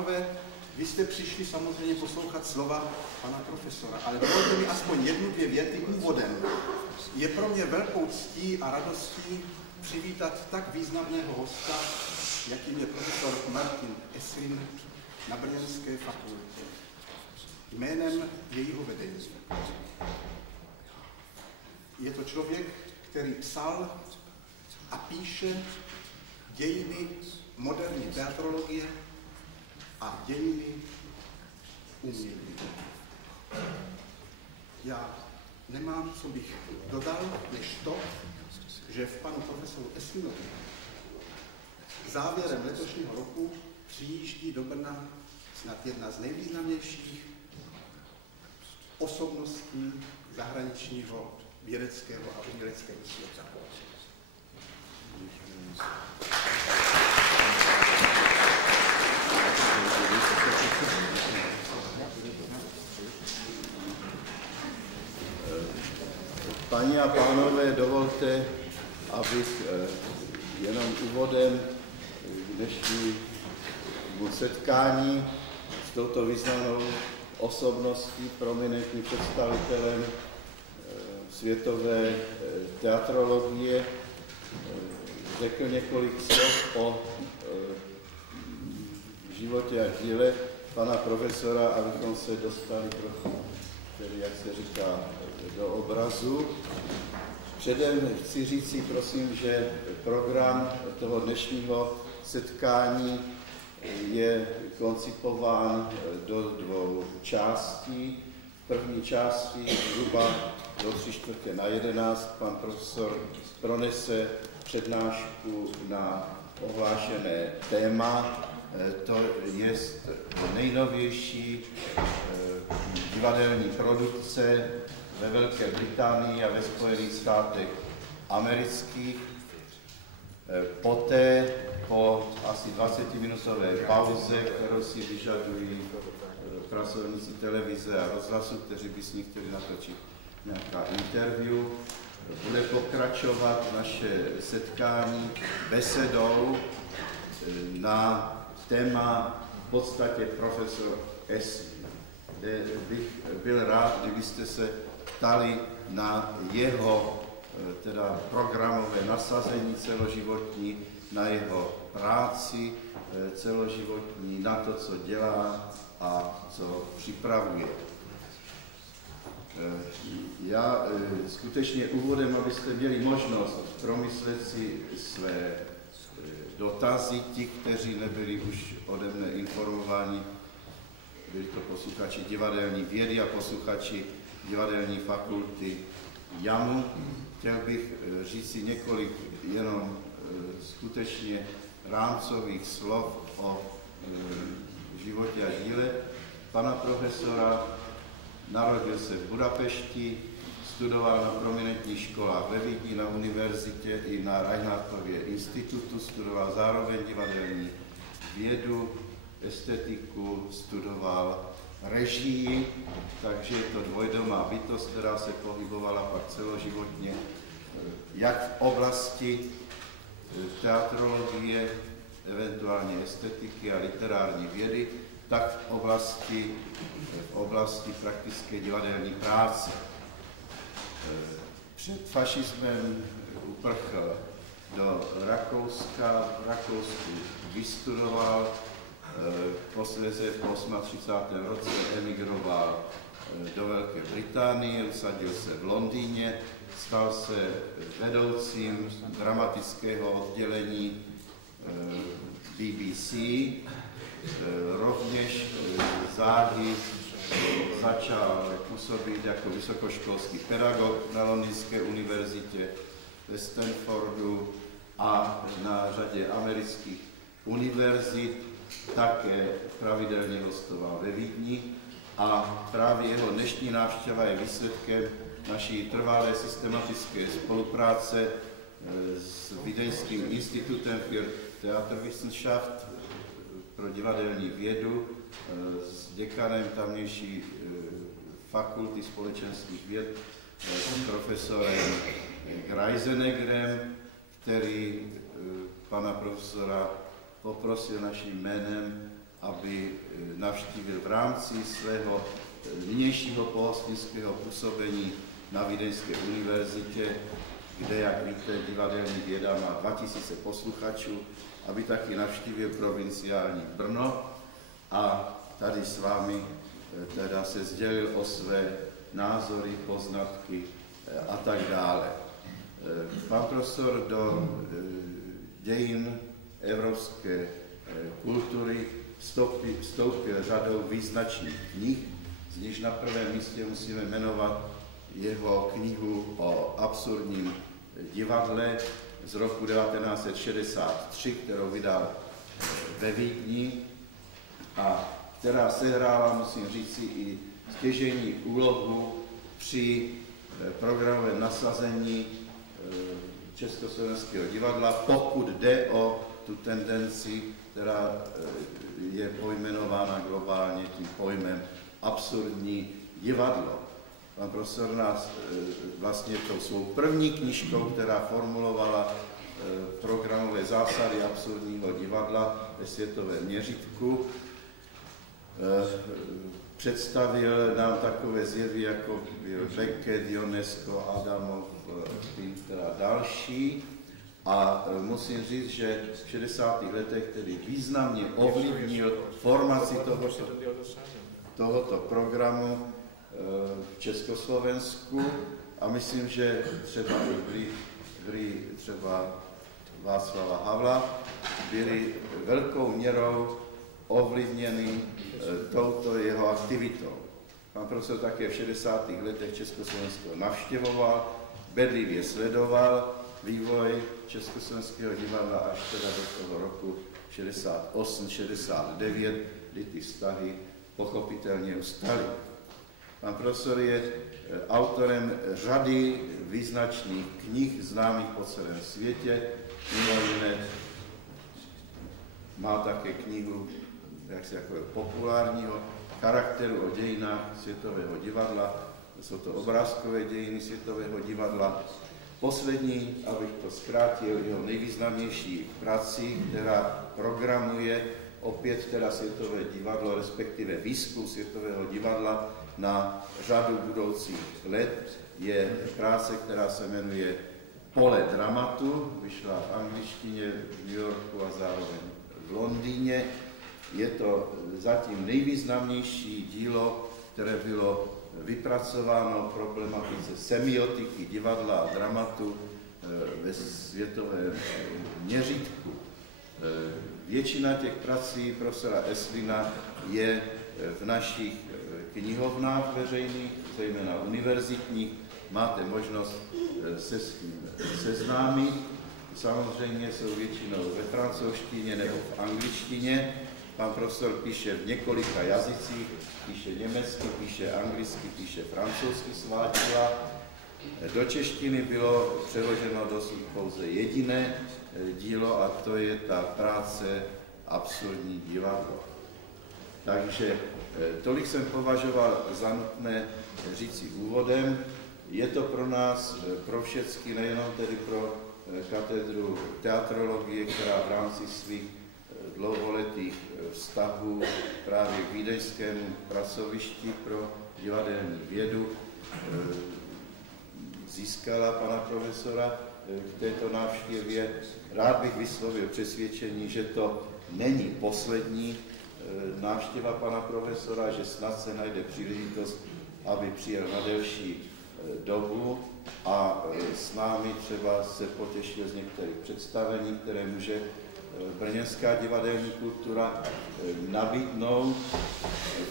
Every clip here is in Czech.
pánové, vy jste přišli samozřejmě poslouchat slova pana profesora, ale dovolte mi aspoň jednu, dvě věty úvodem. Je pro mě velkou ctí a radostí přivítat tak významného hosta, jakým je profesor Martin Essling na Brněnské fakultě. Jménem jejího vedení. Je to člověk, který psal a píše dějiny moderní teatrologie a dějiny umění. Já nemám, co bych dodal, než to, že v panu profesoru Esslingovi závěrem letošního roku přijíždí do Brna snad jedna z nejvýznamnějších osobností zahraničního vědeckého a uměleckého světa. Paní a pánové, dovolte, abych jenom úvodem k dnešnímu setkání s touto významnou osobností, prominentním představitelem světové teatrologie řekl několik slov o životě a díle pana profesora, abychom se dostali trochu, jak se říká, do obrazu. Předem chci říct si, prosím, že program toho dnešního setkání je koncipován do dvou částí. V první části zhruba do 3:45 pan profesor pronese přednášku na ohlášené téma, to je nejnovější divadelní produkce ve Velké Británii a ve Spojených státech amerických. Poté, po asi 20-minutové pauze, kterou si vyžadují pracovníci televize a rozhlasu, kteří by s ní chtěli natočit nějaká interview, bude pokračovat naše setkání besedou na téma v podstatě profesor Essling, kde bych byl rád, kdybyste se ptali na jeho teda programové nasazení celoživotní, na jeho práci celoživotní, na to, co dělá a co připravuje. Já skutečně úvodem, abyste měli možnost promyslet si své dotazy, ti, kteří nebyli už ode mne informováni, byli to posluchači divadelní vědy a posluchači divadelní fakulty JAMu. Chtěl bych říct si několik jenom skutečně rámcových slov o životě a díle pana profesora. Narodil se v Budapešti, studoval na prominentních školách ve Vídni, na univerzitě i na Reinhardtově institutu, studoval zároveň divadelní vědu, estetiku, studoval režii, takže je to dvojdomá bytost, která se pohybovala pak celoživotně jak v oblasti teatrologie, eventuálně estetiky a literární vědy, tak v oblasti praktické divadelní práce. Před fašismem uprchl do Rakouska, v Rakousku vystudoval, posléze po 38. roce emigroval do Velké Británie, usadil se v Londýně, stal se vedoucím dramatického oddělení BBC, rovněž záhy začal působit jako vysokoškolský pedagog na Londýnské univerzitě, ve Stanfordu a na řadě amerických univerzit, také pravidelně hostoval ve Vídni a právě jeho dnešní návštěva je výsledkem naší trvalé systematické spolupráce s Vídeňským institutem für Theaterwissenschaft pro divadelní vědu, s děkanem tamnější fakulty společenských věd, s profesorem Greisenegrem, který pana profesora poprosil naším jménem, aby navštívil v rámci svého nynějšího pohostinského působení na Vídeňské univerzitě, kde, jak víte, divadelní věda má 2000 posluchačů, aby taky navštívil provinciální Brno a tady s vámi teda se sdělil o své názory, poznatky a tak dále. Pan profesor do dějin evropské kultury vstoupil řadou význačných knih, z nichž na prvém místě musíme jmenovat jeho knihu o absurdním divadle z roku 1963, kterou vydal ve Vídni a která sehrála, musím říci, i stěžejní úlohu při programovém nasazení Československého divadla, pokud jde o tu tendenci, která je pojmenována globálně tím pojmem absurdní divadlo. Pan profesor nás vlastně tou svou první knížkou, která formulovala programové zásady absurdního divadla ve světovém měřítku, představil nám takové zjevy, jako byl Beckett, Ionesco, Adamov, Pinter a další. A musím říct, že v 60. letech tedy významně ovlivnil formaci tohoto programu v Československu a myslím, že třeba i hry třeba Václava Havla byly velkou měrou ovlivněny touto jeho aktivitou. Pan profesor také v 60. letech Československo navštěvoval, bedlivě sledoval vývoj Československého divadla až teda do toho roku 68-69, kdy ty vztahy pochopitelně ustaly. Pan profesor je autorem řady význačných knih známých po celém světě, mimo jiné má také knihu jako populárního charakteru o dějinách světového divadla, jsou to obrázkové dějiny světového divadla. Poslední, abych to zkrátil, jeho nejvýznamnější prací, která programuje opět teda světové divadlo, respektive výzkum světového divadla na řadu budoucích let, je práce, která se jmenuje Pole dramatu, vyšla v angličtině, v New Yorku a zároveň v Londýně. Je to zatím nejvýznamnější dílo, které bylo vypracováno v problematice semiotiky divadla a dramatu ve světovém měřítku. Většina těch prací profesora Esslinga je v našich knihovnách veřejných, zejména univerzitních. Máte možnost se s tím seznámit. Samozřejmě jsou většinou ve francouzštině nebo v angličtině. Pan profesor píše v několika jazycích, píše německy, píše anglicky, píše francouzsky svá díla. Do češtiny bylo přeloženo dosud pouze jediné dílo a to je ta práce Absurdní divadlo. Takže tolik jsem považoval za nutné říci úvodem. Je to pro nás, pro všechny, nejenom tedy pro katedru teatrologie, která v rámci svých dlouholetých vztahů právě k vídeňskému pracovišti pro divadelní vědu získala pana profesora k této návštěvě. Rád bych vyslovil přesvědčení, že to není poslední návštěva pana profesora, že snad se najde příležitost, aby přijel na delší dobu a s námi třeba se potěšil z některých představení, které může brněnská divadelní kultura nabídnout.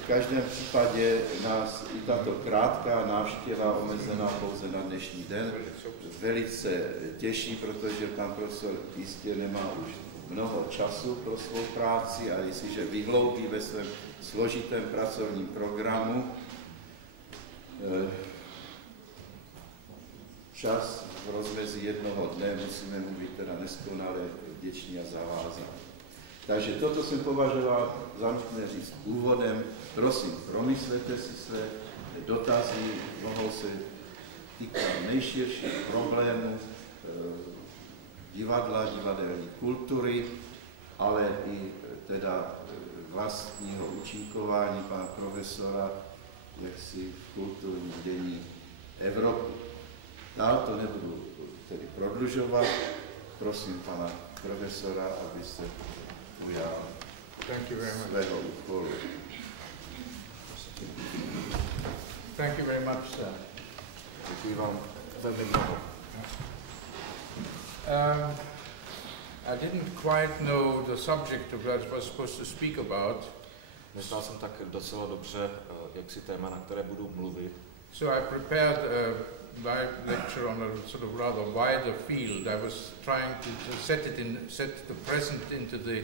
V každém případě nás i tato krátká návštěva, omezená pouze na dnešní den, velice těší, protože pan profesor jistě nemá už mnoho času pro svou práci a jestliže vyhloubí ve svém složitém pracovním programu čas v rozmezí jednoho dne, musíme mu být teda neskonale vděční a zavázaný. Takže toto jsem považoval za nutné říct úvodem. Prosím, promyslete si své dotazy, mohou se týkat nejširších problémů divadla, divadelní kultury, ale i teda vlastního účinkování pana profesora jaksi v kulturním dění Evropy. Dál to nebudu tedy prodlužovat. Prosím pana profesora, aby se ujal svého úkolu. Thank you very much, sir. Děkuji vám velmi mnoho. I didn't quite know the subject of what I was supposed to speak about. Neznal jsem tak docela dobře, jak si téma, na které budu mluvit. So I prepared my lecture on a sort of rather wider field. I was trying to set the present into the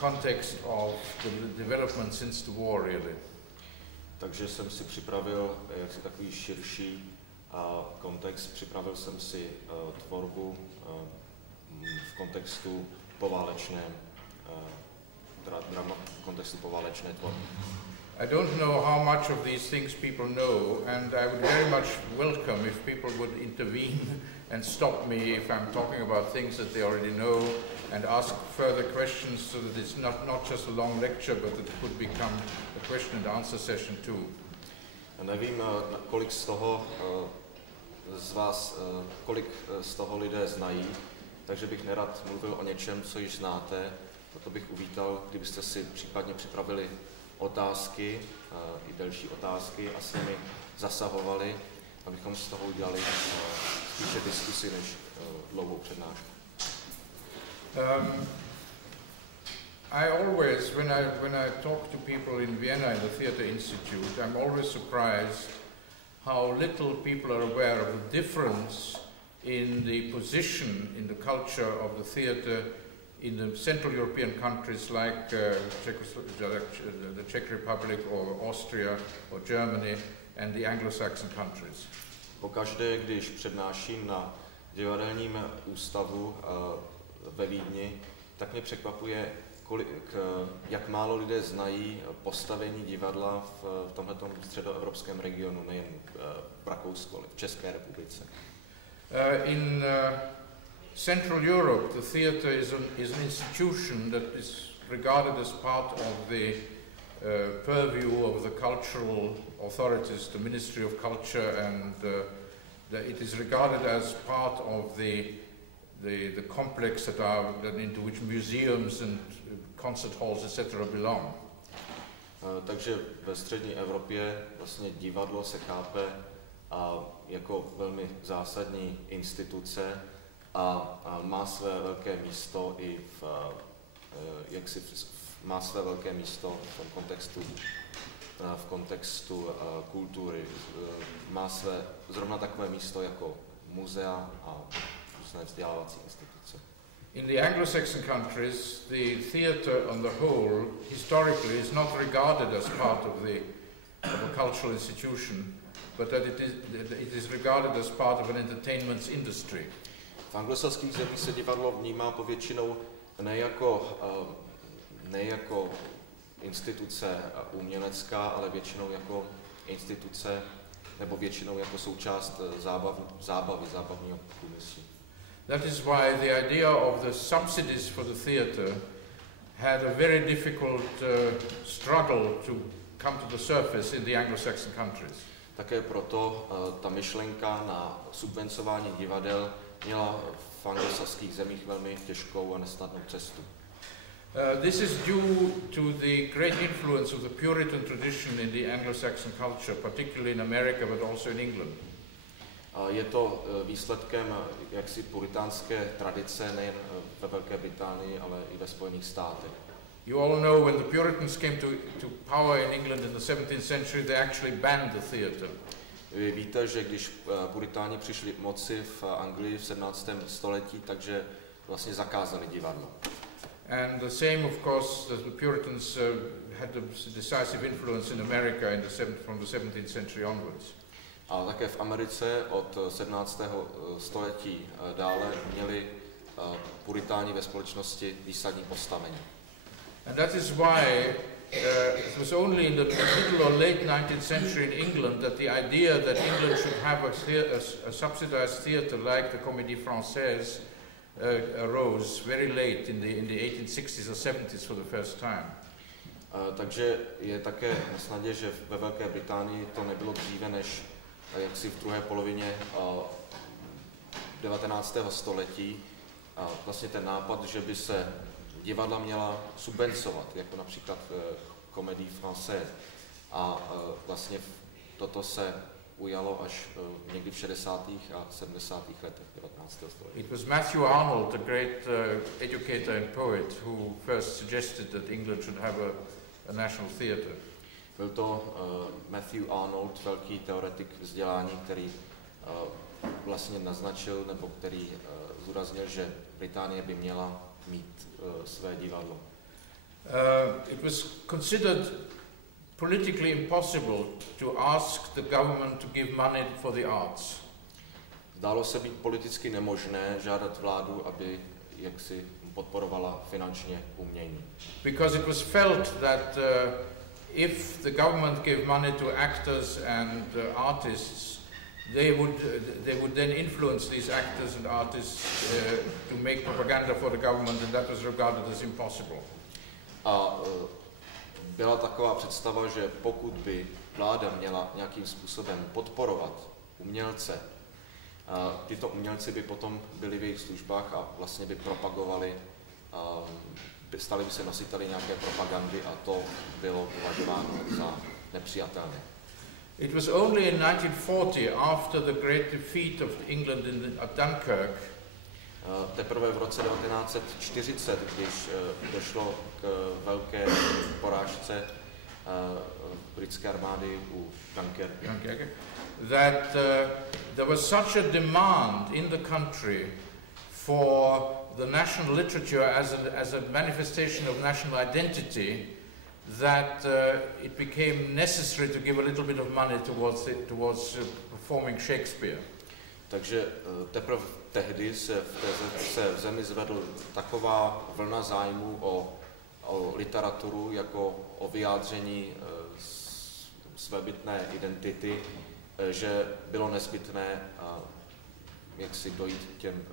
context of the development since the war, really. Takže jsem si připravil jaksi takový širší kontext. Připravil jsem si tvorbu v kontextu poválečném, kontextu poválečné tvorby. I don't know how much of these things people know, and I would very much welcome if people would intervene and stop me if I'm talking about things that they already know, and ask further questions so that it's not just a long lecture, but it could become a question and answer session too. Nevím, kolik z toho z vás, kolik z toho lidé znají, takže bych nerad mluvil o něčem, co již znáte. Proto bych uvítal, kdybyste si případně připravili otázky, i delší otázky a s nimi zasahovali, abychom z toho udělali spíše diskusi než dlouhou přednášku. I always, when I talk to people in Vienna in the Theatre Institute, I'm always surprised how little people are aware of the difference in the position in the culture of the theatre in the Central European countries like the Czech Republic or Austria or Germany and the Anglo-Saxon countries. Pokaždé, když přednáším na divadelním ústavu ve Vídni, tak mě překvapuje, jak málo lidé znají postavení divadla v tomto středoevropském regionu, nejen v Rakousku, ale v České republice. In Central Europe, the theatre is an institution that is regarded as part of the purview of the cultural authorities, the Ministry of Culture, and it is regarded as part of the complex into which museums and concert halls, etc. belong. Takže ve střední Evropě vlastně divadlo se chápe jako velmi zásadní instituce a má své velké místo i má své velké místo v tom kontextu kultury. Má své zrovna takové místo jako muzea a různé vzdělávací instituce. In the Anglo-Saxon countries, the theatre on the whole, historically, is not regarded as part of a cultural institution, but that it is regarded as part of an entertainment industry. V anglosaských zemích se divadlo vnímá povětšinou ne jako instituce umělecká, ale většinou jako instituce, nebo většinou jako součást zábavního průmyslu. That is why the idea of the subsidies for the theatre had a very difficult struggle to come to the surface in the Anglo-Saxon countries. Také proto ta myšlenka na subvencování divadel měla v anglosaských zemích velmi těžkou a nesnadnou cestu. This is due to the great influence of the Puritan tradition in the Anglo-Saxon culture, particularly in America, but also in England. Je to výsledkem jaksi puritánské tradice nejen ve Velké Británii, ale i ve Spojených státech. You all know when the Puritans came to power in England in the 17th century, they actually banned the theatre. Vy víte, že když Puritáni přišli k moci v Anglii v 17. století, takže vlastně zakázali divadlo. And the same, of course, the Puritans had a decisive influence in America from the 17th century onwards. A také v Americe od 17. století dále měli Puritáni ve společnosti výsadní postavení. And that is why it was only in the middle or late 19th century in England that the idea that England should have a subsidized theatre like the Comédie Française arose very late in the 1860s or 70s for the first time. Takže je také na snadě, že ve Velké Británii to nebylo dříve než jaksi v druhé polovině 19. století. Vlastně ten nápad, že by se divadla měla subvencovat, jako například Comédie Française. A vlastně toto se ujalo až někdy v 60. a 70. letech 19. století. It was Matthew Arnold, the great educator and poet, who first suggested that England should have a national theatre. Byl to Matthew Arnold, velký teoretik vzdělání, který vlastně naznačil, nebo který zdůraznil, že Británie by měla mít své divadlo. It was considered politically impossible to ask the government to give money for the arts. Zdálo se být politicky nemožné žádat vládu, aby jaksi podporovala finančně umění. Because it was felt that if the government gave money to actors and artists, they would then influence these actors and artists to make propaganda for the government, and that was regarded as impossible. A byla taková představa, že pokud by vláda měla nějakým způsobem podporovat umělce, tyto umělci by potom byli v jejich službách a vlastně by propagovali, stali by se nositeli nějaké propagandy a to bylo považováno za nepřijatelné. It was only in 1940, after the great defeat of England at Dunkirk, teprve v roce 1940, když došlo k velké porážce britské armády u Dunkerque, that there was such a demand in the country for the national literature as a manifestation of national identity that it became necessary to give a little bit of money towards performing Shakespeare. Takže teprve tehdy se v zemi zvedl taková vlna zájmu o literaturu jako o vyjádření svébytné identity, že bylo nezbytné jak si dojít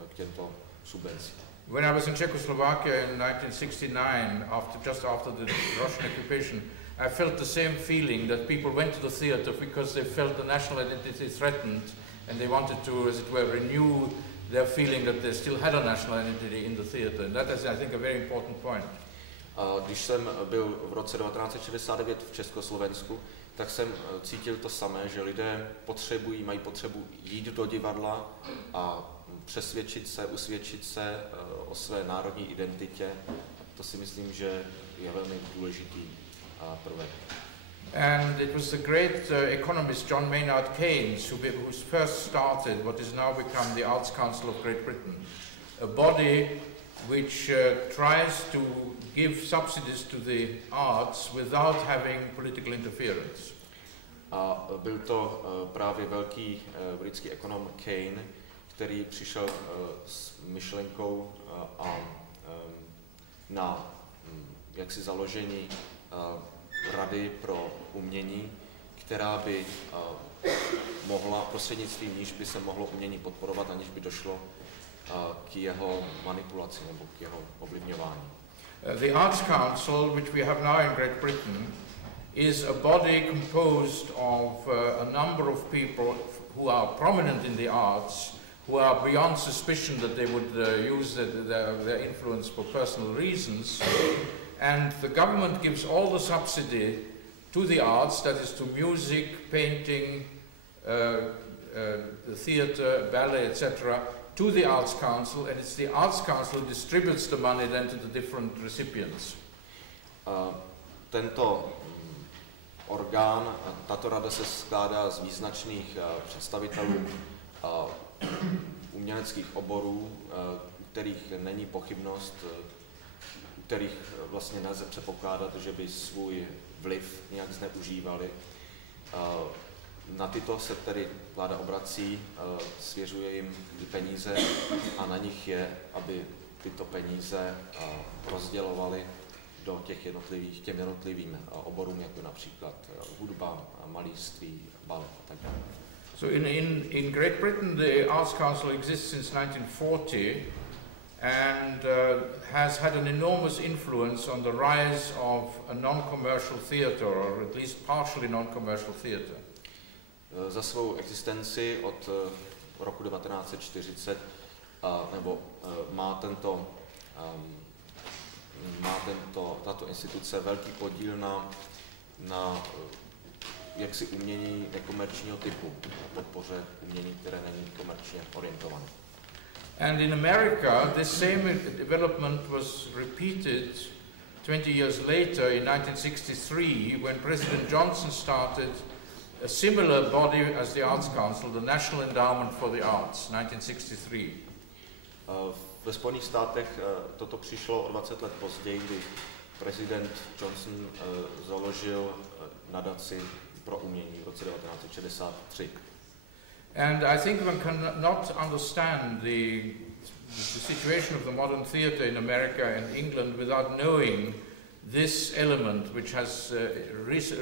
k těmto subvencím. When I was in Czechoslovakia in 1969, just after the Russian occupation, I felt the same feeling that people went to the theatre because they felt the national identity threatened, and they wanted to, as it were, renew their feeling that they still had a national identity in the theatre. And that is, I think, a very important point. Když jsem byl v roce 1969 v Československu, tak jsem cítil to samé, že lidé mají potřebu jít do divadla a usvědčit se o své národní identitě. To si myslím, že je velmi důležitý prvek. And it was the great economist John Maynard Keynes who first started what is now become the Arts Council of Great Britain, a body which tries to give subsidies to the arts without having political interference. A byl to právě velký britský ekonom Keynes, který přišel s myšlenkou na jaksi založení rady pro umění, která by mohla, prostřednictvím níž by se mohlo umění podporovat, aniž by došlo k jeho manipulaci nebo k jeho ovlivňování. The Arts Council, which we have now in Great Britain, is a body composed of a number of people who are prominent in the arts, who are beyond suspicion that they would use their influence for personal reasons, and the government gives all the subsidy to the arts, that is to music, painting, the theatre, ballet, etc., to the Arts Council, and it's the Arts Council who distributes the money then to the different recipients. Tento orgán, tato rada se skládá z význačných představitelů uměleckých oborů, u kterých není pochybnost, u kterých vlastně nelze předpokládat, že by svůj vliv nějak zneužívali. Na tyto se tedy vláda obrací, svěřuje jim peníze a na nich je, aby tyto peníze rozdělovali do těm jednotlivým oborům, jako například hudba, malířství, balet a tak dále. So in Great Britain the Arts Council exists since 1940, and has had an enormous influence on the rise of a non-commercial theatre, or at least partially non-commercial theatre. Za svou existenci od roku 1940 tato instituce velký podíl na jaksi umění nekomerčního typu, podpoře umění, které není komerčně orientované. And in America, this same development was repeated 20 years later in 1963 when President Johnson started a similar body as the Arts Council, the National Endowment for the Arts, 1963. Ve Spojených státech toto přišlo o 20 let později, kdy prezident Johnson založil nadaci pro umění v roce 1963. And I think one cannot understand the situation of the modern theatre in America and England without knowing this element, which has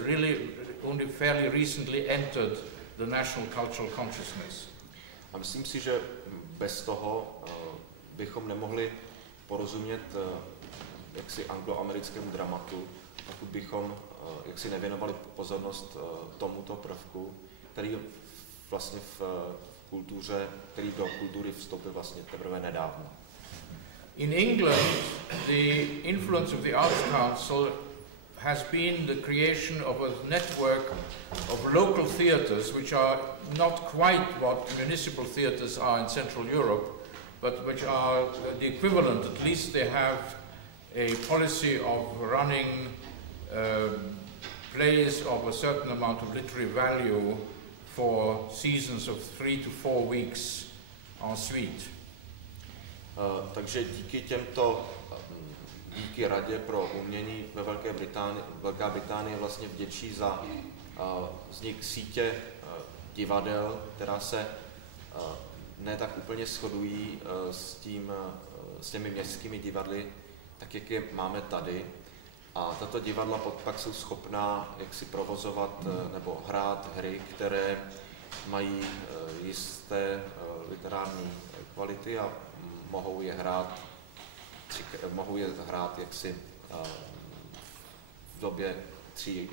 really only fairly recently entered the national cultural consciousness. A myslím si, že bez toho bychom nemohli porozumět jaksi angloamerickému dramatu, pokud bychom jaksi nevěnovali pozornost tomuto prvku, který vlastně v kultuře, který do kultury vstoupil vlastně teprve nedávno. In England, the influence of the Arts Council has been the creation of a network of local theatres, which are not quite what municipal theatres are in Central Europe, but which are the equivalent. At least they have a policy of running plays of a certain amount of literary value for seasons of 3 to 4 weeks en suite. Takže díky Radě pro umění ve Velká Británie vlastně vděčí za vznik sítě divadel, která se ne tak úplně shodují s těmi městskými divadly, tak jak je máme tady. A tato divadla pak jsou schopná jaksi provozovat nebo hrát hry, které mají jisté literární kvality a mohou je hrát jaksi v době 3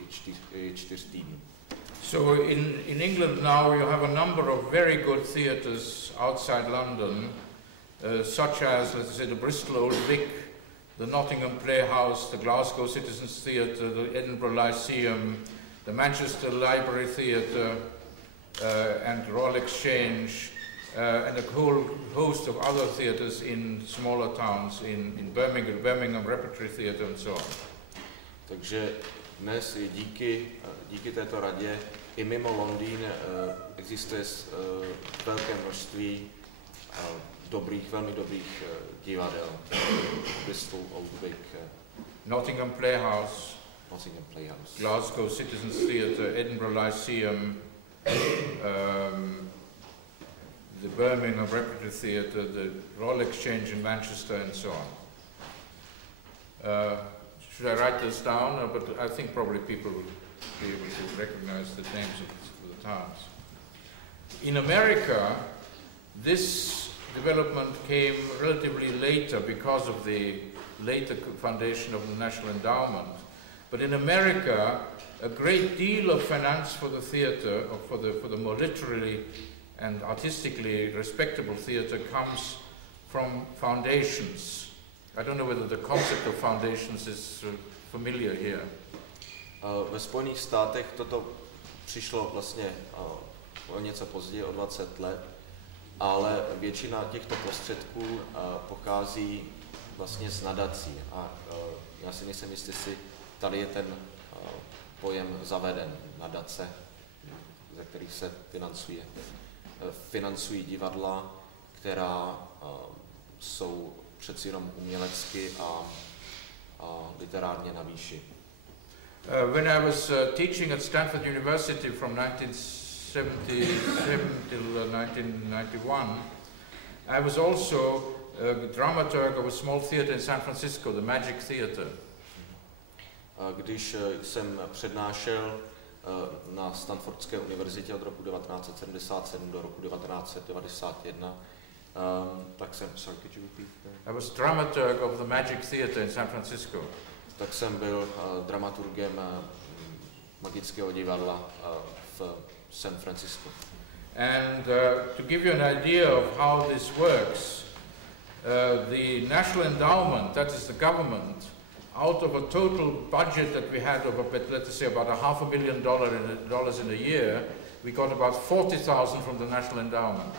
i 4 týdnů. So in England now you have a number of very good theatres outside London, such as, let's say, the Bristol Old Vic, the Nottingham Playhouse, the Glasgow Citizens Theatre, the Edinburgh Lyceum, the Manchester Library Theatre, and Royal Exchange, and a whole host of other theatres in smaller towns, in Birmingham Repertory Theatre and so on. Takže dnes díky této radě i mimo Londýn existuje velké množství velmi dobrých divadel. Bristol Old Vic, Nottingham Playhouse, Glasgow Citizens Theatre, Edinburgh Lyceum, the Birmingham Repertory Theatre, the Royal Exchange in Manchester, and so on. Should I write this down? But I think probably people will be able to recognize the names of the towns. In America, this development came relatively later because of the later foundation of the National Endowment. But in America, a great deal of finance for the theatre, or for the more literary and artistically respectable theatre, comes from foundations. I don't know whether the concept of foundations is familiar here. Ve Spojených státech toto přišlo vlastně o něco později, o 20 let, ale většina těchto prostředků pochází vlastně z nadací. A já si nejsem jistý, jestli tady je ten pojem zaveden, nadace, ze kterých se financují divadla, která jsou přeci jenom umělecky a literárně na výši. When I was teaching at Stanford University from 1977 till 1991, I was also a dramaturg of a small theatre in San Francisco, the Magic Theatre. Když jsem přednášel na Stanfordské univerzitě od roku 1977 do roku 1991, Sorry, could you repeat that? I was dramaturg of the Magic Theatre in San Francisco. Tak jsem byl dramaturgem magického divadla v San Francisco. And to give you an idea of how this works, the National Endowment, that is the government, out of a total budget that we had of, let's say, about $500,000 in a year, we got about 40,000 from the National Endowment.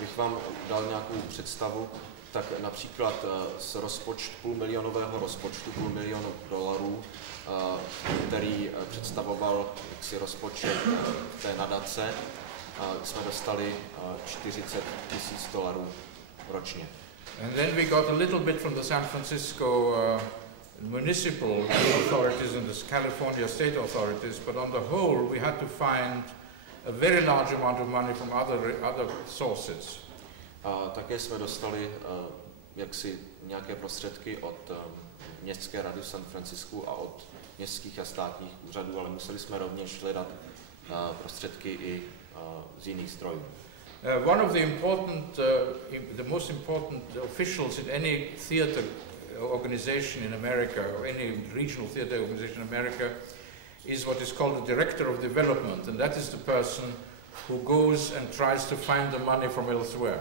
Bych vám dal nějakou představu, tak například z půlmilionového rozpočtu, $500 000, který představoval jaksi rozpočet té nadace, jsme dostali $40,000 ročně. And then we got a little bit from the San Francisco municipal authorities and the California state authorities, but on the whole we had to find a very large amount of money from other sources. A také jsme dostali jaksi nějaké prostředky od městské rady v San Francisku a od městských a státních úřadů, ale museli jsme rovněž hledat prostředky i z jiných zdrojů. One of the most important officials in any theater organization in America, or any regional theater organization in America, is what is called the director of development, and that is the person who goes and tries to find the money from elsewhere.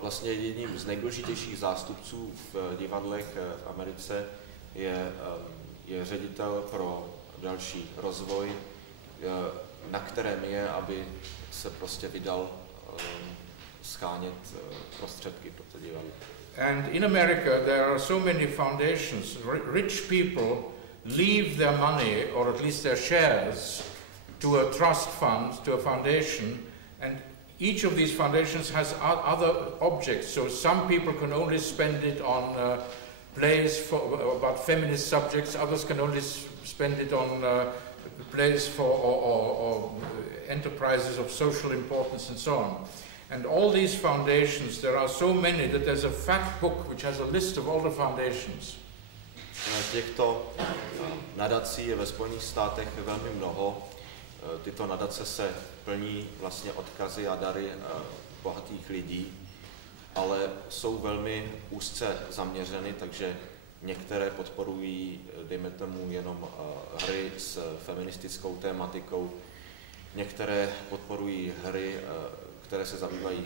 Vlastně jedním z nejdůležitějších zástupců v divadlech v Americe je ředitel pro další rozvoj, na kterém je, aby se prostě vydal schánět prostředky pro to divadlo. And in America there are so many foundations. Rich people leave their money, or at least their shares, to a trust fund, to a foundation, and each of these foundations has other objects. So some people can only spend it on plays about feminist subjects, others can only spend it on plays or enterprises of social importance and so on. And all these foundations, there are so many that there's a fact book which has a list of all the foundations. Těchto nadací je ve Spojených státech velmi mnoho. Tyto nadace se plní vlastně odkazy a dary bohatých lidí, ale jsou velmi úzce zaměřeny, takže některé podporují, dejme tomu, jenom hry s feministickou tématikou, některé podporují hry, které se zabývají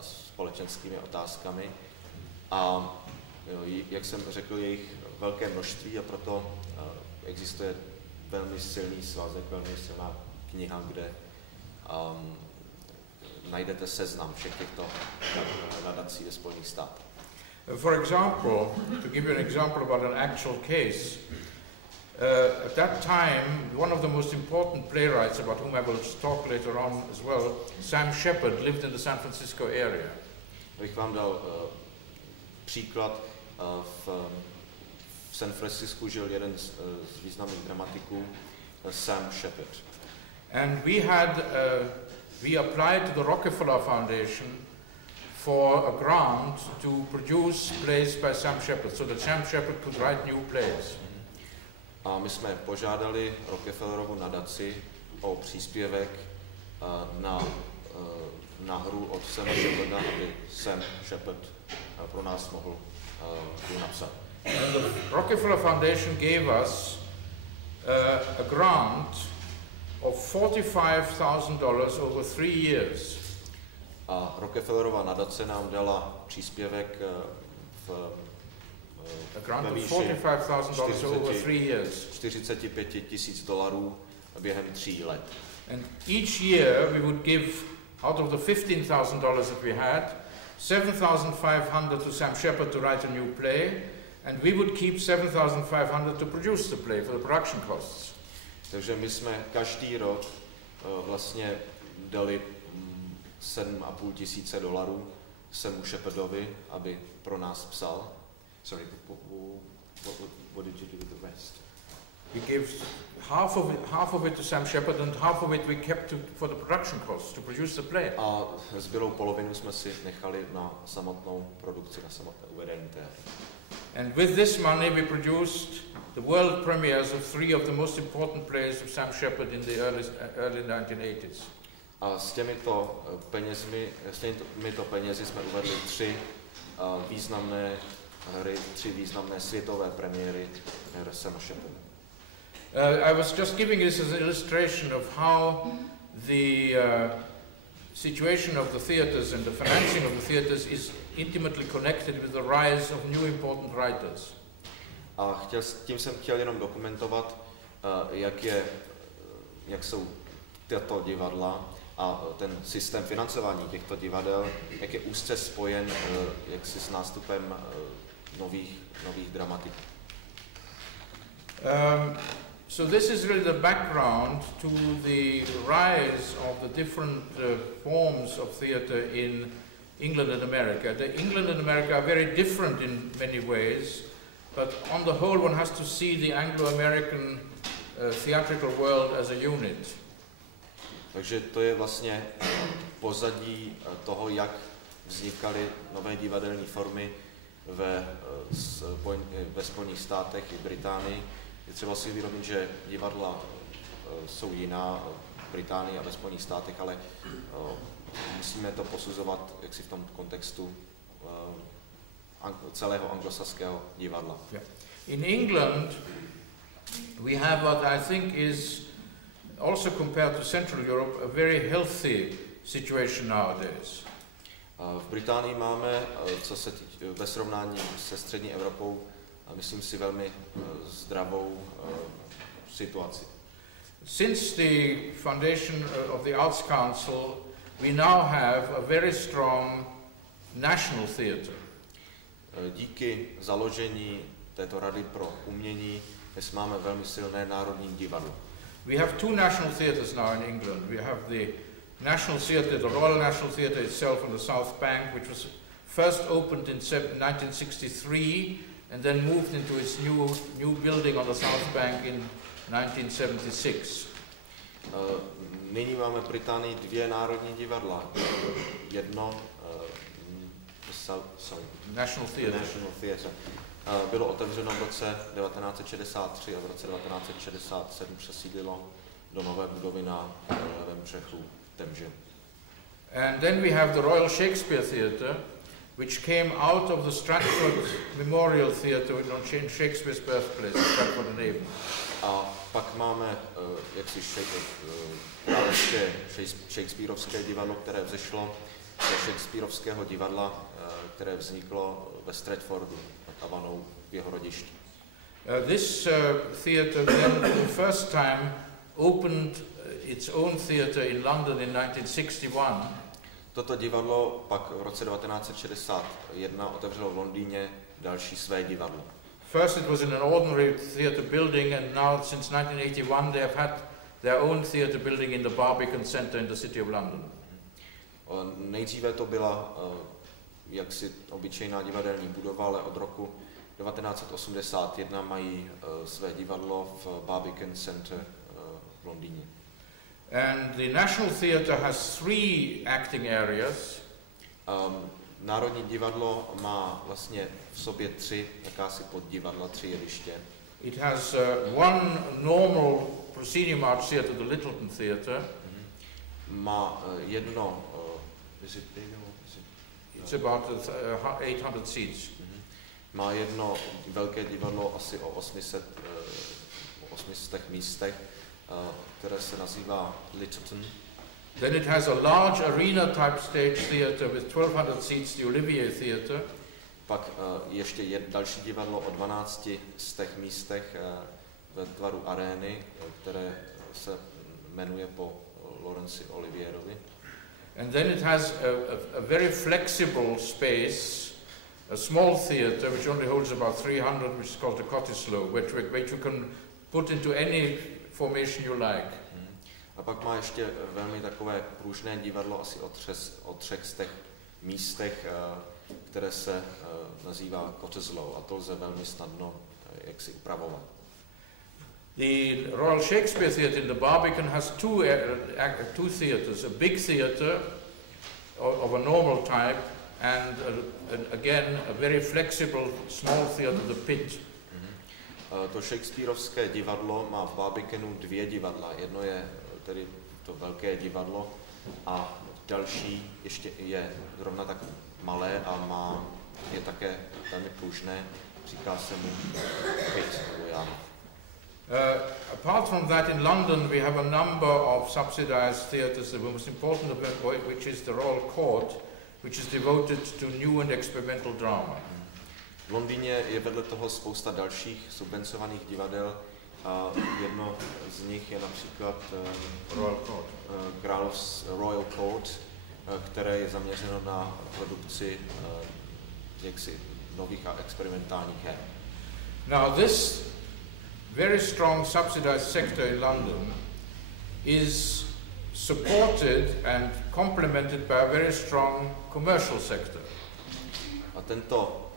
společenskými otázkami. A jak jsem řekl, je jich velké množství a proto existuje velmi silný svazek, velmi silná kniha, kde najdete seznam všech těchto nadací ve Spojených státech. For example, to give you an example about an actual case, at that time, one of the most important playwrights, about whom I will talk later on as well, Sam Shepard, lived in the San Francisco area. Bych vám dal příklad. V San Francisku žil jeden z významných dramatiků, Sam Shepard. And we applied to the Rockefeller Foundation for a grant to produce plays by Sam Shepard, so that Sam Shepard could write new plays. A my jsme požádali Rockefellerovu nadaci o příspěvek na hru od Sama Sheparda, aby Sam Shepard pro nás mohl napsat. And the Rockefeller Foundation gave us a grant of $45,000 over 3 years. A Rockefellerova nadace nám dala příspěvek a grant of $45,000 over 3 years. $45,000 během 3 let. And each year we would give, out of the $15,000 that we had, $7,500 to Sam Shepard to write a new play, and we would keep $7,500 to produce the play for the production costs. Takže my jsme každý rok vlastně dali $7,500 Samu Shepardovi, aby pro nás psal. Sorry, what did you do with the rest? We gave half of it to Sam Shepard, and half of it we kept for the production costs to produce the play. A zbylou polovinu jsme si nechali na samotnou produkci, na samotné uvedení té hry. And with this money we produced the world premieres of 3 of the most important plays of Sam Shepard in the early 1980s. A s těmito penězi jsme uvedli 3 významné hry, 3 významné světové premiéry, které se našepily. I was just giving this as an illustration of how the situation of the theatres and the financing of the theatres is intimately connected with the rise of new important writers. A tím jsem chtěl jenom dokumentovat, jak jsou tato divadla a ten systém financování těchto divadel, jak je úzce spojen jaksi s nástupem nových dramatiků. So this is really the background to the rise of the different forms of theatre in England and America. England and America are very different in many ways, but on the whole one has to see the Anglo-American theatrical world as a unit. Takže to je vlastně pozadí toho, jak vznikaly nové divadelní formy ve Spojených státech i Británii. Je třeba si uvědomit, že divadla jsou jiná v Británii a ve Spojených státech, ale musíme to posuzovat jaksi v tom kontextu celého anglosaského divadla. Yeah. In England, we have what I think is also compared to Central Europe a very healthy situation nowadays. V Británii máme, co se ve srovnání se střední Evropou, myslím si velmi zdravou situaci. Since the foundation of the Arts Council, we now have a very strong national theatre. Díky založení této rady pro umění dnes máme velmi silné národní divadlo. We have 2 national theatres now in England. We have the National Theatre, the Royal National Theatre itself on the South Bank, which was first opened in 1963 and then moved into its new building on the South Bank in 1976. Nyní máme v Británii 2 národní divadla. Jedno National Theatre. Bylo otevřeno v roce 1963 a v roce 1967 přesídlilo do nové budovy na levém břehu Temže. And then we have the Royal Shakespeare Theatre, which came out of the Stratford Memorial Theatre on Shakespeare's birthplace, Stratford-on-Avon. A pak máme jaksi Shakespeareovské divadlo, které vzešlo ze Shakespeareovského divadla, které vzniklo ve Stratfordu nad Avanou v jeho rodišti. This theatre then for the first time opened its own theatre in London in 1961. Toto divadlo pak v roce 1961 otevřelo v Londýně další své divadlo. First it was in an ordinary theatre building, and now since 1981 they have had their own theatre building in the Barbican Centre in the City of London. Nejdříve to byla jaksi obyčejná divadelní budova, ale od roku 1981 mají své divadlo v Barbican Centre v Londýně. And the National Theatre has 3 acting areas. Národní divadlo má vlastně v sobě 3 jakási poddivadla, 3 jeviště. It has one normal proscenium arch theatre, the Littleton Theatre. Má jedno, It's about 800 seats. Má jedno velké divadlo asi o 800 místech, které se nazývá Littleton. Then it has a large arena type stage theatre with 1200 seats, the Olivier Theatre. Pak ještě další divadlo o 1200 místech ve tvaru arény, které se jmenuje po Laurenci Olivierovi. And then it has a very flexible space, a small theatre which only holds about 300, which is called the Cottesloe, which you can put into any formation you like. A pak má ještě velmi takové pružné divadlo asi o 300 místech, které se nazývá Cottesloe, a to lze velmi snadno jaksi upravovat. The Royal Shakespeare Theatre in the Barbican has two theatres, a big theatre of a normal type and again a very flexible small theatre, the Pit. To Shakespeareovské divadlo má v Barbicanu 2 divadla. Jedno je tedy to velké divadlo a další ještě je zrovna tak malé a je také velmi pružné, říká se mu byt nebo jáma. Apart from that, in London we have a number of subsidized theatres, the most important of which is the Royal Court, which is devoted to new and experimental drama. V Londýně je vedle toho spousta dalších subvencovaných divadel a jedno z nich je například Royal Court, které je zaměřeno na produkci jaksi nových a experimentálních her. Now this very strong subsidized sector in London is supported and complemented by a very strong commercial sector. A tento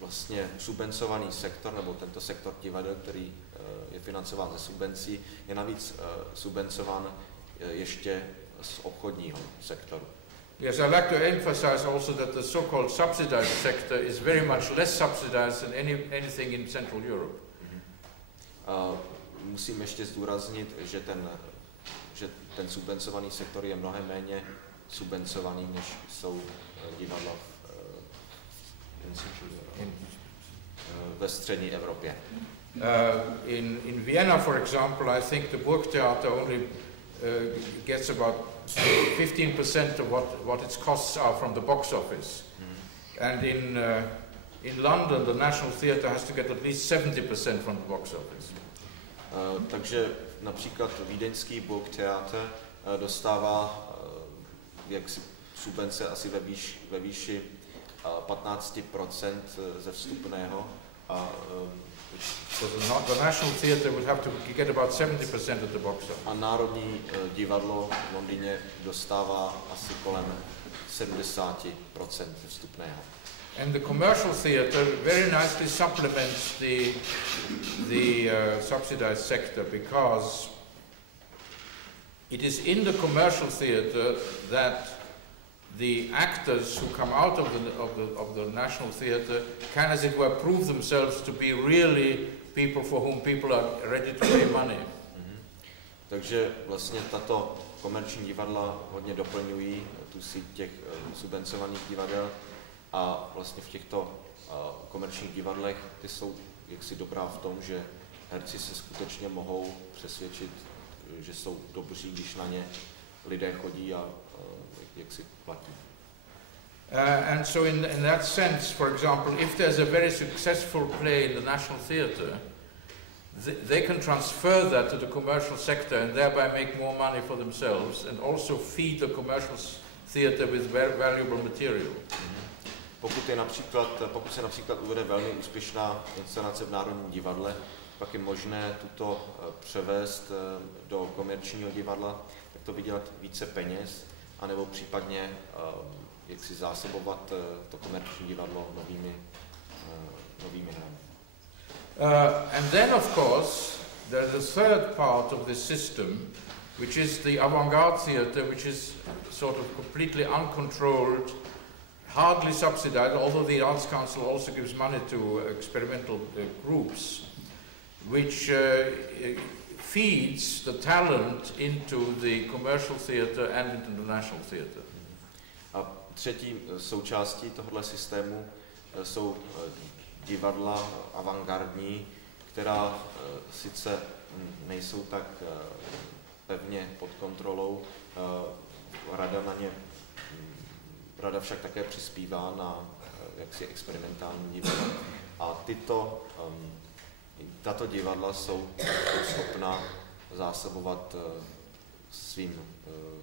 vlastně subvencovaný sektor, nebo tento sektor divadel, který je financován ze subvencí, je navíc subvencován ještě z obchodního sektoru. Yes, I'd like to emphasize also that the so-called subsidized sector is very much less subsidized than anything in Central Europe. Musím ještě zdůraznit, že ten subvencovaný sektor je mnohem méně subvencovaný, než jsou divadla ve střední Evropě. In Vienna, for example, I think the Burgtheater only gets about 15% of what its costs are from the box office. And in London, the National Theatre has to get at least 70% from the box office. Takže například vídeňský Burgtheater dostává jaksi subvence asi ve výši 15% ze vstupného. So the National Theatre would have to get about 70% of the box office. A Národní divadlo v Londýně dostává asi kolem 70% vstupného. And the commercial theatre very nicely supplements the subsidized sector, because it is in the commercial theatre that the actors who come out of the National Theatre can, as it were, prove themselves to be really people for whom people are ready to pay money. Takže vlastně tato komerční divadla hodně doplňují tu síť těch subvencovaných divadel a vlastně v těchto komerčních divadlech ty jsou jaksi dobrá v tom, že herci se skutečně mohou přesvědčit, že jsou dobří, když na ně lidé chodí a jak si platí. And so in that sense, for example, if there's a very successful play in the National Theatre, they can transfer that to the commercial sector and thereby make more money for themselves and also feed the commercial theatre with valuable material. Pokud se například uvede velmi úspěšná inscenace v Národním divadle, pak je možné tuto převést do komerčního divadla, tak to vydělat více peněz, anebo případně jak si zásobovat to komerční divadlo novými hrami. And then, of course, there's a third part of this system, which is the avant-garde theatre, which is sort of completely uncontrolled, hardly subsidized, although the Arts Council also gives money to experimental groups, which feeds the talent into the commercial theatre and into the national theatre. A třetí součástí tohoto systému jsou divadla avantgardní, která sice nejsou tak pevně pod kontrolou, rada však také přispívá na jaksi experimentální divadla. A tato divadla jsou schopna zásobovat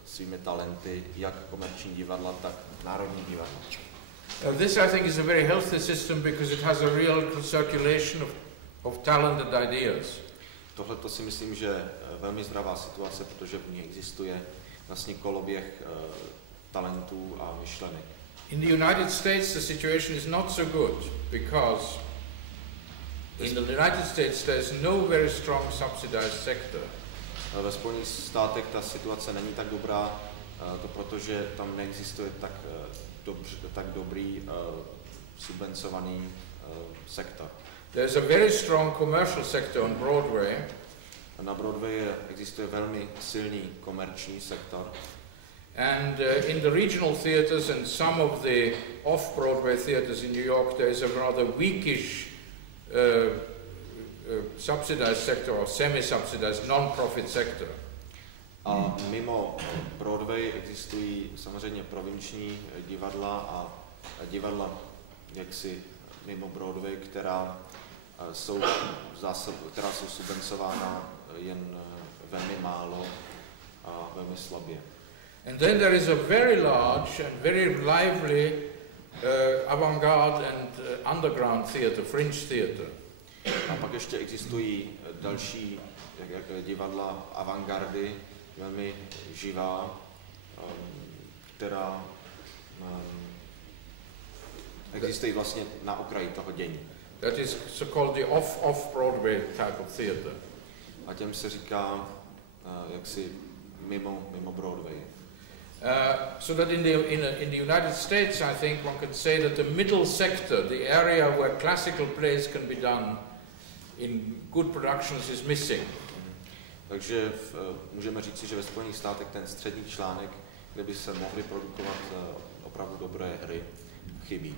svými talenty jak komerční divadla, tak národní divadla. This, I think, is a very healthy system because it has a real circulation of talent and ideas. Tohle to si myslím, že je velmi zdravá situace, protože v ní existuje vlastně koloběh talentů a myšlenek. In the United States, the situation is not so good because in the United States there is no very strong subsidized sector. Ve Spojených státech ta situace není tak dobrá, to protože tam neexistuje tak dobrý subvencovaný sektor. There's a very strong commercial sector on Broadway. Na Broadway existuje velmi silný komerční sektor. And in the regional theatres and some of the off-Broadway theatres in New York, there is a rather weakish subsidized sector or semi-subsidized non-profit sector. A mimo Broadway existují samozřejmě provinční divadla a divadla jaksi mimo Broadway, která jsou subvencována jen velmi málo a velmi slabě. And then there is a very large and very lively avant-garde and underground theatre, fringe theatre. A pak ještě existují další divadla avantgardy, velmi živá, která existují vlastně na okraji toho dění. That is so-called the off-Broadway type of theatre. A těm se říká jaksi mimo Broadway. So that in the United States, I think one could say that the middle sector, the area where classical plays can be done in good productions, is missing. Takže můžeme říci, že ve Spojených státech ten střední článek, kde by se mohly produkovat opravdu dobré hry, chybí.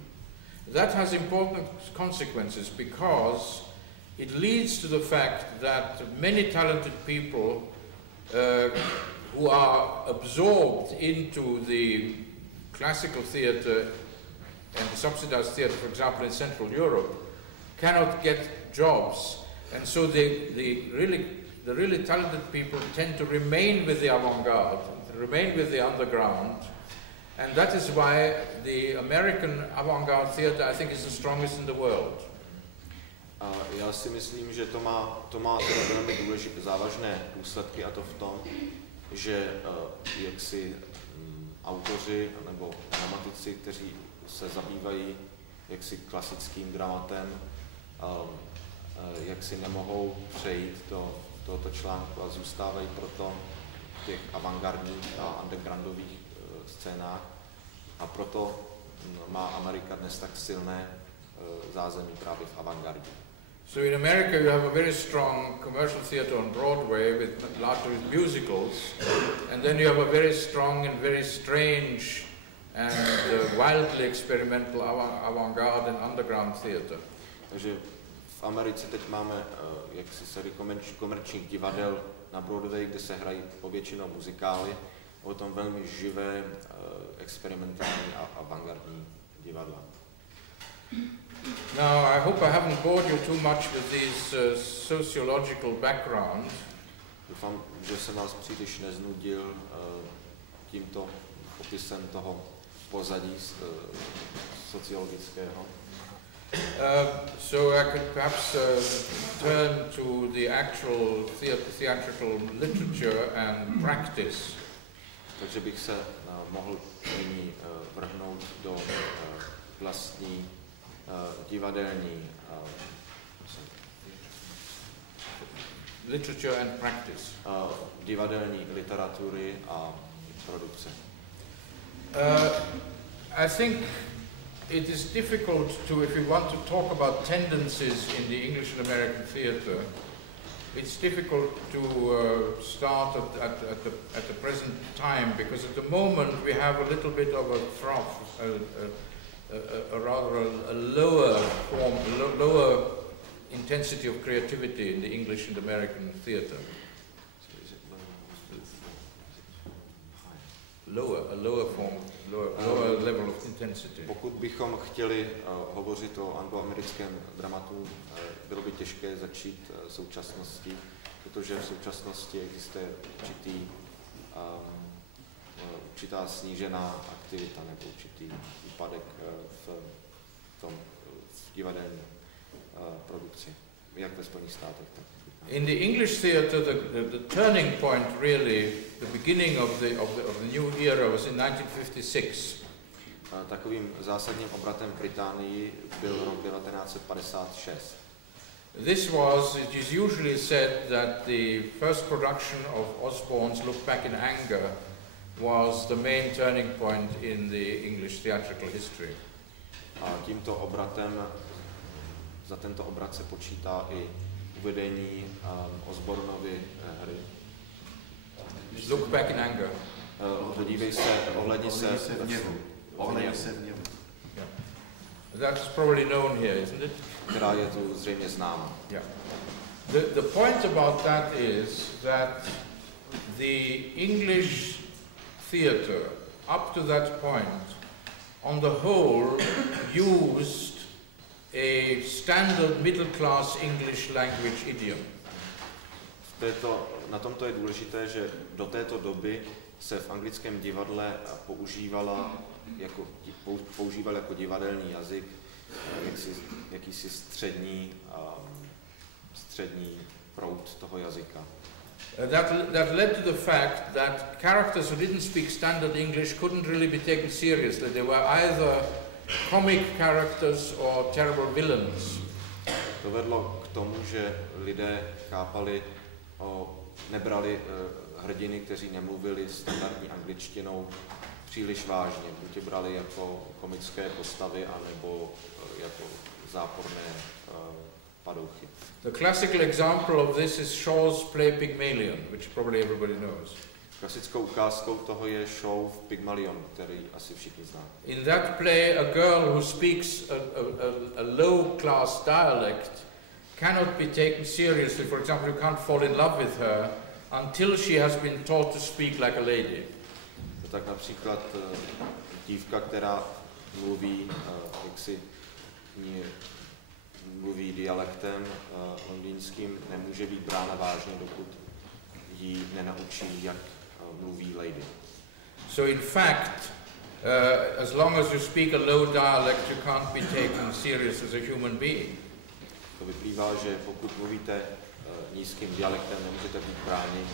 That has important consequences because it leads to the fact that many talented people who are absorbed into the classical theatre and the subsidized theatre, for example, in Central Europe, cannot get jobs, and so the really talented people tend to remain with the avant-garde, remain with the underground, and that is why the American avant-garde theatre, I think, is the strongest in the world. Já si myslím, že to má velmi důležité závažné důsledky, a to v tom, že jaksi autoři nebo dramatici, kteří se zabývají jaksi klasickým dramatem, jaksi nemohou přejít do tohoto článku a zůstávají proto v těch avantgardních a undergroundových scénách, a proto má Amerika dnes tak silné zázemí právě v avantgardě. So in America you have a very strong commercial theatre on Broadway with largely musicals, and then you have a very strong and very strange and wildly experimental avant-garde and underground theatre. Takže v Americe teď máme jaksi sérii komerčních divadel na Broadway, kde se hrají povětšinou muzikály, o tom velmi živé, experimentální a avantgardní divadla. Now, I hope I haven't bored you too much with these sociological background. Doufám, že jsem vás příliš neznudil tímto popisem toho pozadí sociologického. So I could perhaps turn to the actual theatrical literature and practice. Takže bych se mohl nyní vrhnout do vlastní divadelní literature and practice. Divadelní literatury a produkce. I think it is difficult to, if you want to talk about tendencies in the English and American theatre, it's difficult to start at the present time, because at the moment we have a little bit of a trough, a rather a lower form, lower intensity of creativity in the English and American theatre. A lower form, lower level of intensity. Pokud bychom chtěli hovořit o angloamerickém dramatu, bylo by těžké začít současností, protože v současnosti existuje určitá snížená aktivita nebo určitý úpadek v divadelní produkci, jak ve Spojených státech, tak. In the English theatre, the turning point, really, the beginning of the new era was in 1956. Takovým zásadním obratem v Británii byl rok 1956. It is usually said that the first production of Osborne's Look Back in Anger was the main turning point in the English theatrical history. A tímto obratem, za tento obrat se počítá i uvedení Osbornovy hry. Look Back in Anger. ohledni se v němu. Ohledni se v němu. That's probably known here, isn't it? Která je tu zřejmě známa. Yeah. The point about that is that the English theatre, up to that point, on the whole, used a standard middle-class English language idiom. Na tomto je důležité, že do této doby se v anglickém divadle používal jako divadelní jazyk jakýsi střední proud toho jazyka. That led to the fact that characters who didn't speak standard English couldn't really be taken seriously. They were either comic characters or terrible villains. To vedlo k tomu, že lidé nebrali hrdiny, kteří nemluvili standardní angličtinou, příliš vážně. Buď je brali jako komické postavy, anebo jako záporné padouchy. The classical example of this is Shaw's play Pygmalion, which probably everybody knows. Klasickou ukázkou toho je show v Pygmalion, který asi všichni zná. In that play, a girl who speaks a low-class dialect cannot be taken seriously. For example, you can't fall in love with her until she has been taught to speak like a lady. Tak například dívka, která mluví dialektem londýnským, nemůže být brána vážně, dokud ji nenaučí, jak mluví lady. So in fact, as long as you speak a low dialect, you can't be taken serious as a human being. To vyplývá, že pokud mluvíte nízkým dialektem, nemůžete být bráni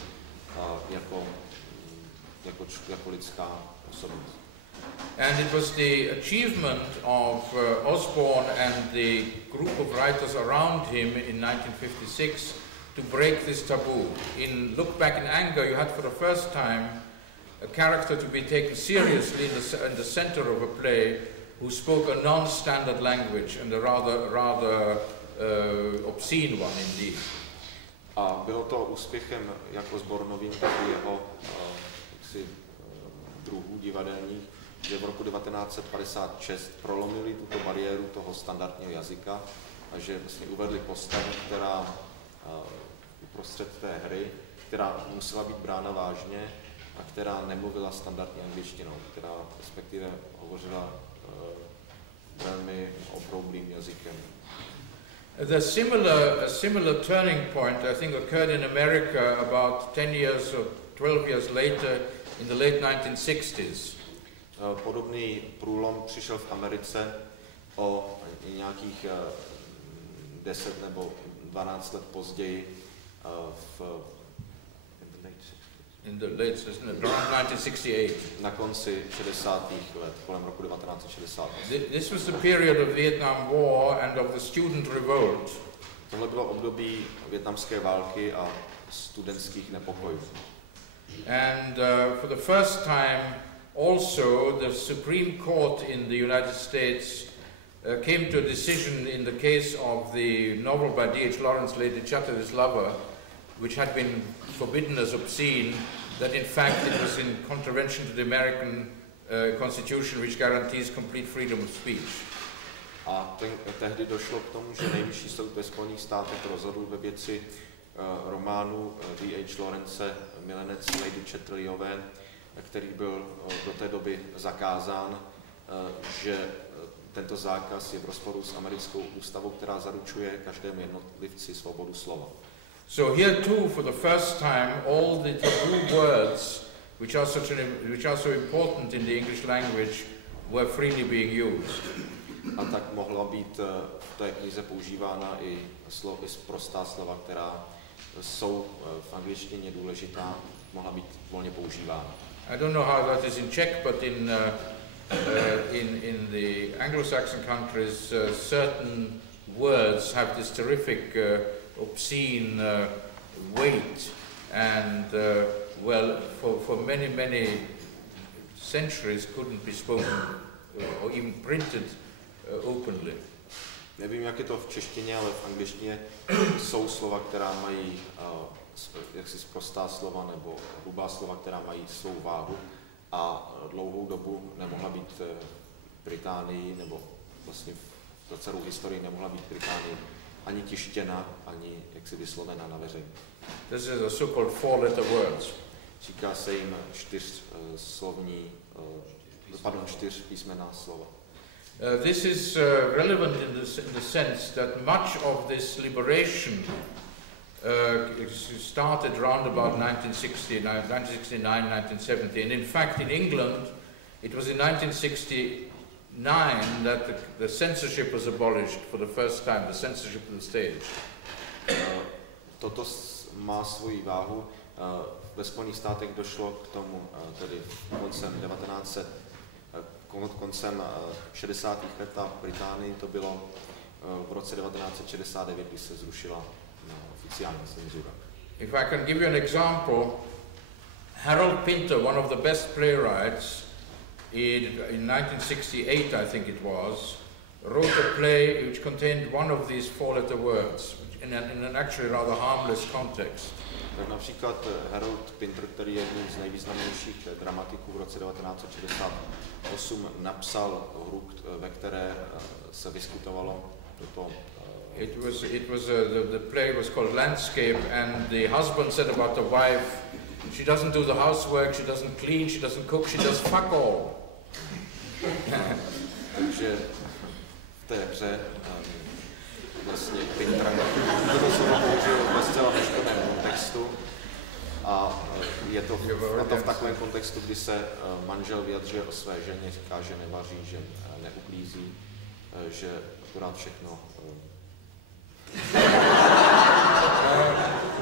jako lidská osobnost. And it was the achievement of Osborne and the group of writers around him in 1956 to break this taboo. In Look Back in Anger, you had for the first time a character to be taken seriously in the center of a play who spoke a non-standard language, and a rather obscene one indeed. A bylo to úspěchem jak Osbornovým, tak i jeho druhů divadelních, že v roku 1956 prolomili tuto bariéru toho standardního jazyka a že vlastně uvedli postavu, která uprostřed té hry, která musela být brána vážně a která nemluvila standardní angličtinou, která respektive hovořila velmi obroublým jazykem. A similar turning point, I think, occurred in America about 10 years or 12 years later in the late 1960s. Podobný průlom přišel v Americe o nějakých 10 nebo 12 let později around 1968. Na konci 60. let, kolem roku 1960. This was the period of Vietnam War and of the student revolt. Tohle bylo období vietnamské války a studentských nepokojů. And for the first time also the Supreme Court in the United States came to a decision in the case of the novel by D.H. Lawrence, Lady Chatterley's Lover, which had been forbidden as obscene, that in fact it was in contravention to the American Constitution, which guarantees complete freedom of speech. A tehdy došlo k tomu, že nejvyšší soud ve Spojených státech rozhodl ve věci románu D.H. Lawrence Milenec Lady Chatterleyové, který byl do té doby zakázán, že tento zákaz je v rozporu s americkou ústavou, která zaručuje každému jednotlivci svobodu slova. So here too, for the first time, all the taboo words, which are so important in the English language, were freely being used. A tak mohla být v té knize používána i prostá slova, která jsou v angličtině důležitá, mohla být volně používána. I don't know how that is in Czech, but in the Anglo-Saxon countries, certain words have this terrific obscene weight, and for many centuries couldn't be spoken or even printed openly. Nevím, jak je to v češtině, ale v angličtině jsou slova, která mají jaksi sprostá slova nebo hrubá slova, která mají svou váhu a dlouhou dobu nemohla být Británii, nebo vlastně za celou historii nemohla být Británii ani tištěna, ani jaksi vyslovena na veřejně. This is a so-called four-letter words. Říká se jim čtyřpísmenná slova. This is relevant in the sense that much of this liberation started around about 1969, 1970, and in fact in England it was in 1969 that the censorship was abolished for the first time, the censorship of the stage. Toto má svoji váhu. Ve Spojených státech došlo k tomu tedy koncem 60. let a v Británii to bylo v roce 1969, kdy se zrušila oficiální cenzura. If I can give you an example, Harold Pinter, one of the best playwrights in 1968, I think it was, wrote a play which contained one of these four-letter words in an actually rather harmless context. Tak například Harold Pinter, který je jedním z nejvýznamnějších dramatiků v roce 1968, napsal hru, ve které se diskutovalo toto. The play was called Landscape, and the husband said about the wife, she doesn't do the housework, she doesn't clean, she doesn't cook, she does fuck all. Takže v té hře vlastně Pinter toto slovo použil ve zcela neškodném kontextu a je to v takovém kontextu, kdy se manžel vyjadřuje o své ženě, říká, že nevaří, že neuklízí, že akorát všechno.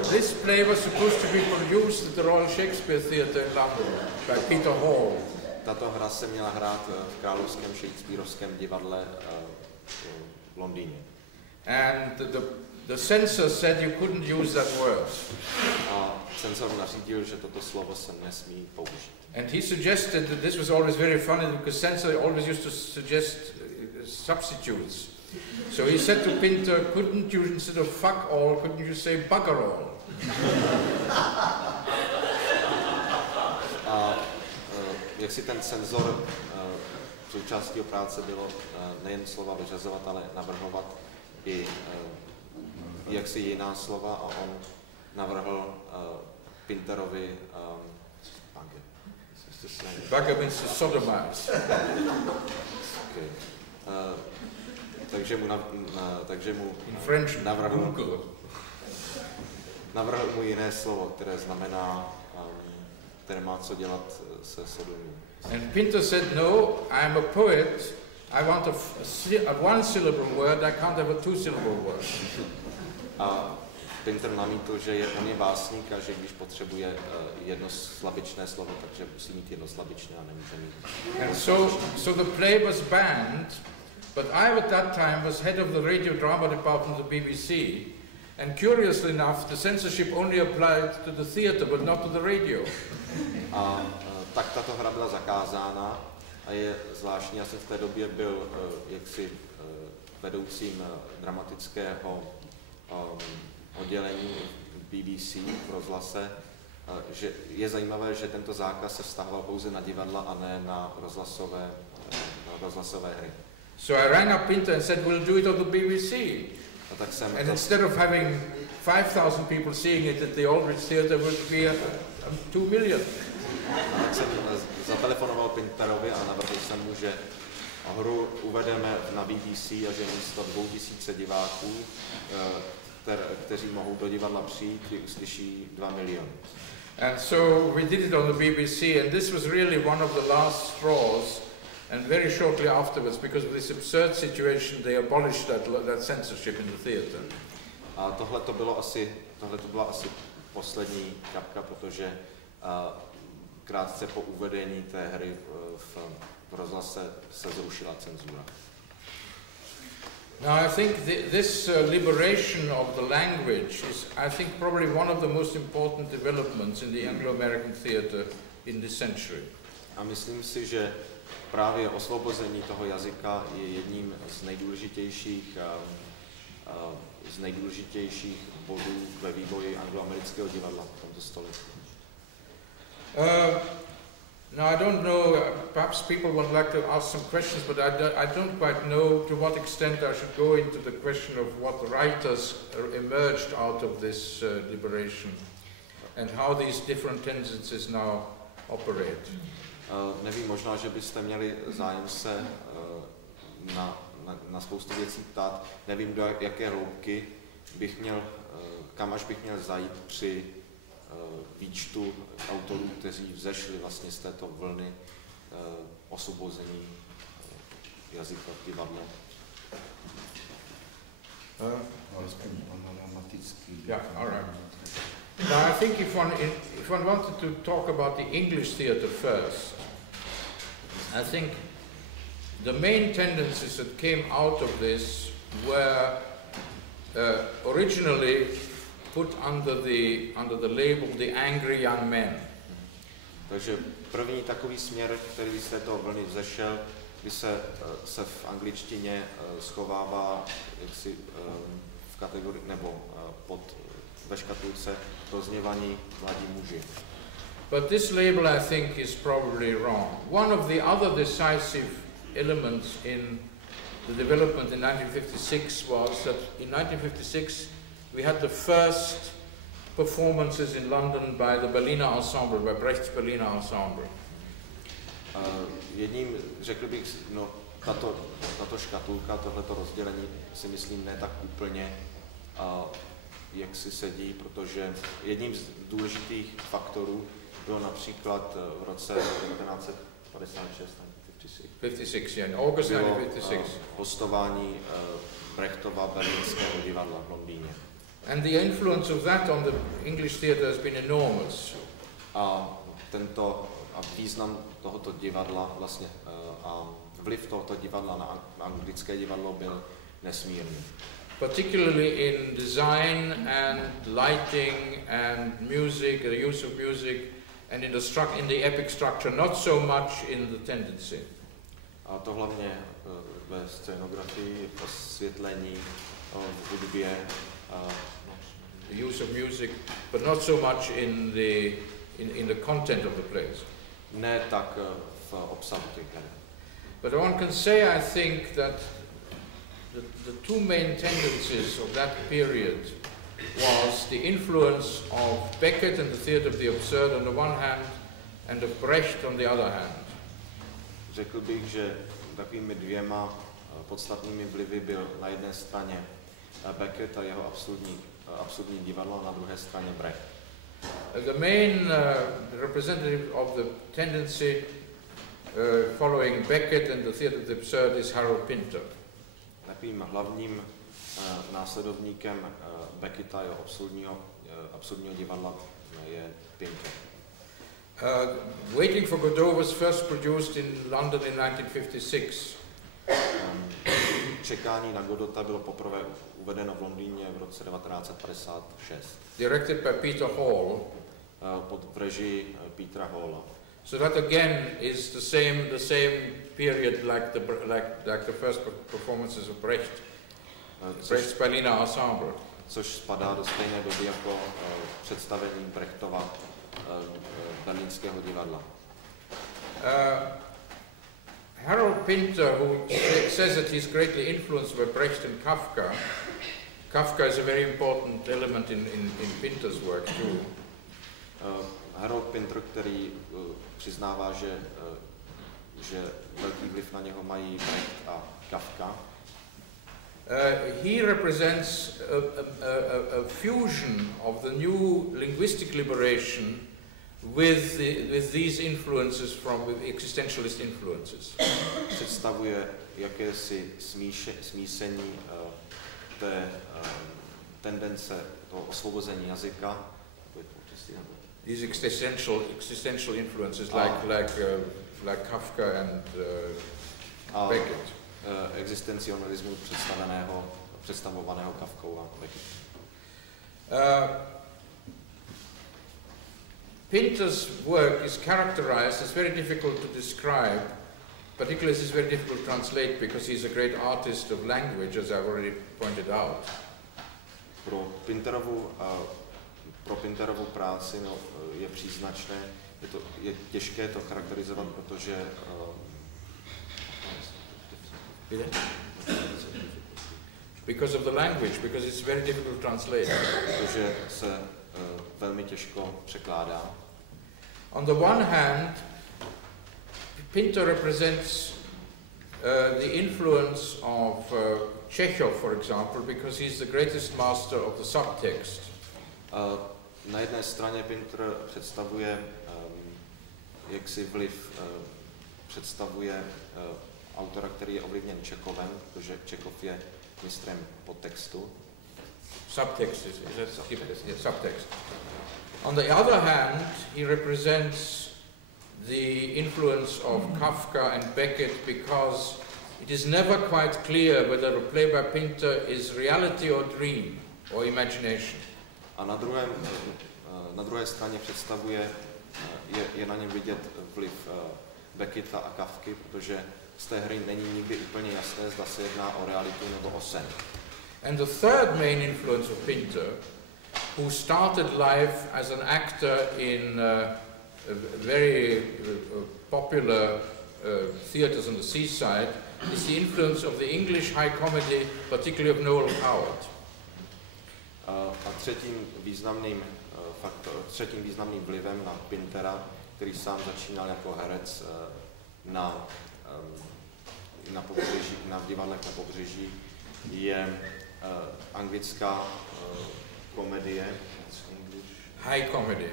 This play was supposed to be produced at the Royal Shakespeare Theatre in London by Peter Hall. Tato hra se měla hrát v Královském Shakespearovském divadle v Londýně. And the censor said you couldn't use that word. A cenzor nařídil, že toto slovo se nesmí použít. And he suggested that this was always very funny because censor always used to suggest substitutes. So he said to Pinter, couldn't you, instead of fuck all, couldn't you say bugger all? A jak si ten cenzor součástí práce bylo nejen slova vyřazovat, ale navrhovat i jaksi jiná slova a on navrhl Pinterovi Bugger means to sodomize. Okay. Takže mu navrhl mu jiné slovo, které znamená, které má co dělat se sodomí. And Pinter said, no, I'm a poet, I want a one-syllable word, I can't have a two-syllable word. A Pinter namítl, že on je básník a že když potřebuje jednoslabičné slovo, takže musí mít jednoslabičné a nemůže mít. And so the play was banned, but I at that time was head of the radio drama department of the BBC, and curiously enough, the censorship only applied to the theatre, but not to the radio. A tak tato hra byla zakázána a je zvláštní, já jsem v té době byl jaksi vedoucím dramatického oddělení BBC v rozhlase, že je zajímavé, že tento zákaz se vztahoval pouze na divadla a ne na rozhlasové hry. So I rang up Pinter and said, we'll do it on the BBC. And instead of having 5,000 people seeing it at the Aldrich Theatre, would be 2 million. A tak jsem zatelefonoval Pinterovi a navrhl jsem mu, že hru uvedeme na BBC a že místo 2000 diváků, kteří mohou do divadla přijít, uslyší 2 miliony. And so we did it on the BBC, and this was really one of the last straws. And very shortly afterwards, because of this absurd situation, they abolished that censorship in the theatre. A tohle to byla asi poslední kapka, protože krátce po uvedení té hry v rozhlase se zrušila cenzura. Now I think this liberation of the language is, I think, probably one of the most important developments in the Anglo-American theatre in this century. A myslím si, že právě osvobození toho jazyka je jedním z nejdůležitějších z nejdůležitějších bodů ve vývoji angloamerického divadla v tomto století. Now I don't know, perhaps people would like to ask some questions, but I don't quite know to what extent I should go into the question of what writers emerged out of this liberation and how these different tendencies now operate. Nevím, možná, že byste měli zájem se na spoustu věcí ptát. Nevím, do jaké hloubky bych měl, kam až bych měl zajít při výčtu autorů, kteří vzešli vlastně z této vlny osvobození jazyka v divadle. Yeah, all right. Now I think if one wanted to talk about the English theatre first, I think the main tendencies that came out of this were originally put under the label the angry young men. Takže první takový směr, který z této vlny vzešel, kdy se v angličtině schovává jaksi v kategorii nebo ve škatulce rozněvaní mladí muži. But this label, I think, is probably wrong. One of the other decisive elements in the development in 1956 was that in 1956 we had the first performances in London by the Berliner Ensemble, by Brecht's Berliner Ensemble. Jedním, řekl bych, no, tato škatulka, tohleto rozdělení si myslím ne tak úplně, jak si sedí, protože jedním z důležitých faktorů bylo například v roce 1956, 56, yeah, in August 1956. Hostování Brechtova berlínského divadla v Londýně. And the influence of that on the English theatre has been enormous. A význam tohoto divadla vlastně a vliv tohoto divadla na anglické divadlo byl nesmírný. Particularly in design and lighting and music, the use of music, and in the epic structure, not so much in the tendency. A to hlavně ve scénografii, osvětlení, v hudbě, the use of music, but not so much in the content of the plays. Ne tak v obsahu těch her. But one can say, I think, that the two main tendencies of that period was the influence of Beckett and the theatre of the absurd on the one hand, and of Brecht on the other hand. Řekl bych, že takovými dvěma podstatnými vlivy byl na jedné straně Beckett a jeho absurdní divadlo, a na druhé straně Brecht. The main representative of the tendency following Beckett and the theatre of the absurd is Harold Pinter. Takovým hlavním následovníkem Becketta, jeho absurdního divadla, je Pinter. Waiting for Godot was first produced in London in 1956. Čekání na Godota bylo poprvé uvedeno v Londýně v roce 1956. Directed by Peter Hall. Pod režii Petera Halla. So that again is the same period like the first performances of Brecht. Brecht's Berliner Ensemble. Což spadá do stejné doby jako představení Brechtova berlínského divadla. Harold Pinter, who says that he's greatly influenced by Brecht and Kafka. Kafka is a very important element in Pinter's work too. Harold Pinter, který přiznává, že velký vliv na něho mají Brecht a Kafka. He represents a fusion of the new linguistic liberation with these influences with existentialist influences. Představuje jakési smísení té tendence, toho osvobození jazyka. These existential influences like Kafka and Beckett. Existencionalismu představovaného Kafkou a Beckettem. Pinter's work is characterized as very difficult to describe, particularly as it's very difficult to translate because he's a great artist of language, as I've already pointed out. Pro Pinterovu práci je příznačné, je těžké to charakterizovat, protože because of the language, because it's very difficult to translate. Protože se velmi těžko překládá. On the one hand, Pinter represents the influence of Chekhov, for example, because he's the greatest master of the subtext. Na jedné straně Pinter představuje jaksi vliv, představuje autora, který je ovlivněn Čechovem, protože Čechov je mistrem podtextu. Subtext is subtext. On the other hand, he represents the influence of Kafka and Beckett because it is never quite clear whether a play by Pinter is reality or dream or imagination. A na druhé straně představuje, je na něm vidět vliv Becketta a Kafky, protože z té hry není nikdy úplně jasné, zda se jedná o realitu nebo o sen. And the third main influence of Pinter, who started life as an actor in very popular theatres on the seaside, is the influence of the English high comedy, particularly of Noel Coward. A třetím významným vlivem na Pintera, který sám začínal jako herec na pobřeží, na divadlech na pobřeží, je anglická komedie. High comedy.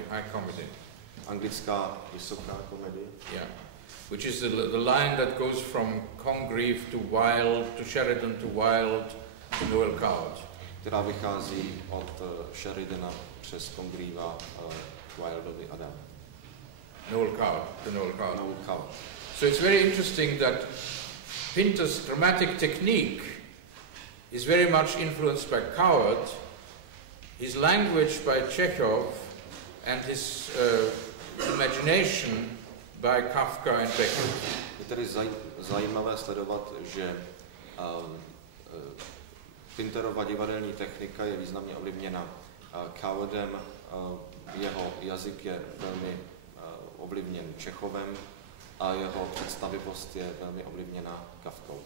Anglická vysoká komedie. Yeah. Which is the line that goes from Congreve to Wilde, to Sheridan to Wilde, to Noel Coward. Která vychází od Sheridana přes Congreva k Wildovi a dál. Noel Coward. So it's very interesting that Pinter's dramatic technique is very much influenced by Coward, his language by Chekhov, and his imagination by Kafka and Beckett. Je tedy zajímavé sledovat, že Pinterova divadelní technika je významně ovlivněna Cowardem, jeho jazyk je velmi ovlivněn Čechovem a jeho představivost je velmi ovlivněna Kafkou.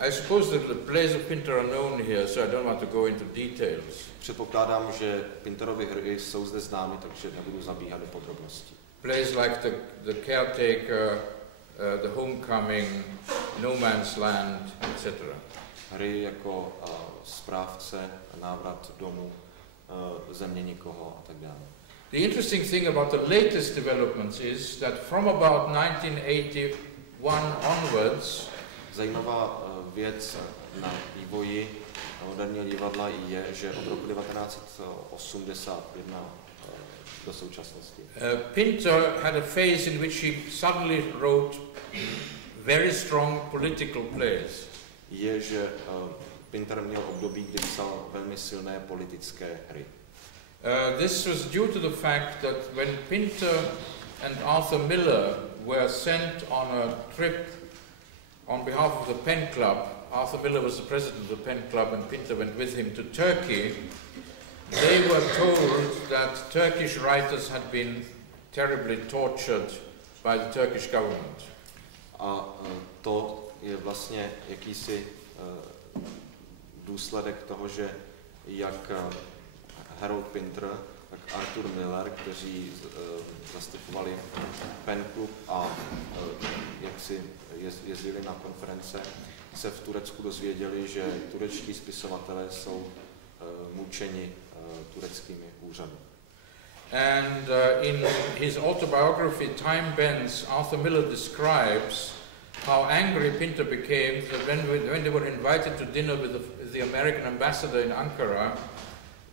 I suppose that the plays of Pinter are known here, so I don't want to go into details. Předpokládám, že Pinterovy hry jsou zde známy, takže nebudu zabíhat do podrobností. Plays like The Caretaker, The Homecoming, No Man's Land, etc. Hry jako Správce, Návrat domů, Země nikoho a tak dále. The interesting thing about the latest developments is that from about 1981 onwards, zajímavá věc na vývoji moderního divadla je, že od roku 1981 do současnosti. Pinter had a phase in which he suddenly wrote very strong political plays. Je, že Pinter měl období, kdy psal velmi silné politické hry. This was due to the fact that when Pinter and Arthur Miller were sent on a trip on behalf of the Pen Club, Arthur Miller was the president of the Pen Club and Pinter went with him to Turkey, they were told that Turkish writers had been terribly tortured by the Turkish government. A to je vlastně jakýsi důsledek toho, že jak Harold Pinter, tak Arthur Miller, kteří zastupovali Pen Club a jak si jezdili na konference, se v Turecku dozvěděli, že turečtí spisovatelé jsou mučeni tureckými úřady. And in his autobiography Time Bends, Arthur Miller describes how angry Pinter became that when they were invited to dinner with the American ambassador in Ankara,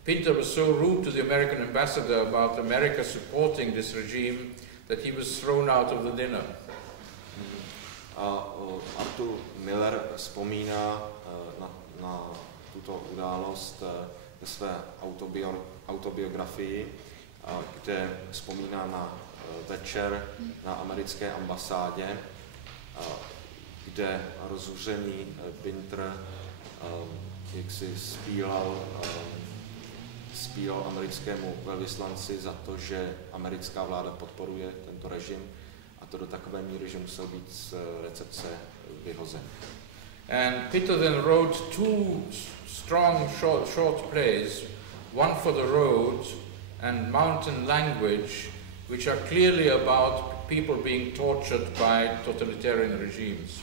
Pinter was so rude to the American ambassador about America supporting this regime that he was thrown out of the dinner. A Arthur Miller vzpomíná na tuto událost ve své autobiografii, kde vzpomíná na večer na americké ambasádě, kde rozzuřený Pinter jak si spílal americkému velvyslanci za to, že americká vláda podporuje tento režim, a to do takové míry, že musel být z recepce vyhozen. And Peter then wrote two strong short plays, one for the road and mountain language, which are clearly about people being tortured by totalitarian regimes.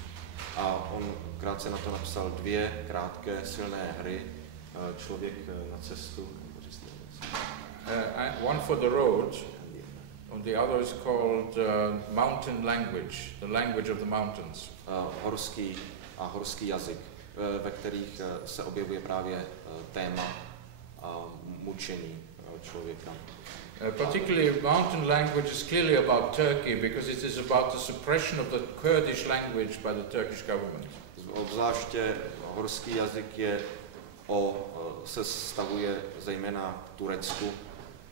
A on krátce na to napsal dvě krátké silné hry, Člověk na cestu. One for the road, and the other is called mountain language, the language of the mountains. Horský jazyk, ve kterých se objevuje právě téma mučení člověka. Particularly mountain language is clearly about Turkey because it is about the suppression of the Kurdish language by the Turkish government. Obzvláště horský jazyk se stavuje zejména k Turecku,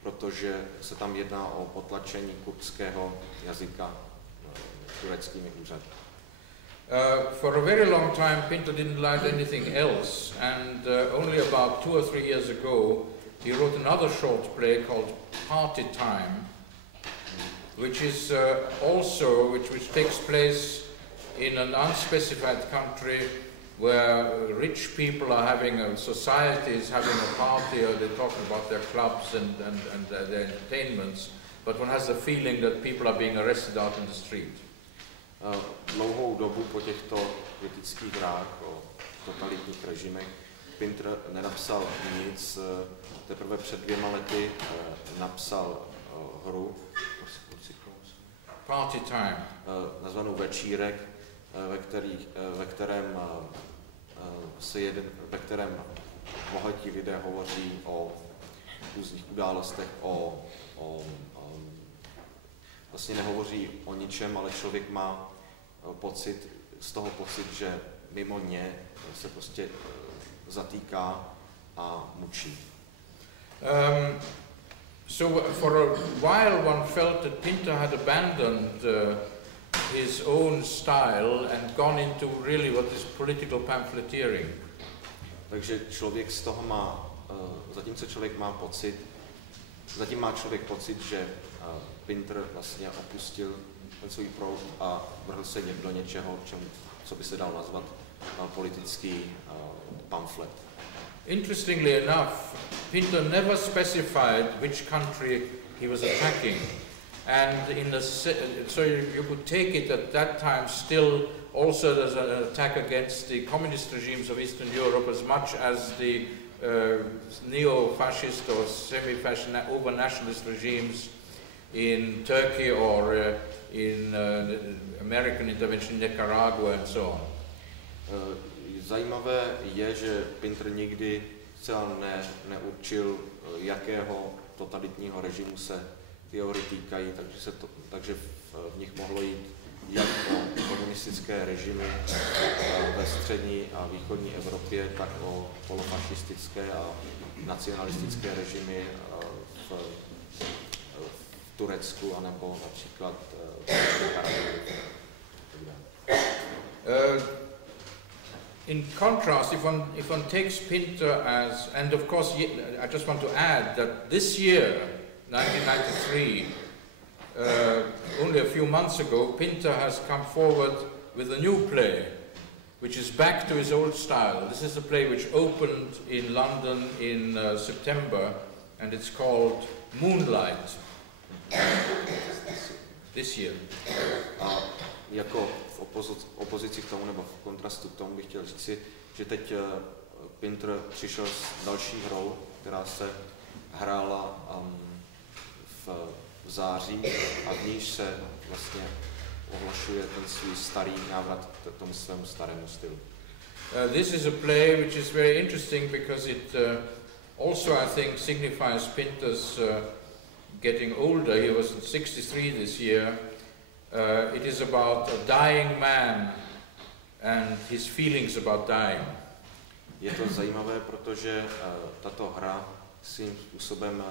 protože se tam jedná o potlačení kurdského jazyka tureckými úřady. For a very long time, Pinto didn't like anything else, and only about 2 or 3 years ago, he wrote another short play called Party Time, which is which takes place in an unspecified country where rich people are societies having a party, or they're talking about their clubs and their entertainments, but one has the feeling that people are being arrested out in the street. Dlouhou dobu po těchto kritických hrách o totalitních režimech Pinter nenapsal nic. Teprve před 2 lety napsal hru Party Time, nazvanou Večírek, ve kterém bohatí lidé hovoří o různých událostech, vlastně nehovoří o ničem, ale člověk má z toho pocit, že mimo ně se prostě zatýká a mučí. So for a while one felt that Pinto had abandoned his own style and gone into really what is political pamphleteering. Takže člověk z toho má, zatím má člověk pocit, že Pinter vlastně opustil ten svůj proud a vrhl se do něčeho, co by se dal nazvat politický pamflet. Interestingly enough, Pinto never specified which country he was attacking, and so you could take it at that time still also as an attack against the communist regimes of Eastern Europe as much as the neo-fascist or semi-fascist over-nationalist regimes in Turkey or in American intervention in Nicaragua and so on. Zajímavé je, že Pinter nikdy zcela neurčil, jakého totalitního režimu se ty hory týkají, takže v nich mohlo jít jak o komunistické režimy ve střední a východní Evropě, tak o polofašistické a nacionalistické režimy v Turecku, anebo například in contrast, if one takes Pinto as, and of course I just want to add that this year, 1993, only a few months ago, Pinto has come forward with a new play, which is back to his old style. This is a play which opened in London in September, and it's called Moonlight. This year. A jako v opozici k tomu, nebo v kontrastu k tomu bych chtěl říci, že teď Pinter přišel s další hrou, která se hrála v září a v níž se vlastně ohlašuje ten svůj starý návrat k tomu svému starému stylu. This is a play which is very interesting because it also, I think, signifies Pinter's getting older. He was 63 this year. It is about a dying man and his feelings about dying. Je to zajímavé, protože tato hra svým způsobem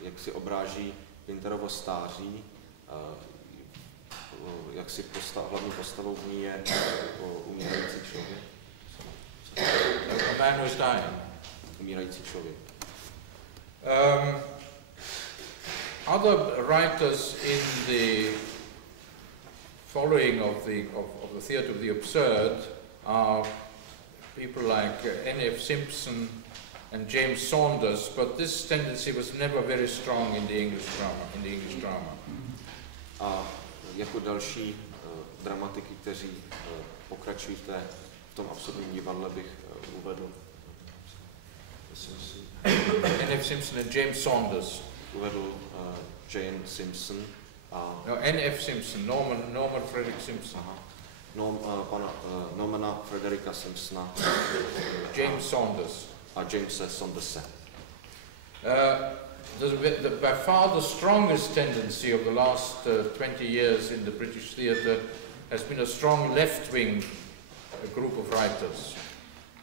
jak si obráží Pinterovo stáří, jak si hlavní postavou v ní je umírající člověk. A man who's dying. Umírající člověk. Other writers in the following of the theatre of the absurd are people like N.F. Simpson and James Saunders, but this tendency was never very strong in the English drama. A jako další dramatiky, kteří pokračují v tom absurdním divadle, bych uvedl N.F. Simpson and James Saunders. Uvedl Jane Simpson a... No, N.F. Simpson, Norman Frederick Simpson. Pana Normana Fredericka Simpsona. James Saunders. A Jamese Saunderse. By far the strongest tendency of the last 20 years in the British theatre has been a strong left-wing group of writers.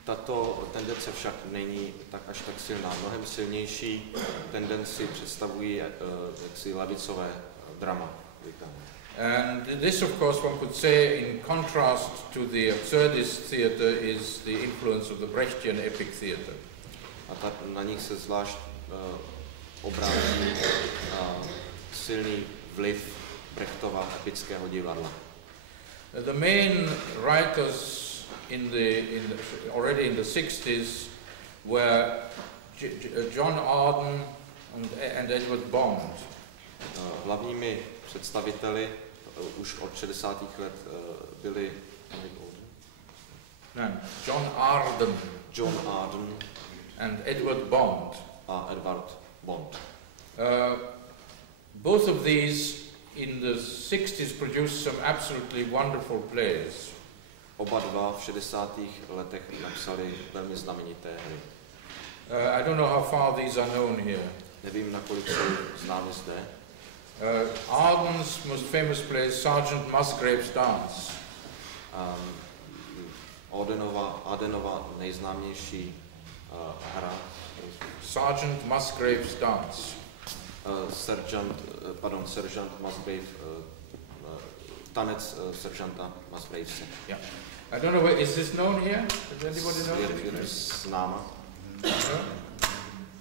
Tato tendence však není tak až tak silná. Mnohem silnější tendenci představují jaksi levicové drama. And this, of course, one could say, in contrast to the absurdist theatre, is the influence of the Brechtian epic theatre. A na nich se zvlášť obrází silný vliv Brechtova epického divadla. The main writers already in the 60s were John Arden and Edward Bond. Hlavními představiteli už od 60. let byli John Arden and Edward Bond. A Edward Bond. Both of these in the 60s produced some absolutely wonderful plays. Oba dva v 60. letech napsali velmi znamenité hry. I don't know how far these are known here. Nevím, nakolik jsou známy zde. Arden's most famous play is Sergeant Musgrave's Dance. Ardenova nejznámější hra. Sergeant Musgrave's Dance. Sergeant Musgrave, tanec seržanta Musgravese. Yeah. I don't know, is this known here? Does anybody know? Je známa.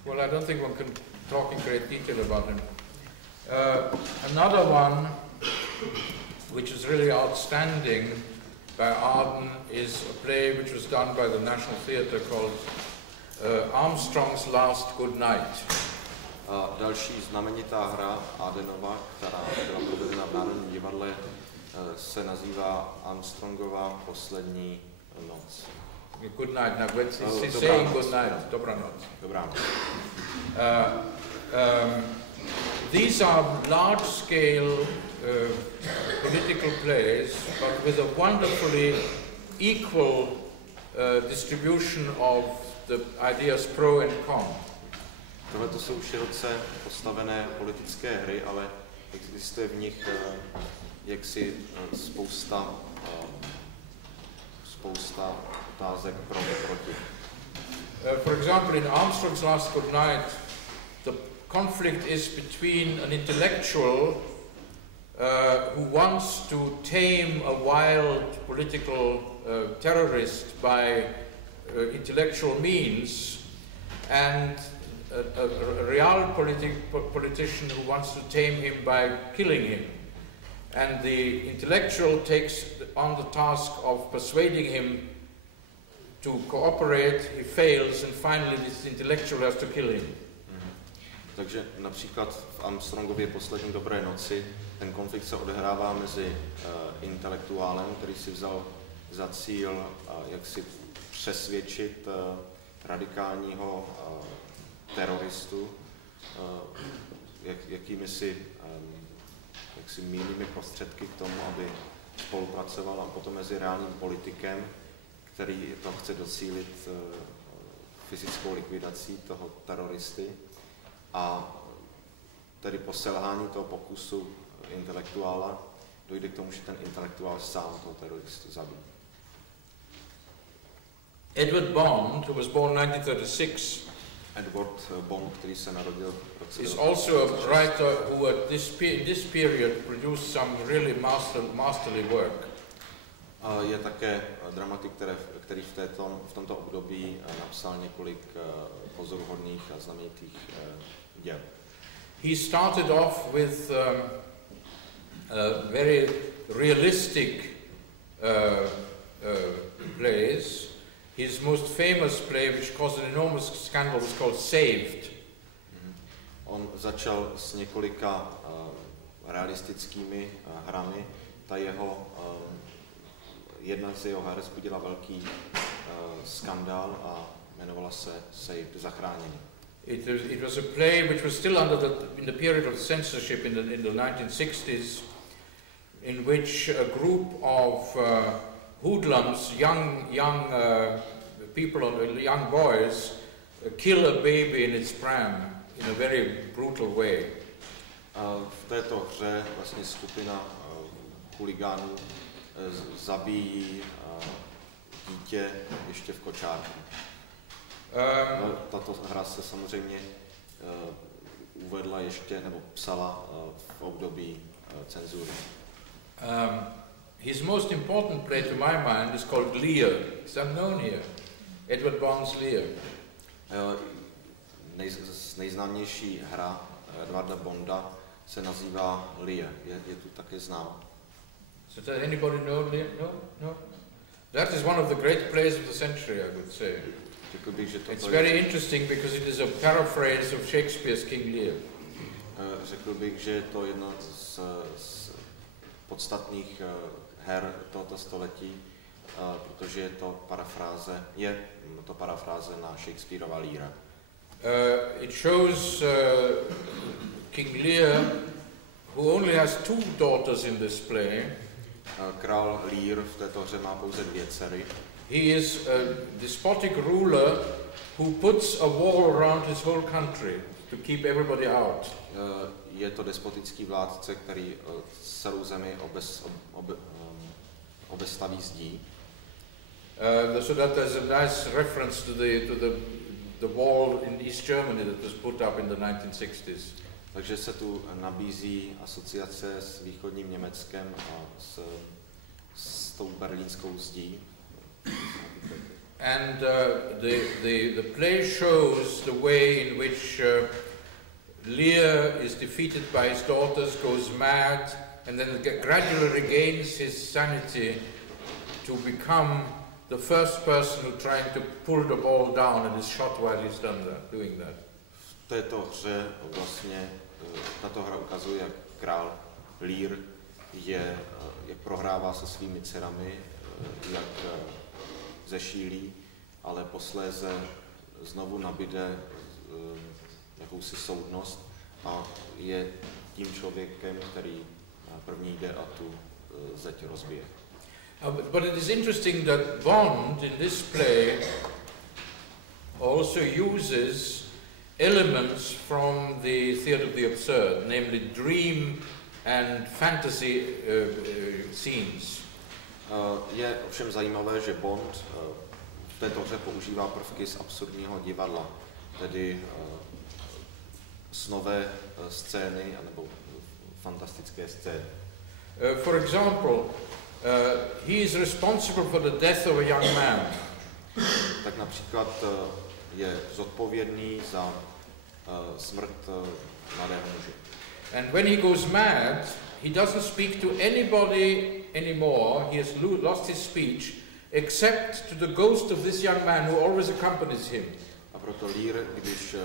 Well, I don't think one can talk in great detail about him. Another one, which is really outstanding by Arden, is a play which was done by the National Theatre called Armstrong's Last Good Night. Další znamenitá hra Ardenova, která byla provedena v Národním divadle, se nazývá Armstrongova poslední noc. Good night. Now, he's saying good night. Dobrá noc. Dobrá noc. These are large-scale political plays, but with a wonderfully equal distribution of the ideas pro and con. Tohle to jsou široce postavené politické hry, ale existuje v nich jaksi spousta otázek pro a proti. For example, in Armstrong's Last Good Night, the conflict is between an intellectual who wants to tame a wild political terrorist by intellectual means, and a real politician who wants to tame him by killing him. And the intellectual takes on the task of persuading him to cooperate, he fails, and finally this intellectual has to kill him. Takže například v Armstrongově Poslední dobré noci ten konflikt se odehrává mezi intelektuálem, který si vzal za cíl jak si přesvědčit radikálního teroristu jakými si mírnými prostředky k tomu, aby spolupracoval, a potom mezi reálným politikem, který to chce docílit fyzickou likvidací toho teroristy, a tedy po selhání toho pokusu intelektuála dojde k tomu, že ten intelektuál sám toho teroristu zabíjí. Edward Bond, who was born 1936, Edward Bond, který se narodil v roce is also a writer who at this period produced some really masterly work. Je také dramatik, který v tomto období napsal několik pozoruhodných a znamenitých děl. He started off with very realistic plays. His most famous play, which caused an enormous scandal, was called Saved. On začal s několika realistickými hrami. Ta jedna z jeho her vzbudila velký skandál a jmenovala se Saved, zachránění. It was a play which was still in the period of censorship in the 1960s, in which a group of hoodlums, young boys, kill a baby in its pram in a very brutal way. V této hře vlastně skupina chuligánů zabíjí dítě ještě v kočárku. Tato hra se samozřejmě uvedla ještě, nebo psala v období cenzury. His most important play to my mind is called Lear. It's unknown here. Edward Bond's Lear. Nejznámější hra Edwarda Bonda se nazývá Lear. Je tu také znám. So does anybody know Lear? No? That is one of the great plays of the century, I would say. It's very interesting because it is a paraphrase of Shakespeare's King Lear. Řekl bych, že je to jedna z podstatných her tohoto století, protože je to parafráze na Shakespeareova Leara. It shows King Lear, who only has 2 daughters in this play. Král Lear v této hře má pouze 2 dcery. He is a despotic ruler who puts a wall around his whole country to keep everybody out. Je to despotický vládce, který celou zemi obestaví zdí. So that there's a nice reference to the wall in East Germany that was put up in the 1960s. Takže se tu nabízí asociace s východním Německem a s tou berlínskou zdí. And the play shows the way in which Lear is defeated by his daughters, goes mad, and then gradually regains his sanity to become the first person who trying to pull the ball down and is shot while he's doing that. V této hře vlastně tato hra ukazuje, jak král Lear jak prohrává se svými dcerami, jak zešílí, ale posléze znovu nabíde jakousi soudnost a je tím člověkem, který první jde a tu zeď rozbije. But it is interesting that Bond in this play also uses elements from the theatre of the absurd, namely dream and fantasy scenes. Je ovšem zajímavé, že Bond v této hře používá prvky z absurdního divadla, tedy snové scény anebo fantastické scény. For example, he is responsible for the death of a young man. Tak například je zodpovědný za smrt mladého muže. And when he goes mad, he doesn't speak to anybody anymore. He has lost his speech, except to the ghost of this young man who always accompanies him. A proto Lear, když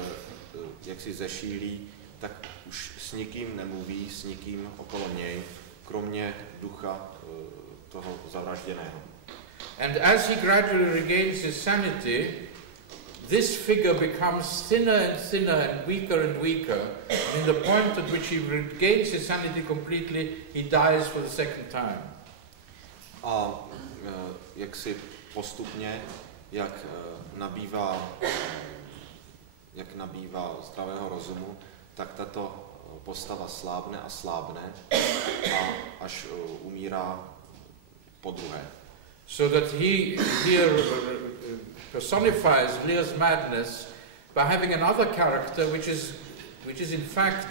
jaksi zešílí, tak už s nikým nemluví, s nikým okolo něj, kromě ducha toho zavražděného. And as he gradually regains his sanity, this figure becomes thinner and thinner and weaker, and in the point at which he regains his sanity completely, he dies for the second time. A jak si postupně, jak nabývá zdravého rozumu, tak tato postava slábne a slábne a až umírá podruhé. So that he here personifies Lear's madness by having another character which is in fact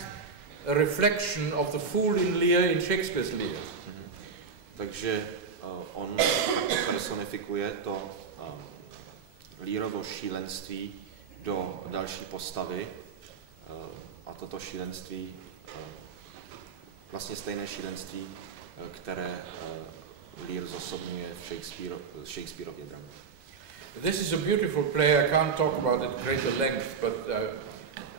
a reflection of the fool in Lear in Shakespeare's Lear. Takže on personifikuje to Learovo šílenství do další postavy a toto šílenství, vlastně stejné šílenství, které Lear zosobňuje v Shakespeareově dramě. This is a beautiful play. I can't talk about it at greater length, but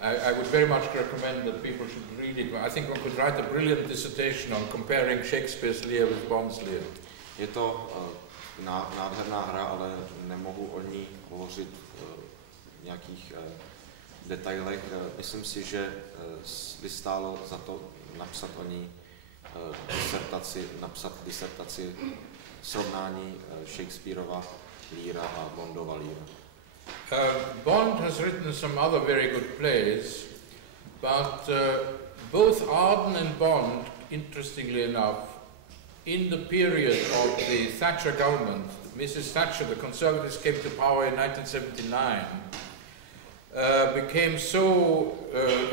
I would very much recommend that people should read it. I think one could write a brilliant dissertation on comparing Shakespeare's Lear with Bond's Lear. Je to nádherná hra, ale nemohu o ní hovořit v nějakých detailech. Myslím si, že by stálo za to napsat o ní disertaci srovnání Shakespeareova Leara a Bondova Leara. Bond has written some other very good plays, but both Arden and Bond, interestingly enough, in the period of the Thatcher government, Mrs. Thatcher, the Conservatives came to power in 1979, became so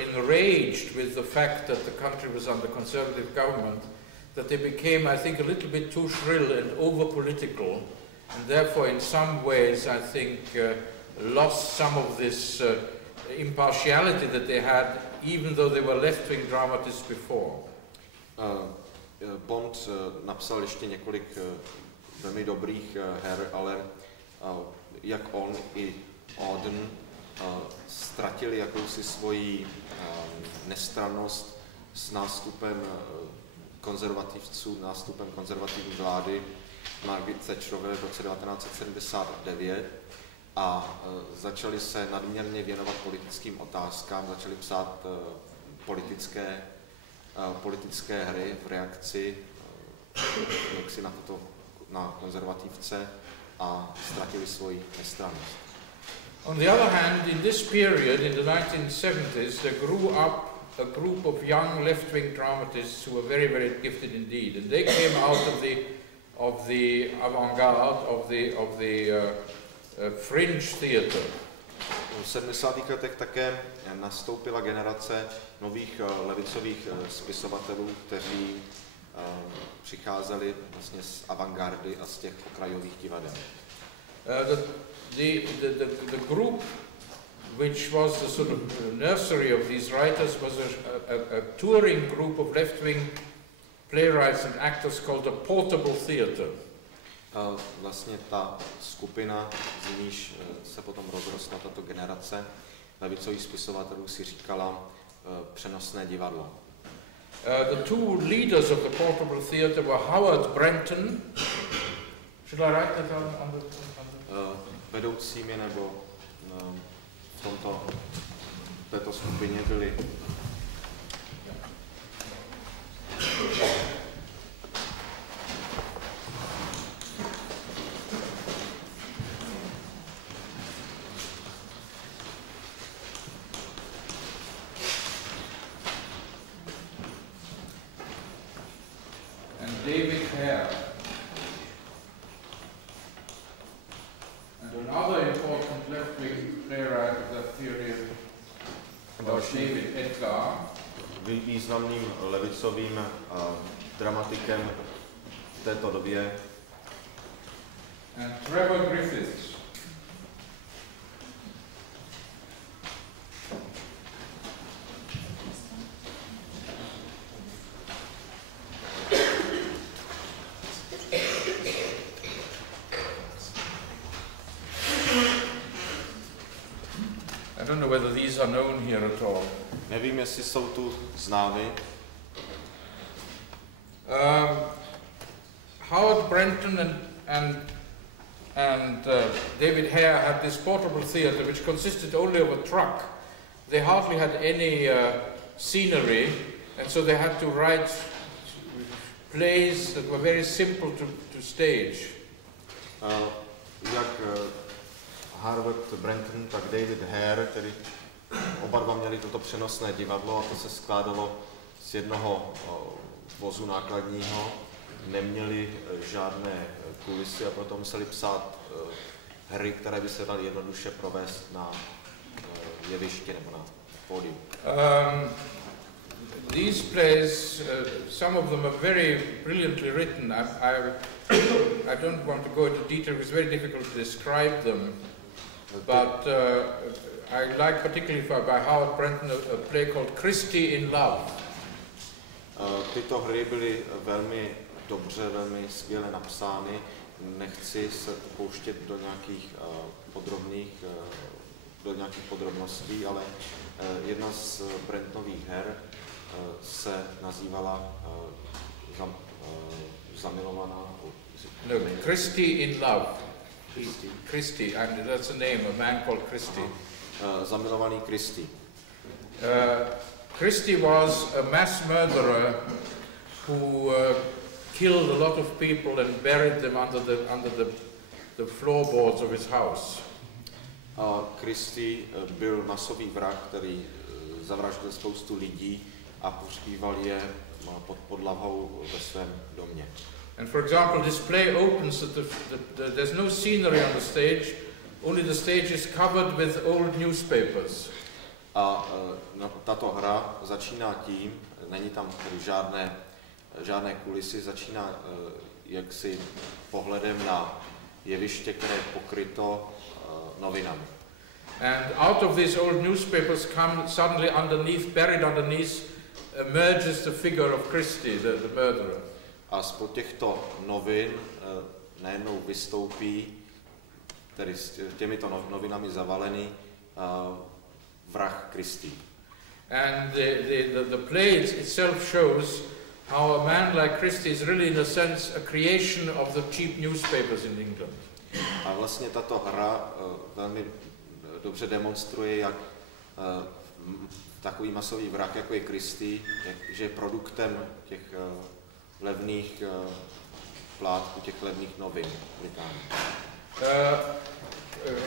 enraged with the fact that the country was under Conservative government that they became, I think, a little bit too shrill and over-political, and therefore in some ways, I think, lost some of this impartiality that they had, even though they were left-wing dramatists before. Bond napsal ještě několik velmi dobrých her, ale jak on i Auden ztratili jakousi svoji nestrannost s nástupem konzervativců, nástupem konzervativní vlády Margaret Thatcherové v roce 1979 a začali se nadměrně věnovat politickým otázkám, začali psát politické hry v reakci jaksi na konzervativce a ztratili svoji nestrannost. On the other hand, in this period, in the 1970s, there grew up a group of young left-wing dramatists who were very, very gifted indeed, and they came out of the avant-garde, of the fringe theatre. V 70. letech také nastoupila generace nových levicových spisovatelů, kteří přicházeli vlastně z avantgardy a z těch okrajových divadel. The group which was the sort of nursery of these writers was a touring group of left-wing playwrights and actors called the Portable Theatre. Vlastně ta skupina, z níž se potom rozrostla tato generace levicových spisovatelů, si říkala přenosné divadlo. The two leaders of the Portable Theatre were Howard Brenton. Should I write that on the vedoucími nebo v této skupině byli David Hare. And another important left-wing playwright of that period was David Edgar. Významným levicovým dramatikem v této době. And Trevor Griffiths. I don't know whether these are known here at all. Nevím, jestli jsou tu známy. Howard Brenton and David Hare had this portable theatre which consisted only of a truck. They hardly had any scenery, and so they had to write plays that were very simple to stage. Jak Howard Brenton, tak David Hare, tedy oba dva měli toto přenosné divadlo a to se skládalo z jednoho vozu nákladního, neměli žádné kulisy a proto museli psát hry, které by se daly jednoduše provést na jeviště nebo na pódium. these plays, some of them are very brilliantly written. I don't want to go into detail, it's very difficult to describe them, but I like particularly by Howard Brenton a play called Christy in Love. Tyto hry byly velmi dobře, velmi skvěle napsány. Nechci se pouštět do nějakých podrobností, ale jedna z Brentonových her se nazývala Zamilovaná. No, Christy in Love. Christy, and that's a name, a man called Christy. Zamilovaný Christy. Christy was a mass murderer who killed a lot of people and buried them under the floorboards of his house. Christy byl masový vrah, který zavraždil spoustu lidí a pohřbíval je pod podlahou ve svém domě. And for example, this play opens that there's no scenery on the stage, only the stage is covered with old newspapers. A tato hra začíná tím, není tam tedy žádné kulisy, začíná jaksi pohledem na jeviště, které je pokryto novinami. And out of these old newspapers come suddenly buried underneath, emerges the figure of Christy, the murderer. A spod těchto novin najednou vystoupí, tedy s těmito novinami zavalený, vrah Christy. And the play itself shows how a man like Christy is really, in a sense, a creation of the cheap newspapers in England. A vlastně tato hra velmi dobře demonstruje, jak takový masový vrah, jako je Christy, že je produktem těch levných plátků, těch levných novin v Británii.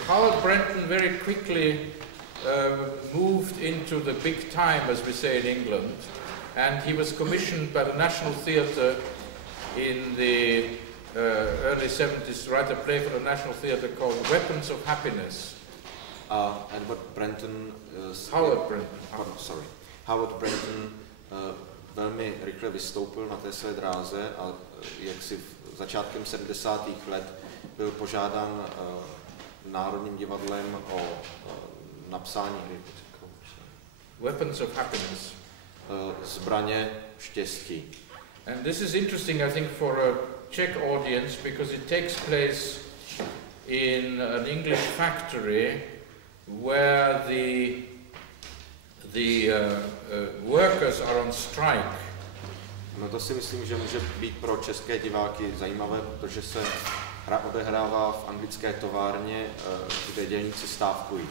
Howard Brenton very quickly moved into the big time, as we say in England, and he was commissioned by the National Theatre in the early 70s to write a play for the National Theatre called Weapons of Happiness. Howard Brenton velmi rychle vystoupil na té své dráze a jaksi začátkem 70. let byl požádán Národním divadlem o napsání hry. Weapons of Happiness. Zbraně štěstí. And this is interesting, I think, for a Czech audience because it takes place in an English factory where the workers are on strike. No to si myslím, že může být pro české diváky zajímavé, protože se hra odehrává v anglické továrně, kde dělníci stávkují.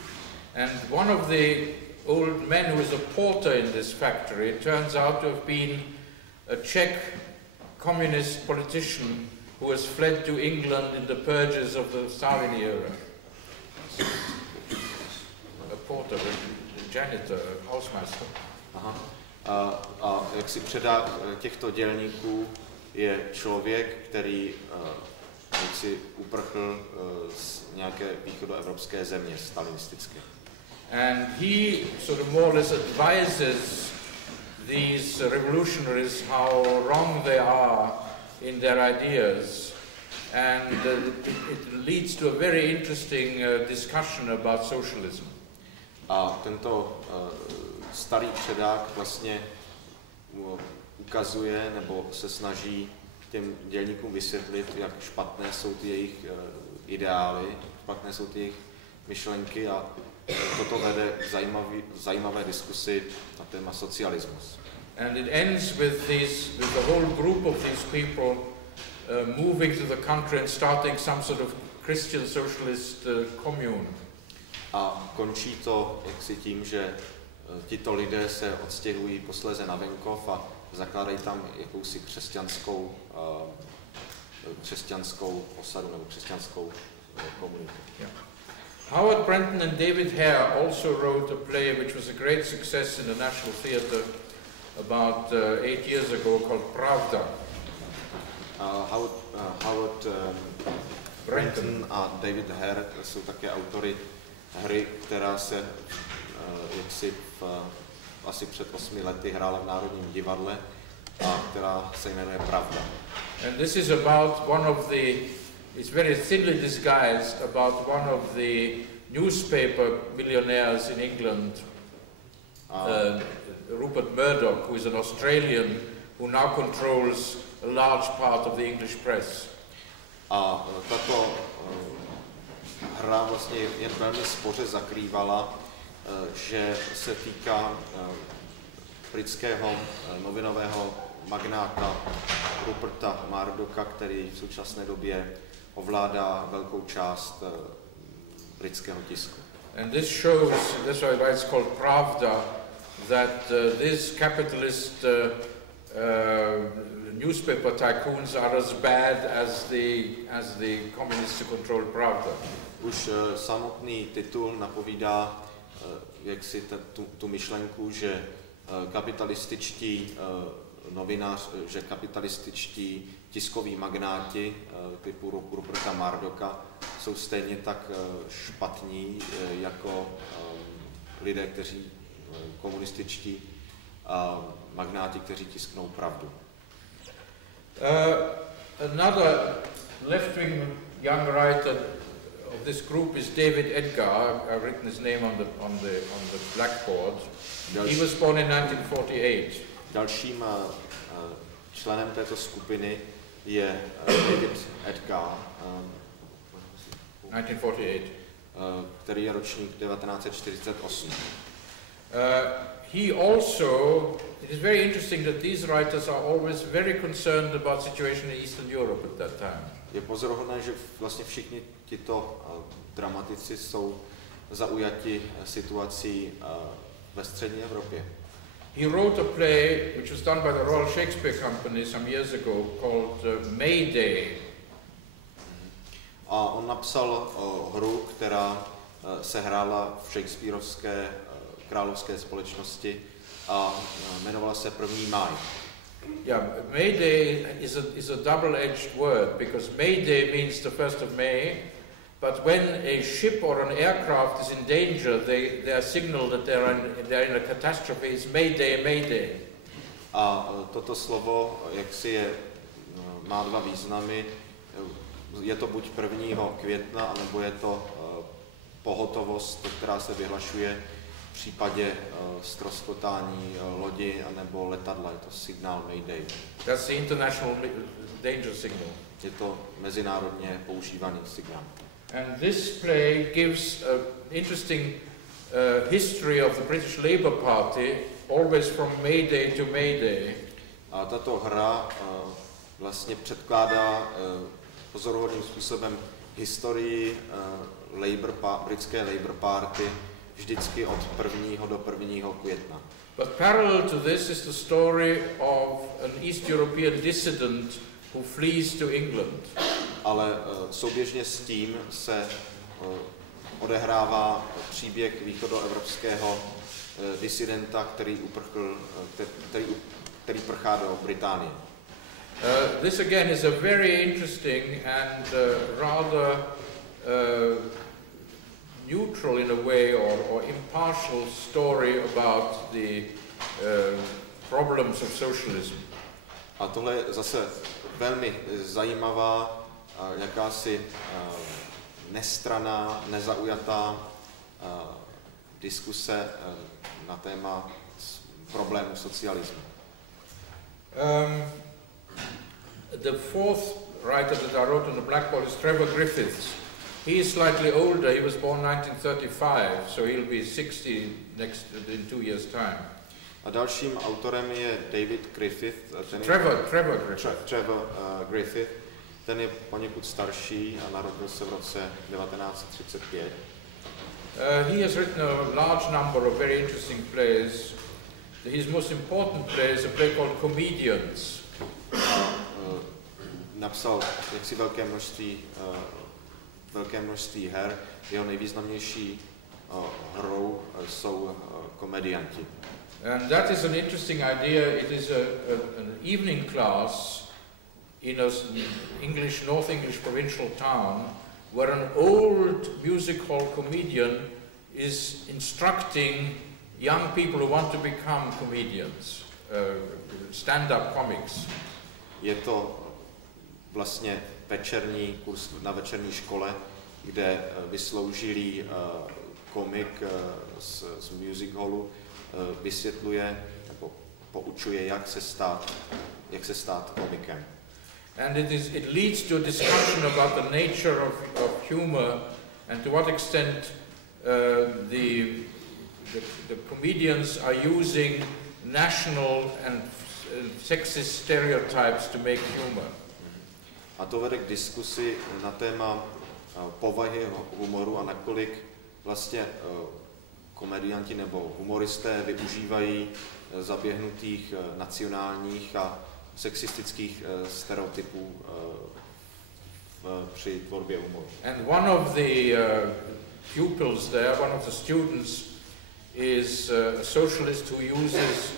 And one of the old men who is a porter in this factory turns out to have been a Czech communist politician who has fled to England in the purges of the Stalin era. A porter, a janitor, a housemaster. Aha. A jak si předák těchto dělníků je člověk, který jak si uprchl z nějaké východoevropské země, stalinistické. And he sort of more or less advises these revolutionaries how wrong they are in their ideas, and it leads to a very interesting discussion about socialism. A tento starý předák vlastně ukazuje nebo se snaží těm dělníkům vysvětlit, jak špatné jsou ty jejich ideály, špatné jsou ty jejich myšlenky a toto vede k zajímavé diskusi na téma socialismus. And it ends with the whole group of these people moving to the country and starting some sort of Christian socialist commune. A končí to jaksi tím, že tito lidé se odstěhují posléze na venkov a zakládají tam jakousi křesťanskou osadu nebo křesťanskou komunitu. Yeah. Howard Brenton and David Hare also wrote a play which was a great success in the National Theatre about 8 years ago called Pravda. Howard Brenton a David Hare jsou také autory hry, která se jaksi v asi před 8 lety hrála v Národním divadle a která se jmenuje Pravda. And this is about one of the, it's very thinly disguised, about one of the newspaper millionaires in England, Rupert Murdoch, who is an Australian, who now controls a large part of the English press. A tato hra vlastně jen velmi spoře zakrývala, že se týká britského novinového magnáta Ruperta Murdocha, který v současné době ovládá velkou část britského tisku. And this shows, that's why it's called Pravda, that these capitalist newspaper tycoons are as bad as the communists who control Pravda. Už samotný titul napovídá jaksi tu myšlenku, že kapitalističtí novinář, že kapitalističtí tiskoví magnáti typu Ruperta Murdocha jsou stejně tak špatní jako lidé, kteří komunističtí magnáti, kteří tisknou pravdu. Another left-wing young writer of this group is David Edgar. I've written his name on the blackboard. He was born in 1948. Dalším členem této skupiny je David Edgar, 1948. Který je ročník 1948. He also, it is very interesting that these writers are always very concerned about situation in Eastern Europe at that time. Je pozoruhodné, že vlastně všichni tito dramatici jsou zaujati situací ve střední Evropě. He wrote a play which was done by the Royal Shakespeare Company some years ago called Mayday. A on napsal hru, která se hrála v Shakespearovské královské společnosti a jmenovala se První máj. Yeah, Mayday is a double-edged word because Mayday means the 1st of May, but when a ship or an aircraft is in danger, they are signaled that they're in a catastrophe. It's Mayday, Mayday. A toto slovo, jaksi má dva významy. Je to buď 1. května, anebo je to pohotovost, která se vyhlašuje v případě ztroskotání lodi anebo letadla. Je to signál Mayday. That's the international danger signal. Je to mezinárodně používaný signál. And this play gives an interesting history of the British Labour Party, always from Mayday to Mayday. A tato hra vlastně předkládá pozoruhodným způsobem historii britské Labour Party vždycky od 1. do 1. května. But parallel to this is the story of an East European dissident who flees to England. Ale souběžně s tím se odehrává příběh východoevropského disidenta, který prchá do Británie. This again is a very interesting and rather neutral in a way or impartial story about the problems of socialism. A tohle je zase velmi zajímavá, jakási nestranná, nezaujatá diskuse na téma problému socialismu. The fourth writer that I wrote on the blackboard is Trevor Griffiths. He is slightly older. He was born 1935, so he'll be 60 in 2 years' time. A dalším autorem je David Griffith. Trevor Griffith. Ten je poněkud starší a narodil se v roce 1935. He has written a large number of very interesting plays. His most important play is a play called Comedians. Napsal jaksi velké množství her. Jeho nejvýznamnější hrou jsou komedianti. And that is an interesting idea. It is an evening class in an North English provincial town where an old music hall comedian is instructing young people who want to become comedians, stand-up comics. Je to vlastně večerní kurz na večerní škole, kde vysloužilý komik z music hallu vysvětluje nebo poučuje, jak se stát komikem. And it leads to a discussion about the nature of humor and to what extent the comedians are using national and sexist stereotypes to make humor. A to vede k diskusi na téma povahy humoru a nakolik vlastně komedianti nebo humoristé využívají zaběhnutých nacionálních a sexistických stereotypů při tvorbě humoru. And one of the pupils there, one of the students, is a socialist who uses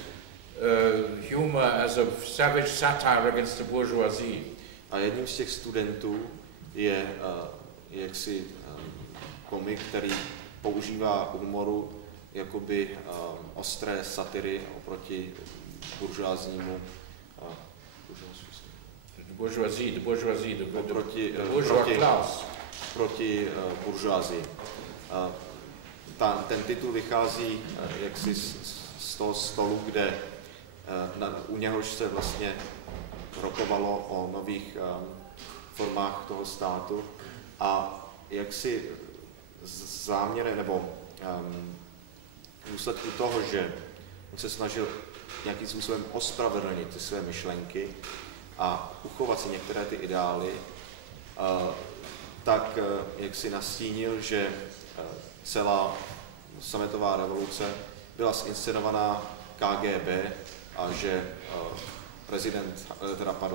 humor as a savage satire against the bourgeoisie. A jedním z těch studentů je jaksi komik, který používá humoru jakoby ostré satiry oproti buržoáznímu proti buržoázii. Ten titul vychází jaksi z toho stolu, kde u něhož se vlastně rokovalo o nových formách toho státu a jaksi záměrem nebo důsledku toho, že on se snažil nějakým způsobem ospravedlnit ty své myšlenky a uchovat si některé ty ideály, tak jak si nastínil, že celá sametová revoluce byla zinscenovaná KGB a že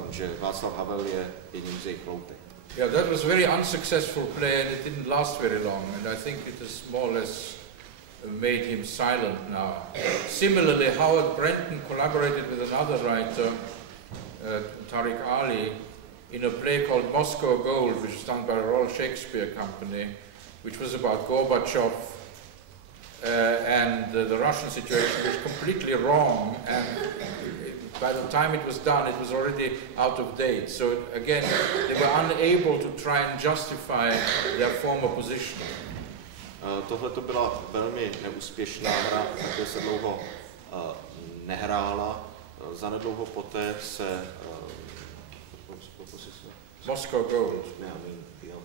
že Václav Havel je jedním z jejich loutek. Yeah, that was a very unsuccessful play and it didn't last very long, and I think it has more or less made him silent now. Similarly, Howard Brenton collaborated with another writer, Tariq Ali, in a play called Moscow Gold, which was done by the Royal Shakespeare Company, which was about Gorbachev and the Russian situation, which was completely wrong, and by the time it was done, it was already out of date. So again, they were unable to try and justify their former position. Tohle to byla velmi neúspěšná hra, také se dlouho nehrála. Zanedlouho poté se Moscow Gold.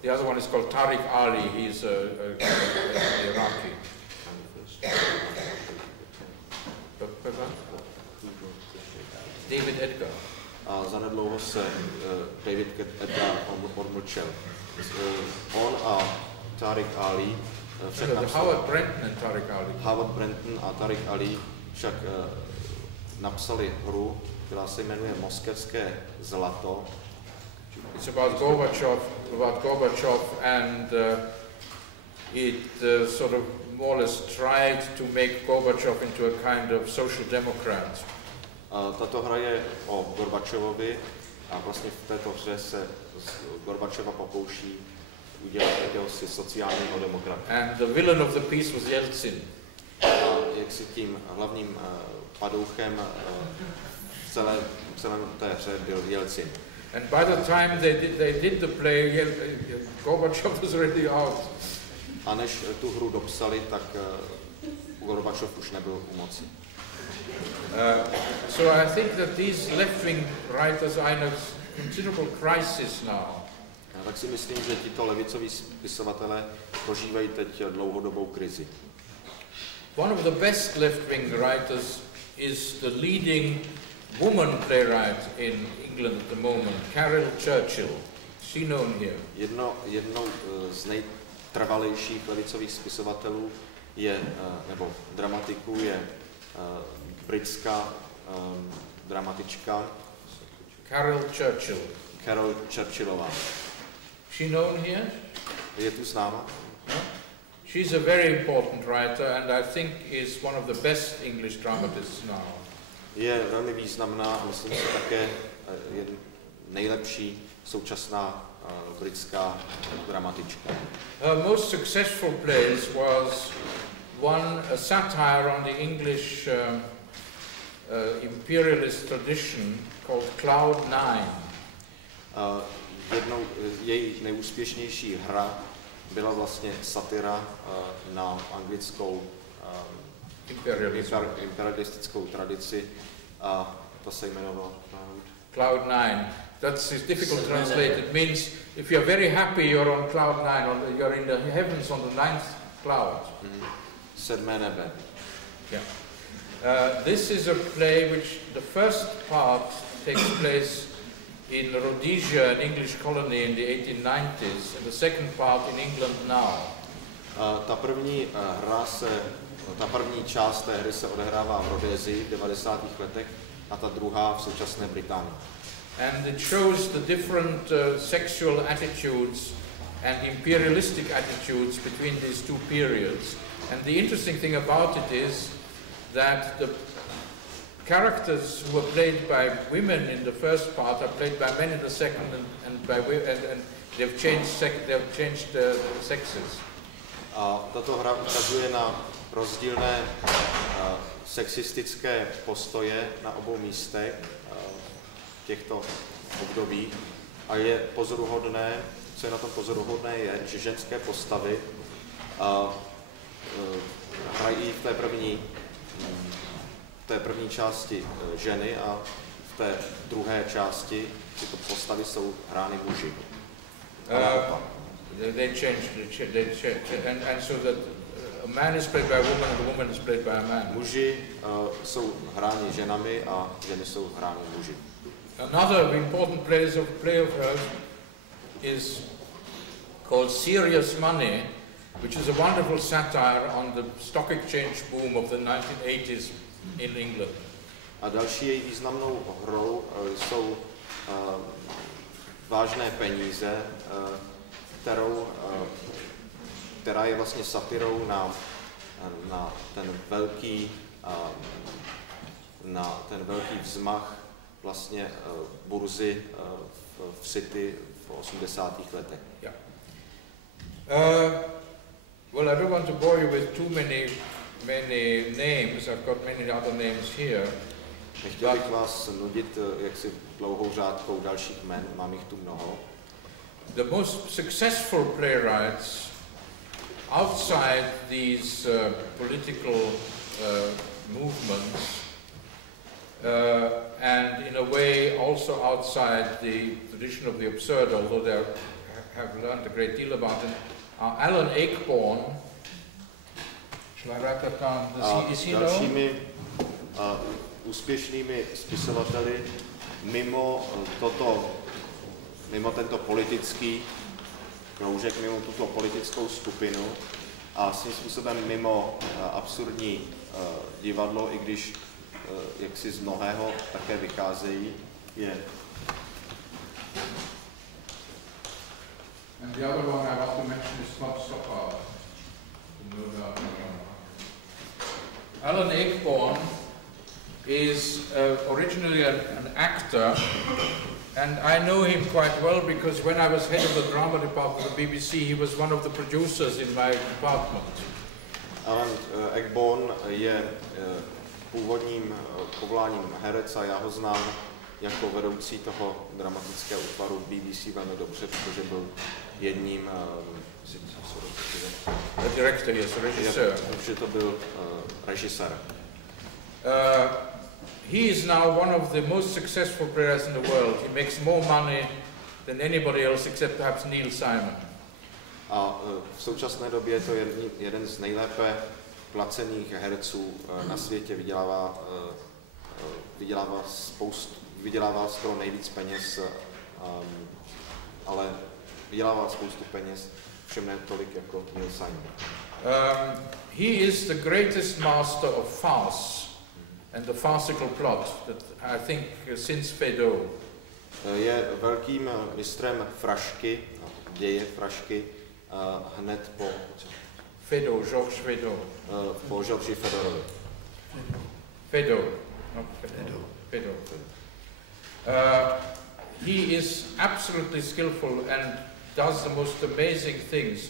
The other one is called Tariq Ali. He's Iraqi. David Edgar. A zanedlouho se David Edgar odmlčel. On a Tariq Ali však Howard Brenton and Tariq Ali. Howard Brenton a Tariq Ali však napsali hru, která se jmenuje Moskevské zlato. It's about Gorbachev and it sort of more or less tried to make Gorbachev into a kind of social democrat. Tato hra je o Gorbačovovi a vlastně v této hře se Gorbačova pokouší udělat jakéhosi sociálního demokrata. And the villain of the piece was Yeltsin. A jak si tím hlavním padouchem celé té hře byl Jelcin. And by the time they did the play, Gorbachev was already out. A než tu hru dopsali, tak Gorbačov už nebyl u moci. So I think that these left-wing writers are in a considerable crisis now. Tak si myslím, že tito levicoví spisovatelé prožívají teď dlouhodobou krizi. One of the best left-wing writers is the leading woman playwright in England at the moment, Carol Churchill. Is she known here? Jednou z nejtrvalejších levicových spisovatelů je, nebo dramatiků je britská dramatička Carol Churchill. Carol Churchillová. She known here? Je tu známa? No? She's a very important writer and I think is one of the best English dramatists now. Je velmi významná a myslím si také je nejlepší současná britská dramatička. Her most successful plays was one satire on the English imperialist tradition called Cloud Nine. Jednou její nejúspěšnější hra byla vlastně satira na anglickou imperialistickou tradici a to se jmenovalo Cloud Nine. That's difficult to translate. It means if you're very happy, you're on cloud nine, you're in the heavens on the ninth cloud. Sedmé nebe. Yeah. This is a play which the first part takes place in Rhodesia, an English colony in the 1890s, and the second part in England now. Ta první část té hry se odehrává v Rhodésii v 90. letech a ta druhá v současné Británii. And it shows the different sexual attitudes and imperialistic attitudes between these two periods. And the interesting thing about it is that the characters who were played by women in the first part are played by men in the second, and they've changed the sexes. A tato hra ukazuje na rozdílné sexistické postoje na obou místech těchto období a je pozoruhodné, co je na tom pozoruhodné, je, že ženské postavy hrají v té první části ženy a v té druhé části tyto postavy jsou hrány muži. They changed, and so that a man is played by a woman and a woman is played by a man. Muži jsou hráni ženami a ženy jsou hrány muži. Another important play of hers is called Serious Money, which is a wonderful satire on the stock exchange boom of the 1980s in England. A další její významnou hrou jsou Vážné peníze, která je vlastně satirou na ten velký vzmach vlastně burzy v City v 80. letech. Yeah. Well, I don't want to bore you with too many names. I've got many other names here. Nechtěl bych vás nudit jaksi dlouhou řádkou dalších jmen, mám jich tu mnoho. The most successful playwrights outside these political movements and in a way also outside the tradition of the absurd, although they have learned a great deal about it, are Alan Ayckbourn. Shall I write that down? Is he dalšími úspěšnými spisovateli mimo tento politický kroužek, mimo tuto politickou skupinu a svým způsobem mimo absurdní divadlo, i když jaksi z mnohého také vycházejí, je. And the other one I want to mention is Scott Stoppard. Alan Ayckbourn is originally an actor, and I know him quite well because when I was head of the drama department of the BBC, he was one of the producers in my department. Alan Ayckbourn je původním povoláním herec a já ho znám jako vedoucí toho dramatického útvaru BBC velmi dobře, protože byl jedním director, yes, režisér. Protože to byl režisér. He is now one of the most successful playwrights in the world. He makes more money than anybody else except perhaps Neil Simon. A v současné době je to jeden z nejlépe placených herců na světě, vydělává skoro nejvíc peněz, ale vydělává spoustu peněz, všem ne tolik jako Neil Simon. He is the greatest master of farce and the farcical plot that I think since Feydeau. Je velkým mistrem frašky, děje frašky, hned po Feydeau, Georges Feydeau. Po Georgi Fedorovi. Feydeau, not Feydeau. Feydeau. He is absolutely skillful and does the most amazing things.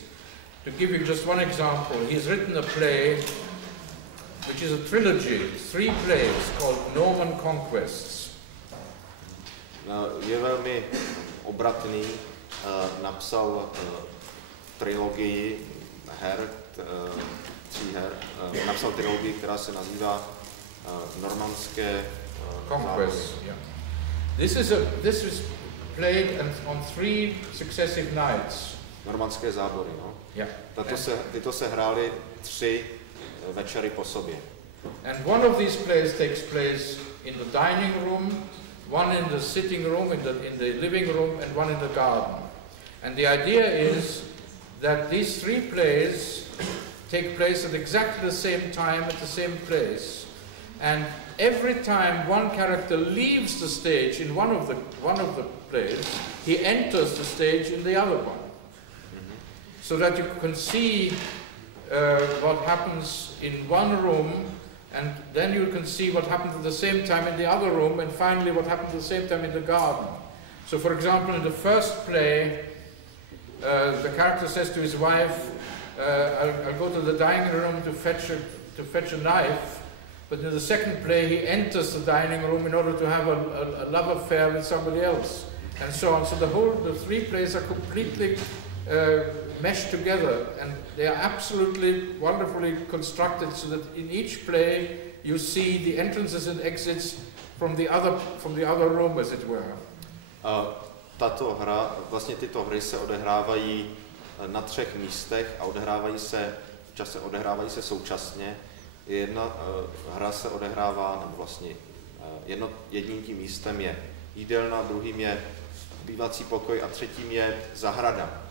To give you just one example, he's written a play which is a trilogy, 3 plays called Norman Conquests. Je velmi obratný, napsal trilogii her, 3 her, napsal trilogii, která se nazývá normandské Conquests. Yeah. This was played on 3 successive nights. Normandské zábory, no. Yeah. Tyto se hrály 3 večery po sobě. And one of these plays takes place in the dining room, one in the sitting room, in the living room, and one in the garden. And the idea is that these 3 plays take place at exactly the same time at the same place. And every time one character leaves the stage in one of the plays, he enters the stage in the other one. So that you can see what happens in one room, and then you can see what happens at the same time in the other room, and finally what happens at the same time in the garden. So for example, in the first play, the character says to his wife, I'll go to the dining room to fetch a knife, but in the second play he enters the dining room in order to have a love affair with somebody else, and so on. So the 3 plays are completely meshed together, and they are absolutely wonderfully constructed so that in each play you see the entrances and exits from the other room, as it were. Tato hra, vlastně tyto hry se odehrávají na 3 místech a odehrávají se současně. Jedna hra se odehrává, nebo vlastně jedním tím místem je jídelna, druhým je obývací pokoj a třetím je zahrada.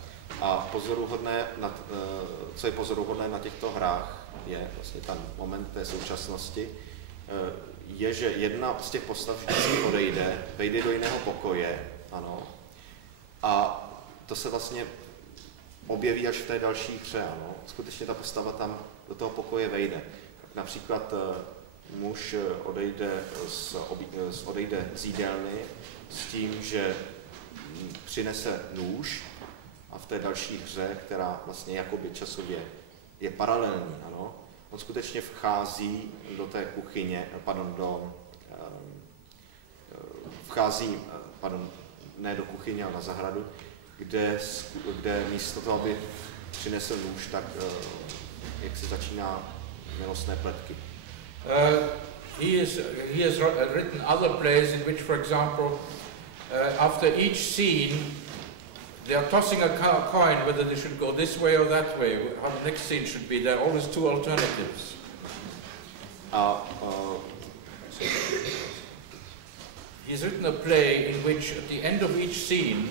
A co je pozoruhodné na těchto hrách, je vlastně ten moment té současnosti, je, že jedna z těch postav vždycky vejde do jiného pokoje, ano, a to se vlastně objeví až v té další hře, ano. Skutečně ta postava tam do toho pokoje vejde. Například muž odejde z jídelny s tím, že přinese nůž, a v té další hře, která vlastně jakoby časově je paralelní, ano, on skutečně vchází do té kuchyně, ne do kuchyně, ale na zahradu, kde místo toho, aby přinesl nůž, tak jak se začíná milostné pletky. He has written other plays in which, for example, after each scene, they are tossing a coin whether they should go this way or that way, how the next scene should be. There are always 2 alternatives. He's written a play in which at the end of each scene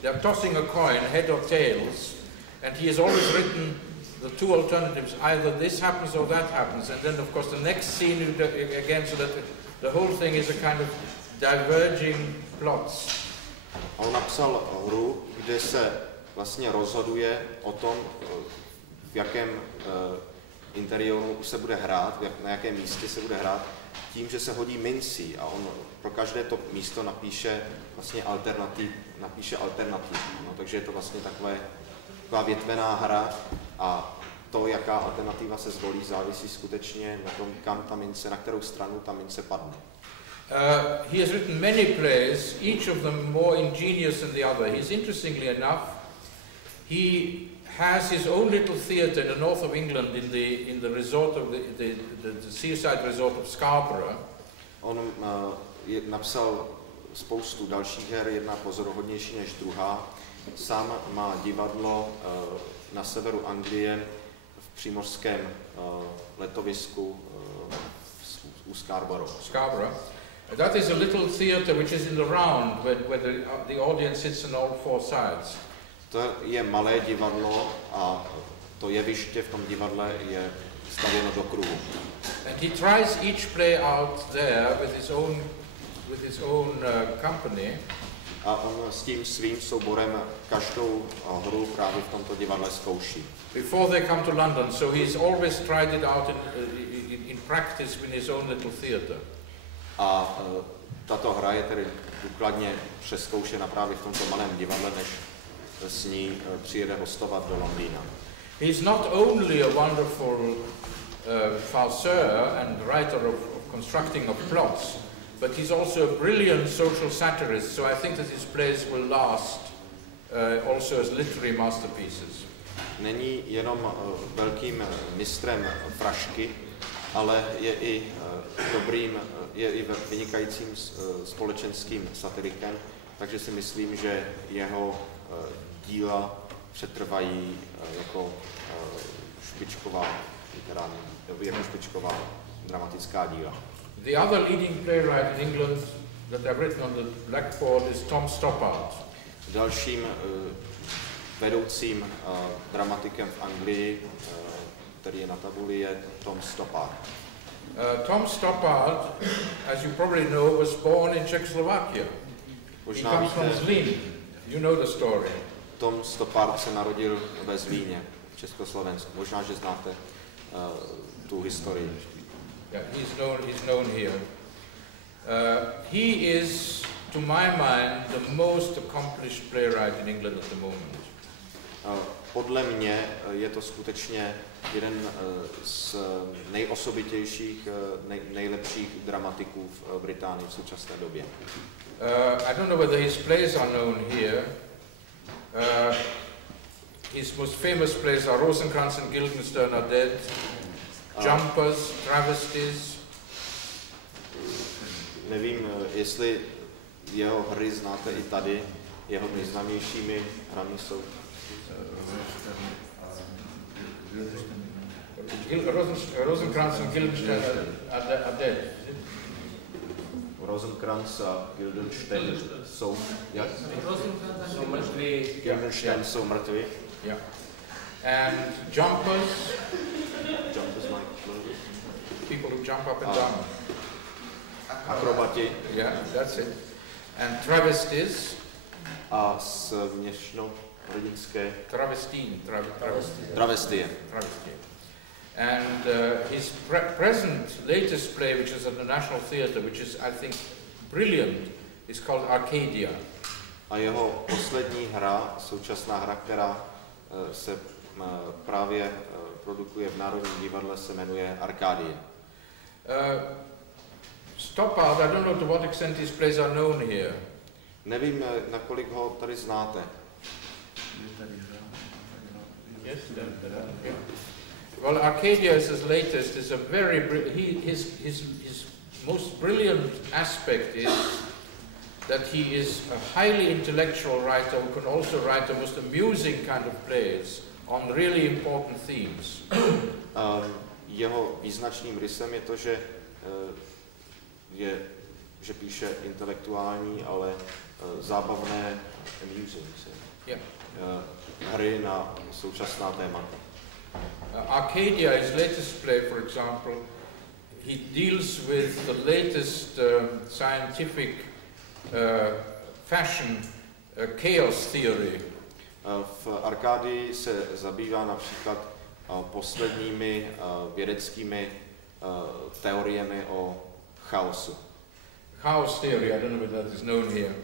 they are tossing a coin, head or tails, and he has always written the 2 alternatives, either this happens or that happens, and then of course the next scene again, so that the whole thing is a kind of diverging plots. On napsal hru, kde se vlastně rozhoduje o tom, v jakém interiéru se bude hrát, na jakém místě se bude hrát, tím, že se hodí mincí a on pro každé to místo napíše vlastně alternativu. No, takže je to vlastně taková větvená hra a to, jaká alternativa se zvolí, závisí skutečně na tom, na kterou stranu ta mince padne. He has written many plays, each of them more ingenious than the other. He's interestingly enough, he has his own little theatre in the north of England, in the resort of the seaside resort of Scarborough. On napsal spoustu dalších her, jedna pozoruhodnější než druhá. Sám má divadlo na severu Anglie v přímořském letovisku u Scarborough. That is a little theatre which is in the round, where the audience sits on all 4 sides. To je malé divadlo a to jeviště v tom divadle je stavěno do kruhu. And he tries each play out there with his own company. A on s tím svým souborem každou hru právě v tomto divadle zkouší. Before they come to London, so he's always tried it out in practice in his own little theatre. A tato hra je tedy důkladně přezkoušena právě v tomto malém divadle, než s ní přijede hostovat do Londýna. He's not only a wonderful farceur and writer of constructing of plots, but he's also a brilliant social satirist, so I think that his plays will last also as literary masterpieces. Není jenom velkým mistrem frašky, ale je i vynikajícím společenským satirikem, takže si myslím, že jeho díla přetrvají jako špičková dramatická díla. The other leading playwright in England that I've written on the blackboard is Tom Stoppard. Dalším vedoucím dramatikem v Anglii, který je na tabuli, je Tom Stoppard. Tom Stoppard, as you probably know, was born in Czechoslovakia. He comes from Essling. You know the story. Tom Stoppard se narodil ve Zlíně, v Československu. Možná, že znáte tu historii. Yeah, he's known here. He is, to my mind, the most accomplished playwright in England at the moment. Podle mě je to skutečně jeden z nejosobitějších, nejlepších dramatiků v Británii v současné době. I don't know whether his plays are known here. His most famous plays are Rosencrantz and Guildenstern Are Dead, Jumpers, Travesties. Nevím, jestli jeho hry znáte i tady. Jeho nejznámějšími hrami jsou Rosencrantz and Guildenstern are dead. Rosencrantz a Guildenstern jsou jak? Jsou mrtví. Guildenstern jsou mrtví. Yeah. And Jumpers. Jumpers like People who jump up and down. Akrobati. Yeah, that's it. And Travesties. A směšno rodinské travestie. And his present latest play, which is at the National Theatre, which is, I think, brilliant, is called Arcadia. A jeho poslední hra, současná hra, která se právě produkuje v Národním divadle, se jmenuje Arcadie. Stoppard, I don't know to what extent his plays are known here. Nevím, nakolik ho tady znáte. Yes, yeah. Well, Arcadia is his latest. Is a very his most brilliant aspect is that he is a highly intellectual writer who can also write the most amusing kind of plays on really important themes. Jeho význačným rysem je to, že píše intelektuální, ale zábavné amusing hry na současná témata. Arcadia, his latest play, for example, he deals with the latest scientific fashion chaos theory. V Arkádii se zabývá například posledními vědeckými teoriemi o chaosu. Chaos theory, I don't know whether that is known here.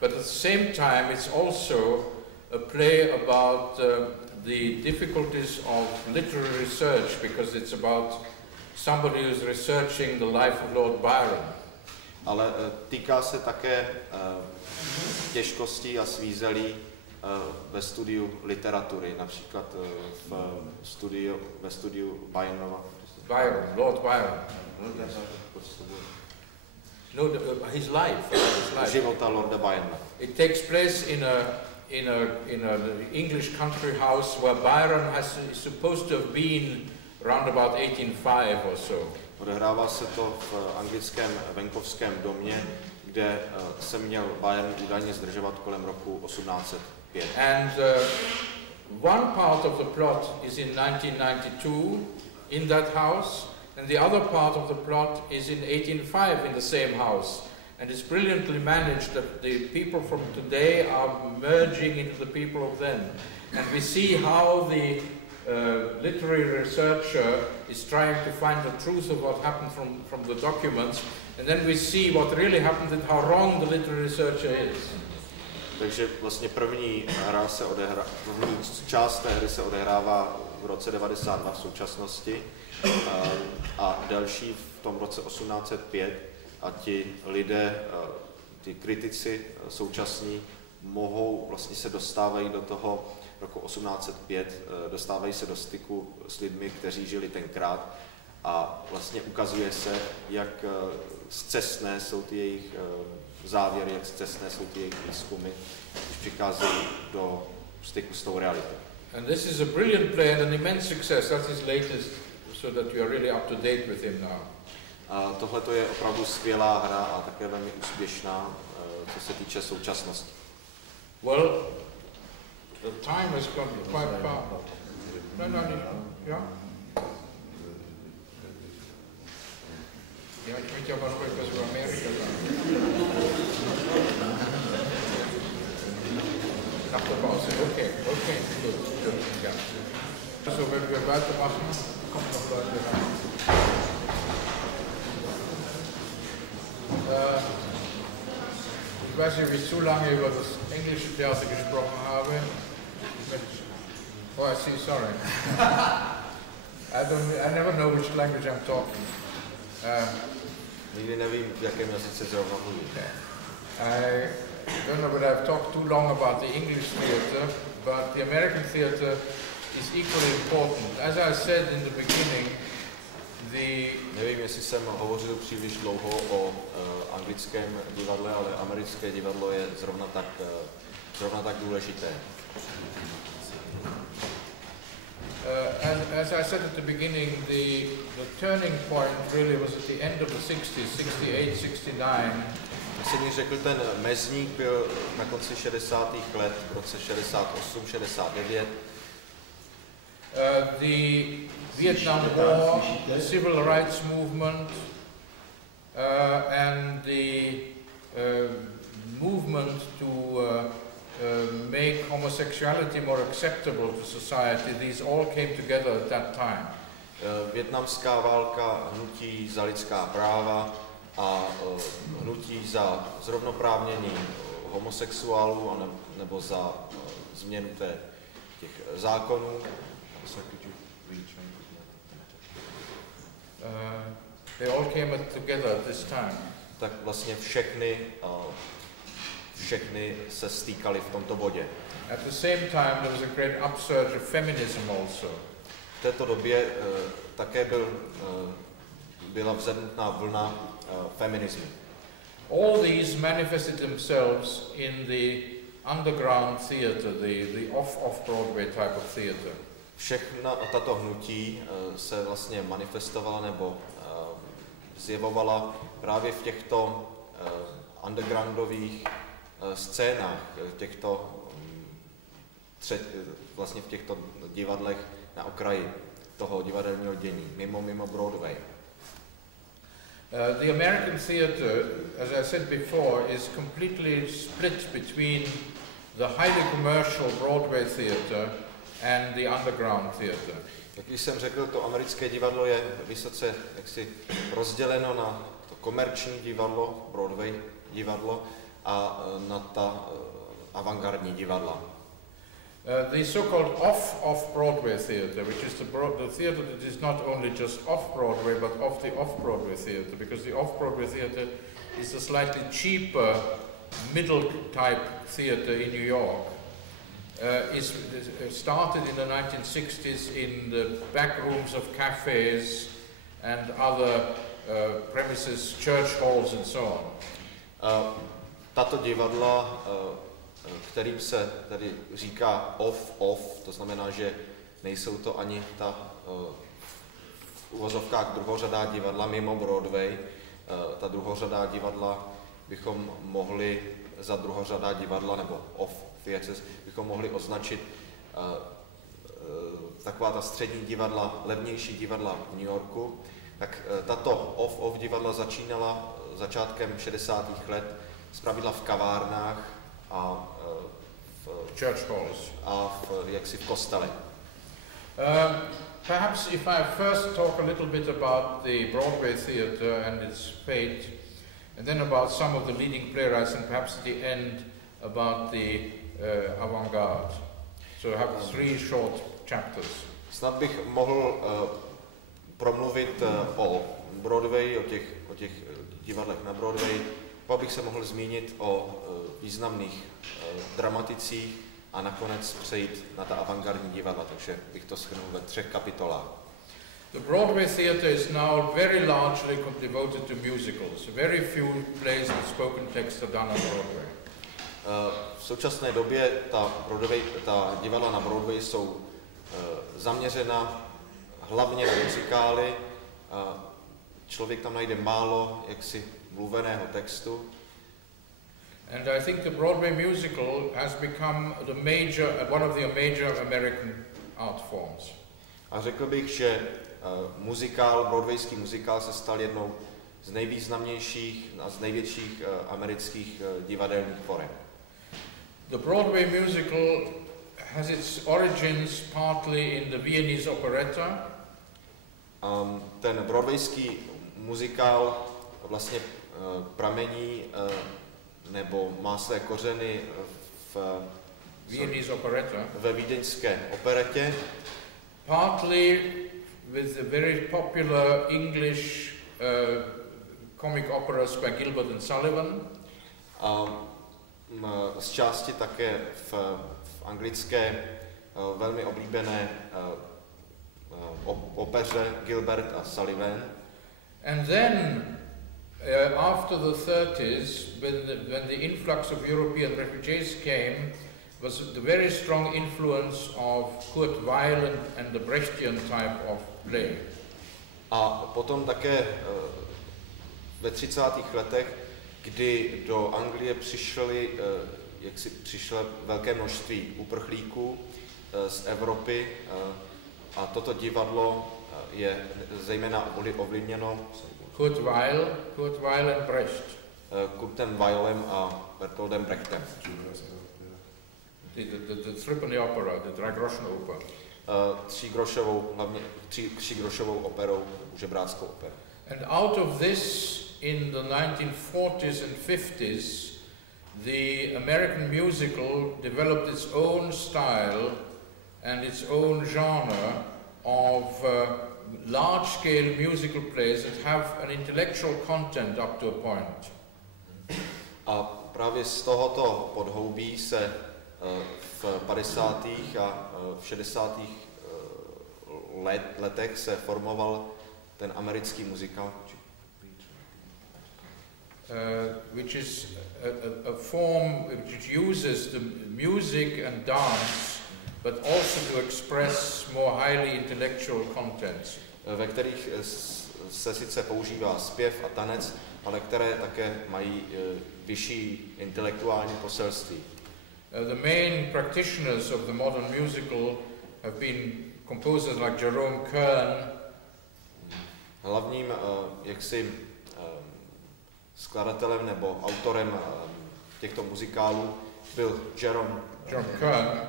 But at the same time, it's also a play about the difficulties of literary research, because it's about somebody who's researching the life of Lord Byron. Ale týká se také těžkostí a svízelí ve studiu literatury, například ve studiu Byronova. Lord Byron. No, his life. Života Lorda Byrona. It takes place in an English country house where Byron is supposed to have been around about 1805 or so. Odehrává se to v anglickém venkovském domě, kde se měl Byron údajně zdržovat kolem roku 1805. And one part of the plot is in 1992 in that house, and the other part of the plot is in 1805 in the same house. And it's brilliantly managed that the people from today are merging into the people of then. And we see how the literary researcher is trying to find the truth of what happened from the documents, and then we see what really happened and how wrong the literary researcher is. Takže vlastně první část té hry se odehrává v roce 92 v současnosti a další v tom roce 1805 a ti lidé, ty kritici současní mohou, vlastně se dostávají do toho roku 1805, dostávají se do styku s lidmi, kteří žili tenkrát a vlastně ukazuje se, jak scestné jsou ty jejich závěry, jak scestné jsou ty jejich výzkumy, když přicházejí do styku s tou realitou. And this is a brilliant play and an immense success. That's his latest, so that you are really up to date with him now. A tohle to je opravdu skvělá hra a také velmi úspěšná, co se týče současnosti. Well, the time has gone quite far. No, yeah? Я отметил насколько в Америке. After pause, okay, good, yeah. So wenn wir weitermachen, kommt noch Leute rein. Ich weiß nicht, wie ich zu lange über das englische Theater gesprochen habe. Oh, I see, sorry. I never know which language I'm talking. Nikdy nevím, v jakém jazyce zrovna mluvím. I don't know whether I've talked too long about the English theatre, but the American theatre is equally important. As I said in the beginning, nevím, jestli jsem hovořil příliš dlouho o anglickém divadle, ale americké divadlo je zrovna tak důležité. As I said at the beginning, the turning point really was at the end of the 60s, 68, 69. Jak jsem ji řekl, ten mezník byl na konci 60. let, v roce 68, 69. The Vietnam War, the civil rights movement, and the movement to make homosexuality more acceptable to society, these all came together at that time. Vietnamská válka, hnutí za lidská práva a hnutí za zrovnoprávnění homosexuálů nebo za změnu těch zákonů. They all came together at this time. Tak vlastně všechny se stýkaly v tomto bodě. At the same time, there was a great upsurge of feminism also. V této době také byla vzedmutná vlna feminismu. All these manifested themselves in the underground theatre, the off-Broadway type of theatre. Všechna tato hnutí se vlastně manifestovala nebo zjevovala právě v těchto undergroundových scénách, vlastně v těchto divadlech na okraji toho divadelního dění, mimo Broadway. The American theatre, as I said before, is completely split between the highly commercial Broadway theatre and the underground theatre. Jak jsem řekl, to americké divadlo je vysoce jaksi rozděleno na to komerční divadlo, Broadway divadlo, a na ta avantgardní divadla. The so-called off-Broadway theatre, which is the theatre that is not only just off-Broadway, but off the off-Broadway theatre, because the off-Broadway theatre is a slightly cheaper, middle-type theatre in New York. Is started in the 1960s in the back rooms of cafes and other premises, church halls and so on. Tato divadla, kterým se tady říká off, to znamená, že nejsou to ani ta v uvozovkách druhořadá divadla mimo Broadway. Ta druhořadá divadla bychom mohli za druhořadá divadla nebo off theatres bychom mohli označit taková ta střední divadla, levnější divadla v New Yorku. Tak tato off divadla začínala začátkem 60. let zpravidla v kavárnách a v church halls a jaksi v kostelech. Perhaps if I first talk a little bit about the Broadway theatre and its fate, and then about some of the leading playwrights, and perhaps at the end about the avant-garde. So I have 3 short chapters. Snad bych mohl promluvit o Broadway, o těch divadlech na Broadway, pak bych se mohl zmínit o významných dramaticích a nakonec přejít na ta avantgardní divadla, takže bych to shrnul ve 3 kapitolách. The Broadway theatre is now very largely devoted to musicals. Very few plays with spoken text are done on Broadway. V současné době ta divadla na Broadway jsou zaměřena hlavně na muzikály. Člověk tam najde málo jaksi mluveného textu. And I think the Broadway musical has become one of the major American art forms. A řekl bych, že broadwayský muzikál se stal jednou z nejvýznamnějších a z největších amerických divadelních forem. The Broadway musical has its origins partly in the Viennese operetta. Ten broadwayský muzikál vlastně pramení nebo má své kořeny ve vídeňské operetě. Partly with the very popular English comic operas by Gilbert and Sullivan. Z části také v anglické velmi oblíbené opeře Gilbert a Sullivan. And then after the 30s, when the influx of European refugees came, was the very strong influence of Kurt Weill and the Brechtian type of play. A potom také ve 30. letech, kdy do Anglie přišlo velké množství uprchlíků z Evropy a toto divadlo je zejména ovlivněno Kurt Weill and Brecht. Kurtem Weillem a Bertoldem Brechtem. The threepenny opera, the Dreigroschenoper. Třígrošovou operou, žebráckou operu. And out of this, in the 1940s and 50s, the American musical developed its own style and its own genre of large-scale musical plays that have an intellectual content up to a point. A právě z tohoto podhoubí se v 50. a v 60. letech se formoval ten americký muzikál, which is a form which uses the music and dance, but also to express more highly intellectual contents. Ve kterých se sice používá zpěv a tanec, ale které také mají vyšší intelektuální poselství. The main practitioners of the modern musical have been composers like Jerome Kern. Hlavním skladatelem nebo autorem těchto muzikálů byl Jerome Kern.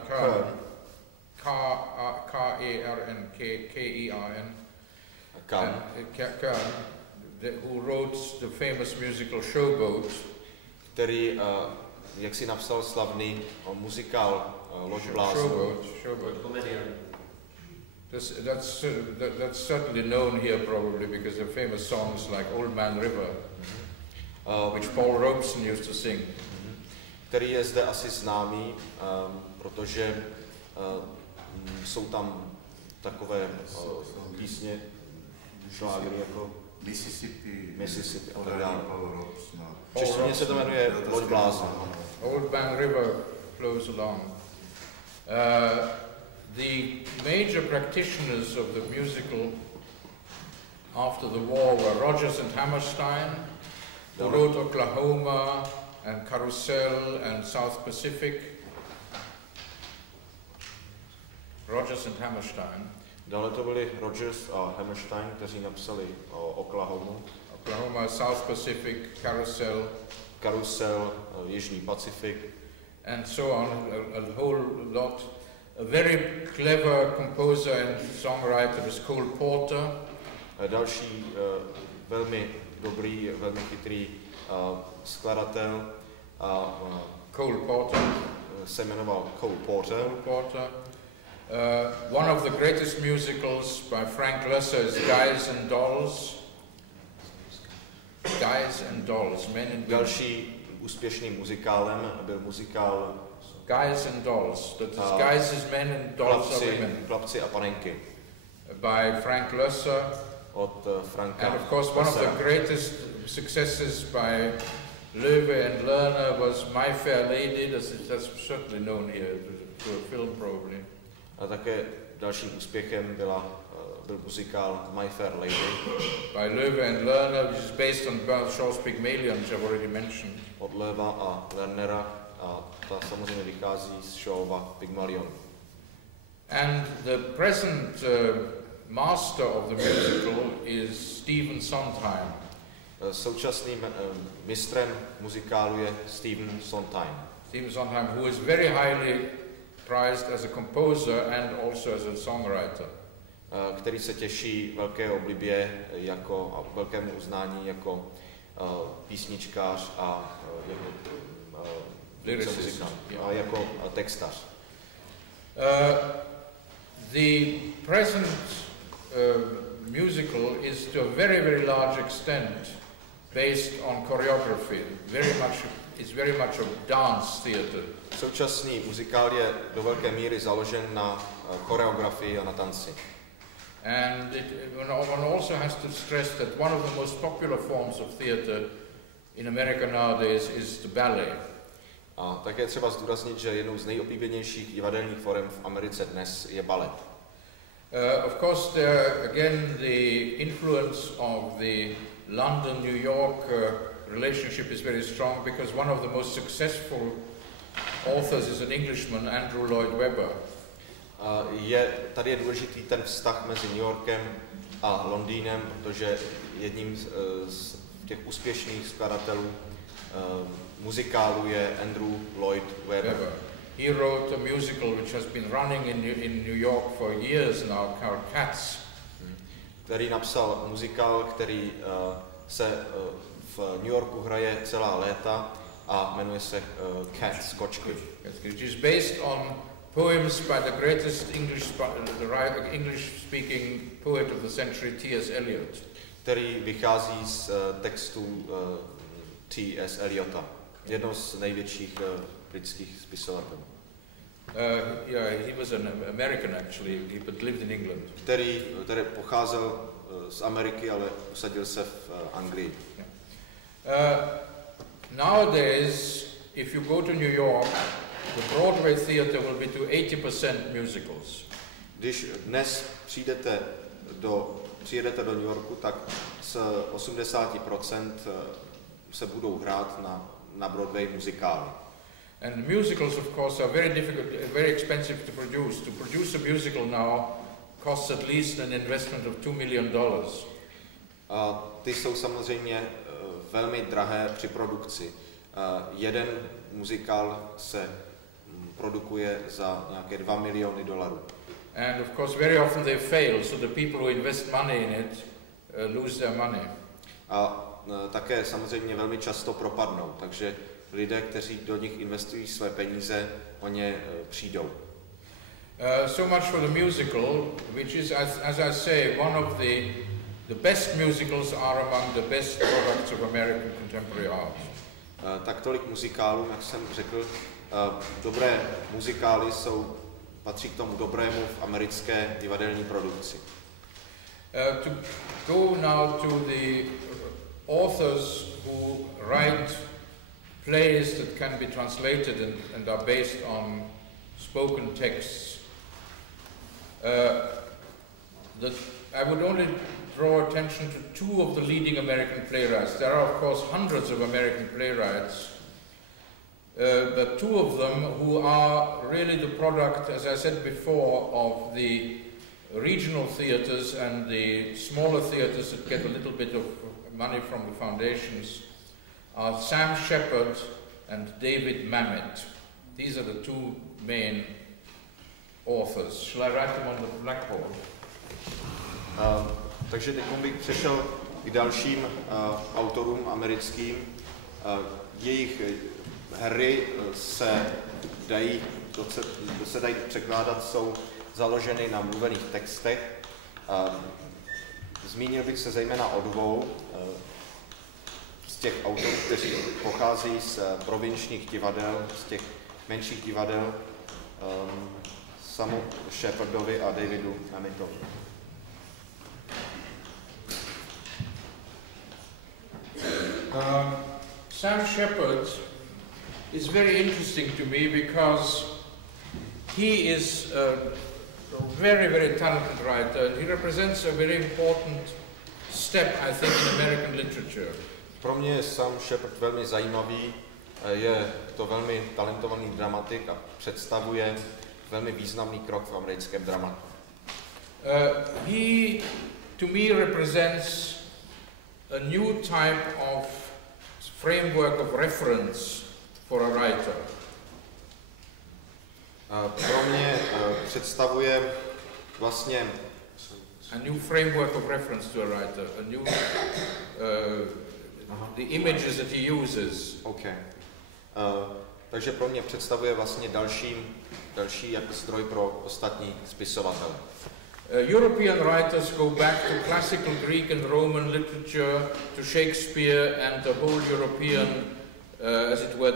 K-E-R-N-K-E-R-N. Kern, who wrote the famous musical Showboat. Který napsal slavný muzikál Loď bláznů. That's certainly known here probably because of famous songs like Old Man River, which Paul Robeson used to sing. Který je zde asi známý, protože jsou tam takové písně, šlágry jako Mississippi a tak dále. V češtině se to jmenuje Loď bláznů. Old Man River flows along. The major practitioners of the musical after the war were Rodgers and Hammerstein, who wrote Oklahoma and Carousel and South Pacific. Rodgers and Hammerstein. Dále to byli Rodgers a Hammerstein, kteří napsali Oklahomu. Oklahoma, South Pacific, Carousel, Jižní Pacifik. And so on, a whole lot. A very clever composer and songwriter is Cole Porter. Další velmi dobrý, velmi chytrý skladatel Cole Porter se jmenoval Cole Porter. One of the greatest musicals by Frank Loesser is Guys and Dolls. Guys and Dolls, Men and Women. Další úspěšným muzikálem byl muzikál Guys and Dolls. That is Guys as Men and Dolls are Women. Chlapci a panenky. By Frank Loesser. Od Franka. And of course one of the greatest successes by Loewe and Lerner was My Fair Lady. That's certainly known here to a film probably. A také dalším úspěchem byl muzikál My Fair Lady. By Loewe and Lerner, which is based on Shaw's Pygmalion, which I've already mentioned. Od Loewa a Lernera, a ta samozřejmě vychází z Shawova Pygmalion. And the present master of the musical is Stephen Sondheim. Současným mistrem muzikálu je Stephen Sondheim. Stephen Sondheim, who is very highly prized as a composer and also as a songwriter. Který se těší velké oblibě a velkému uznání jako písničkář a jako textař. The present musical is to a very, very large extent based on choreography. It's very much a dance theater. Současný muzikál je do velké míry založen na choreografii a na tanci. And one also has to stress that one of the most popular forms of theater in America nowadays is the ballet. A také třeba zdůraznit, že jednou z nejoblíbenějších divadelních forem v Americe dnes je balet. Of course, there again the influence of the London-New York relationship is very strong because one of the most successful authors is an Englishman, Andrew Lloyd Webber. Tady je důležitý ten vztah mezi New Yorkem a Londýnem, protože jedním z těch úspěšných skladatelů muzikálu je Andrew Lloyd Webber. He wrote a musical which has been running in New York for years now, called Cats. Který napsal muzikál, který se v New Yorku hraje celá léta a jmenuje se Cats, kočky. Which is based on poems by the greatest English-speaking poet of the century, T.S. Eliot. Který vychází z textů T.S. Eliota, jednoho z největších britských spisovatelů. He was an American actually, but lived in England. Který pocházel z Ameriky, ale usadil se v Anglii. Nowadays, if you go to New York, the Broadway theater will be to 80% musicals. Když dnes přijedete do New Yorku, tak z 80% se budou hrát na Broadway muzikály. And musicals, of course, are very difficult, very expensive to produce. To produce a musical now costs at least an investment of $2 million. A ty jsou samozřejmě velmi drahé při produkci. Jeden muzikál se produkuje za nějaké $2 miliony. And of course, very often they fail, so the people who invest money in it lose their money. A také samozřejmě velmi často propadnou, takže lidé, kteří do nich investují své peníze, o ně přijdou. So much for the musical, which is, as I say, one of the best musicals are among the best products of American contemporary art. Tak tolik muzikálů, jak jsem řekl, dobré muzikály patří k tomu dobrému v americké divadelní produkci. To go now to the authors who write plays that can be translated and are based on spoken texts. I would only draw attention to two of the leading American playwrights. There are, of course, hundreds of American playwrights, but two of them who are really the product, as I said before, of the regional theaters and the smaller theaters that get a little bit of money from the foundations, are Sam Shepard and David Mamet. These are the two main authors. Shall I write them on the blackboard? Takže teď bych přešel k dalším autorům americkým. Jejich hry se dají překládat, jsou založeny na mluvených textech. Zmínil bych se zejména o dvou z těch autorů, kteří pochází z provinčních divadel, z těch menších divadel, Samu Shepardovi a Davidu Amitovi. Sam Shepard is very interesting to me because he is a very, very talented writer. He represents a very important step, I think, in American literature. Pro mě je Sam Shepard velmi zajímavý, je to velmi talentovaný dramatik a představuje velmi významný krok v americkém dramatu. He, to me, represents a new type of framework of reference for a writer. Pro mě představuje vlastně a new framework of reference to a writer, a new the images that he uses. Okay. Takže pro mě představuje vlastně další jako zdroj pro ostatní spisovatele. European writers go back to classical Greek and Roman literature, to Shakespeare and the whole European, as it were,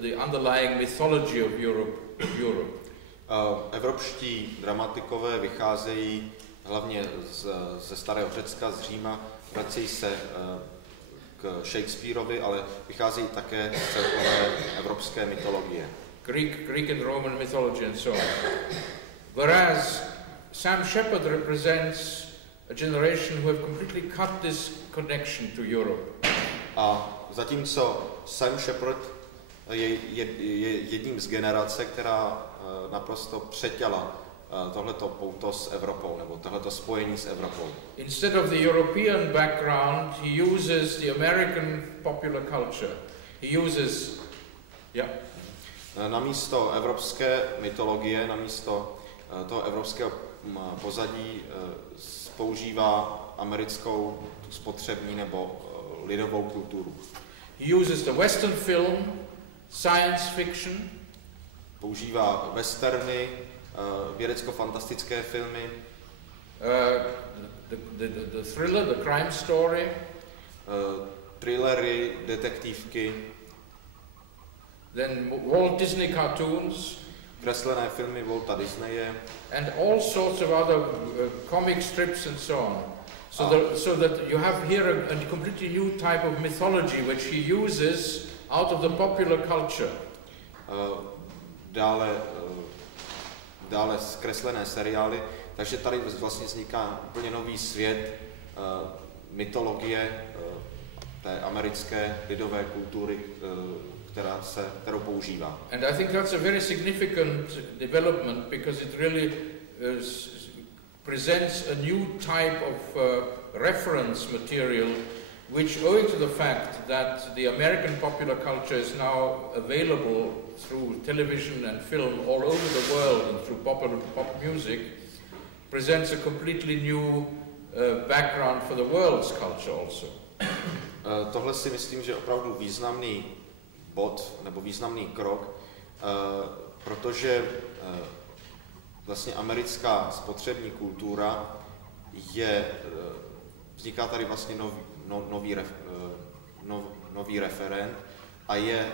the underlying mythology of Europe. Evropští dramatikové vycházejí hlavně ze starého Řecka, z Říma, vracejí se k Shakespeareovi, ale vycházejí také z celkové evropské mytologie. Greek and Roman mythology and so on. Whereas Sam Shepard represents a generation who have completely cut this connection to Europe. A zatímco Sam Shepard je jedním z generace, která naprosto přetěla tohleto pouto s Evropou, nebo tohleto spojení s Evropou. Instead of the European background, he uses the American popular culture. He uses, namísto evropské mytologie, namísto toho evropského pozadí používá americkou spotřební nebo lidovou kulturu. He uses the Western film, science fiction. Používá westerny, vědecko-fantastické filmy. The thriller, the crime story. Thrillery, detektivky. Then Walt Disney cartoons. Kreslené filmy Walta Disneye. And all sorts of other comic strips and so on. So that you have here a completely new type of mythology which he uses out of the popular culture. Dále zkreslené seriály, takže tady vlastně vzniká úplně nový svět mytologie té americké lidové kultury, kterou používá. And I think that's a very significant development because it really presents a new type of reference material which, owing to the fact that the American popular culture is now available through television and film all over the world and through pop music, presents a completely new background for the world's culture also. Tohle si myslím, že je opravdu významný bod nebo významný krok, protože vlastně americká spotřební kultura vzniká tady vlastně nový referent a je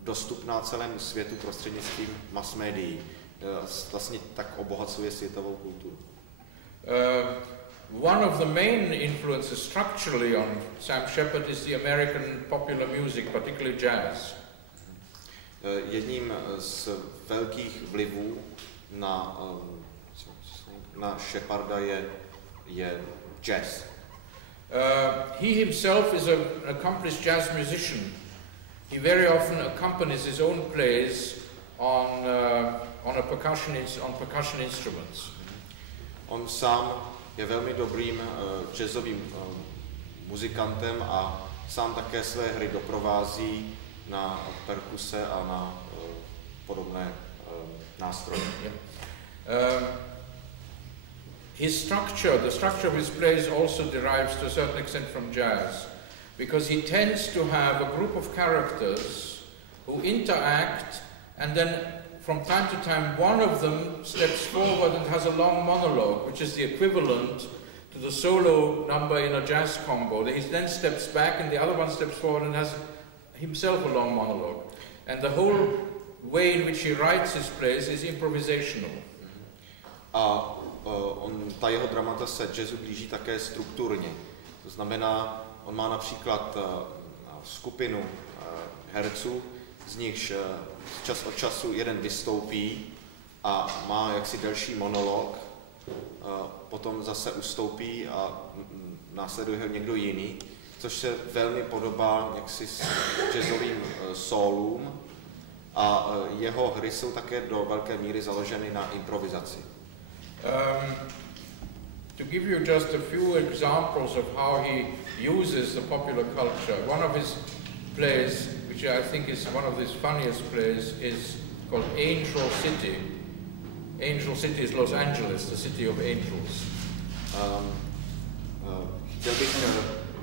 dostupná celému světu prostřednictvím mass médií. Vlastně tak obohacuje světovou kulturu. One of the main influences structurally on Sam Shepard is the American popular music, particularly jazz. Jedním z velkých vlivů na Sheparda je jazz. He himself is an accomplished jazz musician. He very often accompanies his own plays on percussion instruments. On sám je velmi dobrým jazzovým muzikantem a sám také své hry doprovází na perkuse a na podobné nástroje. The structure of his plays also derives to a certain extent from jazz, because he tends to have a group of characters who interact and then from time to time, one of them steps forward and has a long monologue, which is the equivalent to the solo number in a jazz combo. He then steps back, and the other one steps forward and has himself a long monologue. And the whole way in which he writes his plays is improvisational. A ta jeho dramata se jazzu blíží také strukturně. To znamená, on má například skupinu herců, z nichž čas od času jeden vystoupí a má jaksi delší monolog, potom zase ustoupí a následuje ho někdo jiný, což se velmi podobá jaksi s jazzovým sólům a jeho hry jsou také do velké míry založeny na improvizaci. To give you just a few examples of how he uses the popular culture, one of his plays, which I think is one of his funniest plays, is called Angel City. Angel City is Los Angeles, the city of angels. Chtěl bych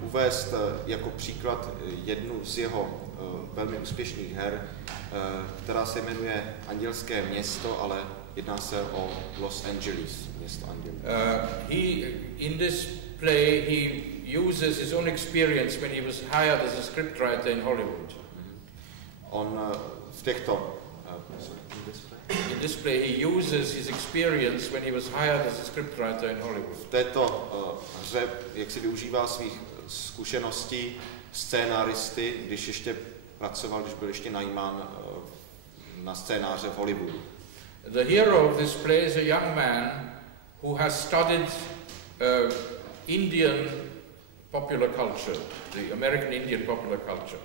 uvést jako příklad jednu z jeho velmi úspěšných her, která se jmenuje Andělské město, ale jedná se o Los Angeles, město andělů. In this play he uses his own experience when he was hired as a scriptwriter in Hollywood. On v těchto in this play he uses his experience when he was hired as a scriptwriter in Hollywood. V této hře jak si využívá svých zkušeností scénáristy, když ještě pracoval, když byl ještě najímán na scénáře v Hollywoodu. The hero of this play is a young man who has studied Indian popular culture, the American Indian popular culture.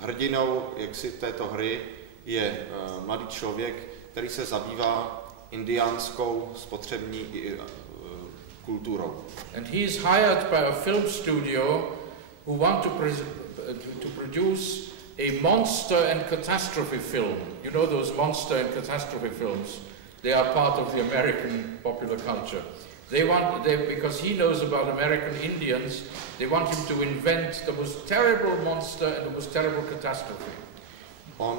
Hrdinou jaksi této hry je mladý člověk, který se zabývá indiánskou spotřební kulturou. And he is hired by a film studio who want to produce a monster and catastrophe film. You know those monster and catastrophe films? They are part of the American popular culture. Because he knows about American Indians, they want him to invent the most terrible monster and the most terrible catastrophe. On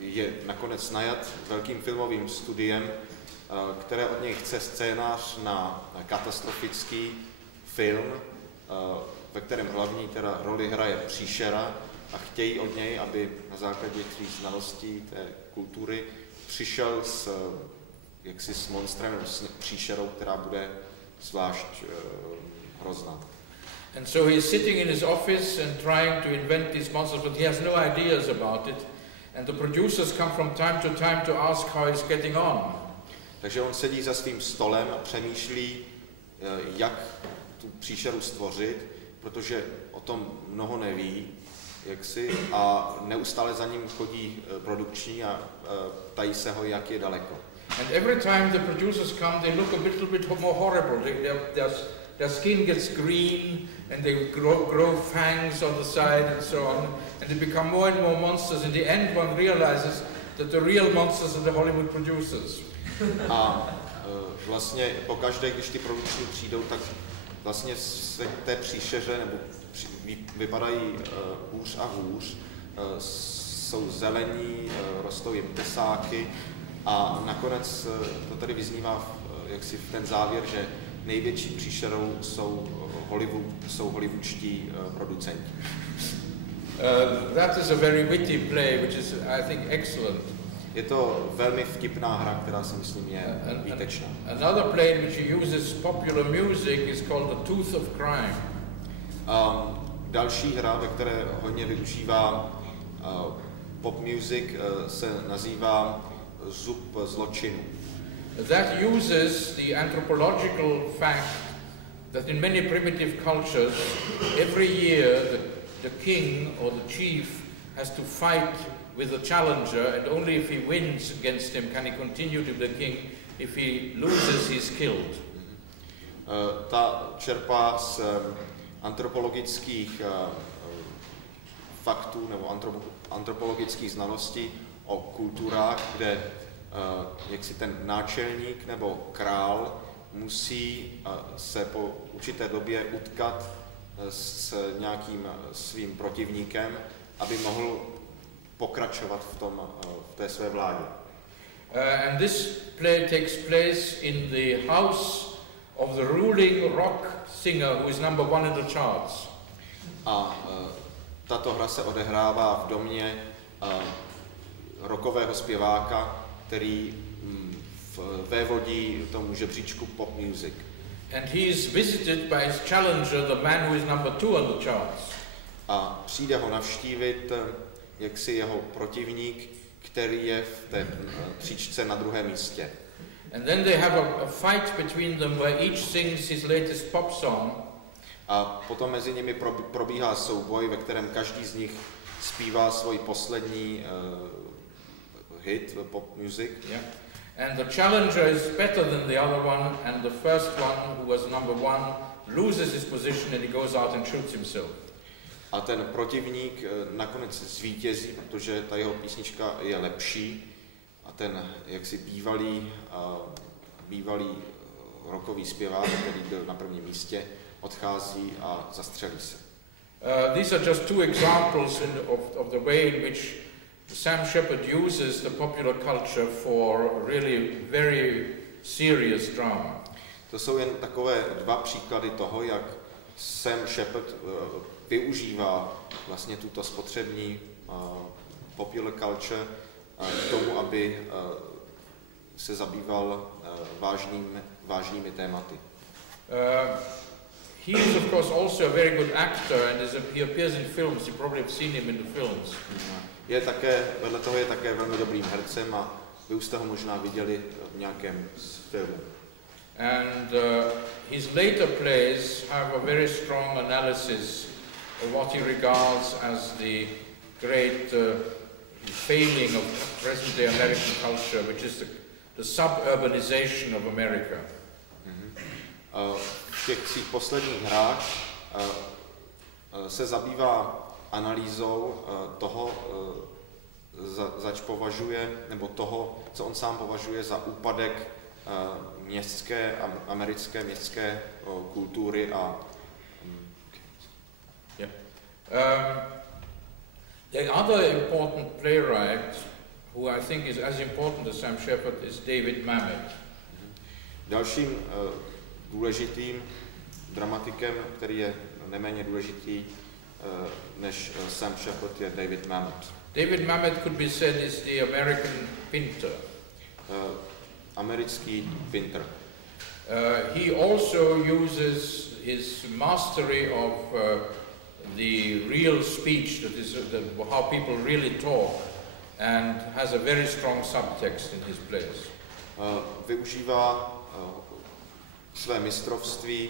je nakonec najat velkým filmovým studiem, které od něj chce scénář na katastrofický film, ve kterém hlavní teda roli hraje příšera, a chtějí od něj, aby na základě svých znalostí té kultury přišel s monstrem, s příšerou, která bude zvlášť hrozná. And so he is sitting in his office and trying to invent these monsters, but he has no ideas about it. And the producers come from time to ask how he's getting on. Takže on sedí za svým stolem a přemýšlí, jak tu příšeru stvořit, protože o tom mnoho neví, a neustále za ním chodí produkční a ptají se ho, jak je daleko. And every time the producers come, they look a little bit more horrible. Their skin gets green, and they grow fangs on the side and so on, and they become more and more monsters. In the end, one realizes that the real monsters are the Hollywood producers. A vlastně pokaždé, když ty produkční přijdou, tak vlastně se té příšeře nebo vypadají hůř a hůř, jsou zelení, rostou jim tesáky a nakonec to tady vyznívá jaksi v ten závěr, že největší příšerou jsou hollywoodští producenti. That is a very witty play, which is, I think, excellent. Je to velmi vtipná hra, která si myslím je výtečná. Another play in which he uses popular music is called The Tooth of Crime. Další hra, ve které hodně využívá pop music, se nazývá Zub zločinu. That uses the anthropological fact that in many primitive cultures, every year the king or the chief has to fight with the challenger, and only if he wins against him can he continue to be the king. If he loses, he's killed. Ta čerpá z antropologických faktů nebo antropologických znalostí o kulturách, kde jaksi ten náčelník nebo král musí se po určité době utkat s nějakým svým protivníkem, aby mohl pokračovat v té své vládě. And this play takes place in the house of the ruling rock singer who is number 1 in the charts. A tato hra se odehrává v domě rockového zpěváka, který vévodí tomu žebříčku pop music. And he is visited by his challenger, the man who is number 2 on the charts. A přijde ho navštívit jaksi jeho protivník, který je v té příčce na druhém místě. And then they have a fight between them where each sings his latest pop song. A potom mezi nimi probíhá souboj, ve kterém každý z nich zpívá svůj poslední hit, pop music. Yeah. And the challenger is better than the other one, and the first one, who was number 1, loses his position and he goes out and shoots himself. A ten protivník nakonec zvítězí, protože ta jeho písnička je lepší a ten jaksi bývalý rockový zpěvák, který byl na prvním místě, odchází a zastřelí se. These are just 2 examples of the way in which Sam Shepard uses the popular culture for really very serious drama. To jsou jen takové 2 příklady toho, jak Sam Shepard využívá vlastně tuto spotřební popular culture k tomu, aby se zabýval vážnými tématy. He is of course also a very good actor, and he appears in films. You probably have seen him in the films. Vedle toho je také velmi dobrým hercem a vy už jste ho možná viděli v nějakém filmu. And his later plays have a very strong analysis of what he regards as the great failing of present-day American culture, which is the suburbanization of America. V těch svých posledních hrách se zabývá analýzou toho, zač považuje, nebo toho, co on sám považuje za úpadek americké městské kultury a the other important playwright who I think is as important as Sam Shepard is David Mamet. Dalším důležitým dramatikem, který je neméně důležitý než Sam Shepard, je David Mamet. David Mamet could be said is the American Pinter. Americký Pinter. He also uses his mastery of the real speech, that is how people really talk, and has a very strong subtext in his plays. Využívá své mistrovství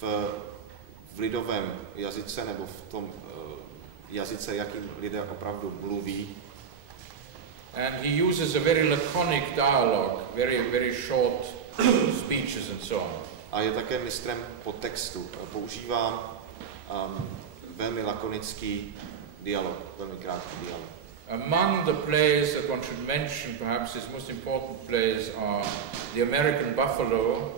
v lidovém jazyce, nebo v tom jazyce, jakým lidé opravdu mluví. And he uses a very laconic dialogue, very short speeches and so on. A je také mistrem podtextu. Používá velmi lakonický dialog, velmi krátký dialog. Among the plays that one should mention, perhaps his most important plays, are The American Buffalo.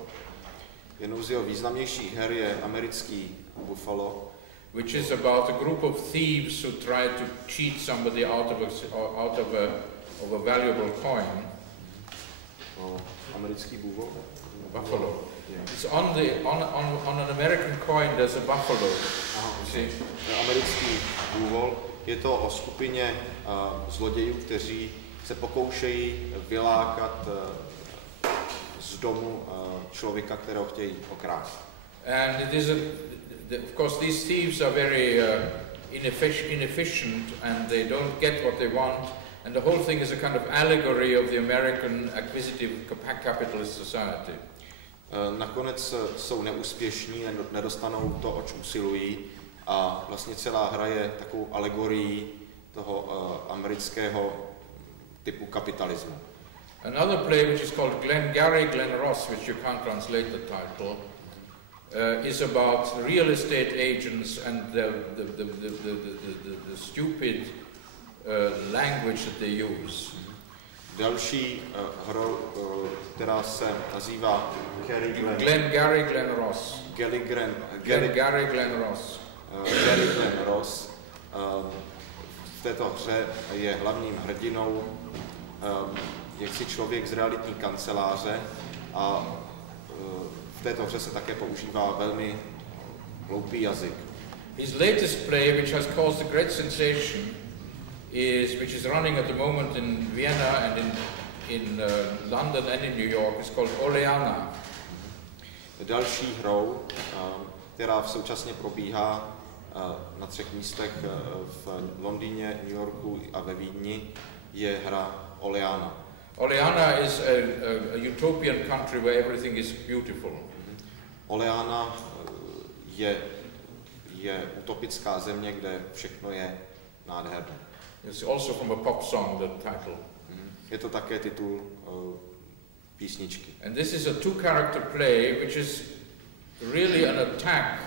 Jednou z jeho významnějších her je Americký Buffalo, which is about a group of thieves who try to cheat somebody out of a valuable coin. Americký buffalo. Yeah. It's on an American coin. There's a buffalo. See? Americký bůvol. Je to o skupině zlodějů, kteří se pokoušejí vylákat z domu člověka, kterého chtějí okrást. And it is of course these thieves are very inefficient and they don't get what they want, and the whole thing is a kind of allegory of the American acquisitive capitalist society. Nakonec jsou neúspěšní, nedostanou to, oč usilují, a vlastně celá hra je takovou alegorií toho amerického typu kapitalismu. Another play which is called Glengarry Glen Ross, which you can't translate the title, is about real estate agents and the stupid language that they use. Další hra, která se nazývá Glengarry Glen Ross. Glengarry Glen Ross. v této hře je hlavním hrdinou jaksi člověk z realitní kanceláře a v této hře se také používá velmi hloupý jazyk. His latest play, which has caused a great sensation, which is running at the moment in Vienna and in London and in New York, is called Oleana. Další hrou, která v současně probíhá na 3 místech v Londýně, New Yorku a ve Vídni, je hra Oleana. Oleana is a utopian country where everything is beautiful. Oleana je utopická země, kde všechno je nádherné. It's also from a pop song, the title. Je to také titul písničky. And this is a two-character play, which is really an attack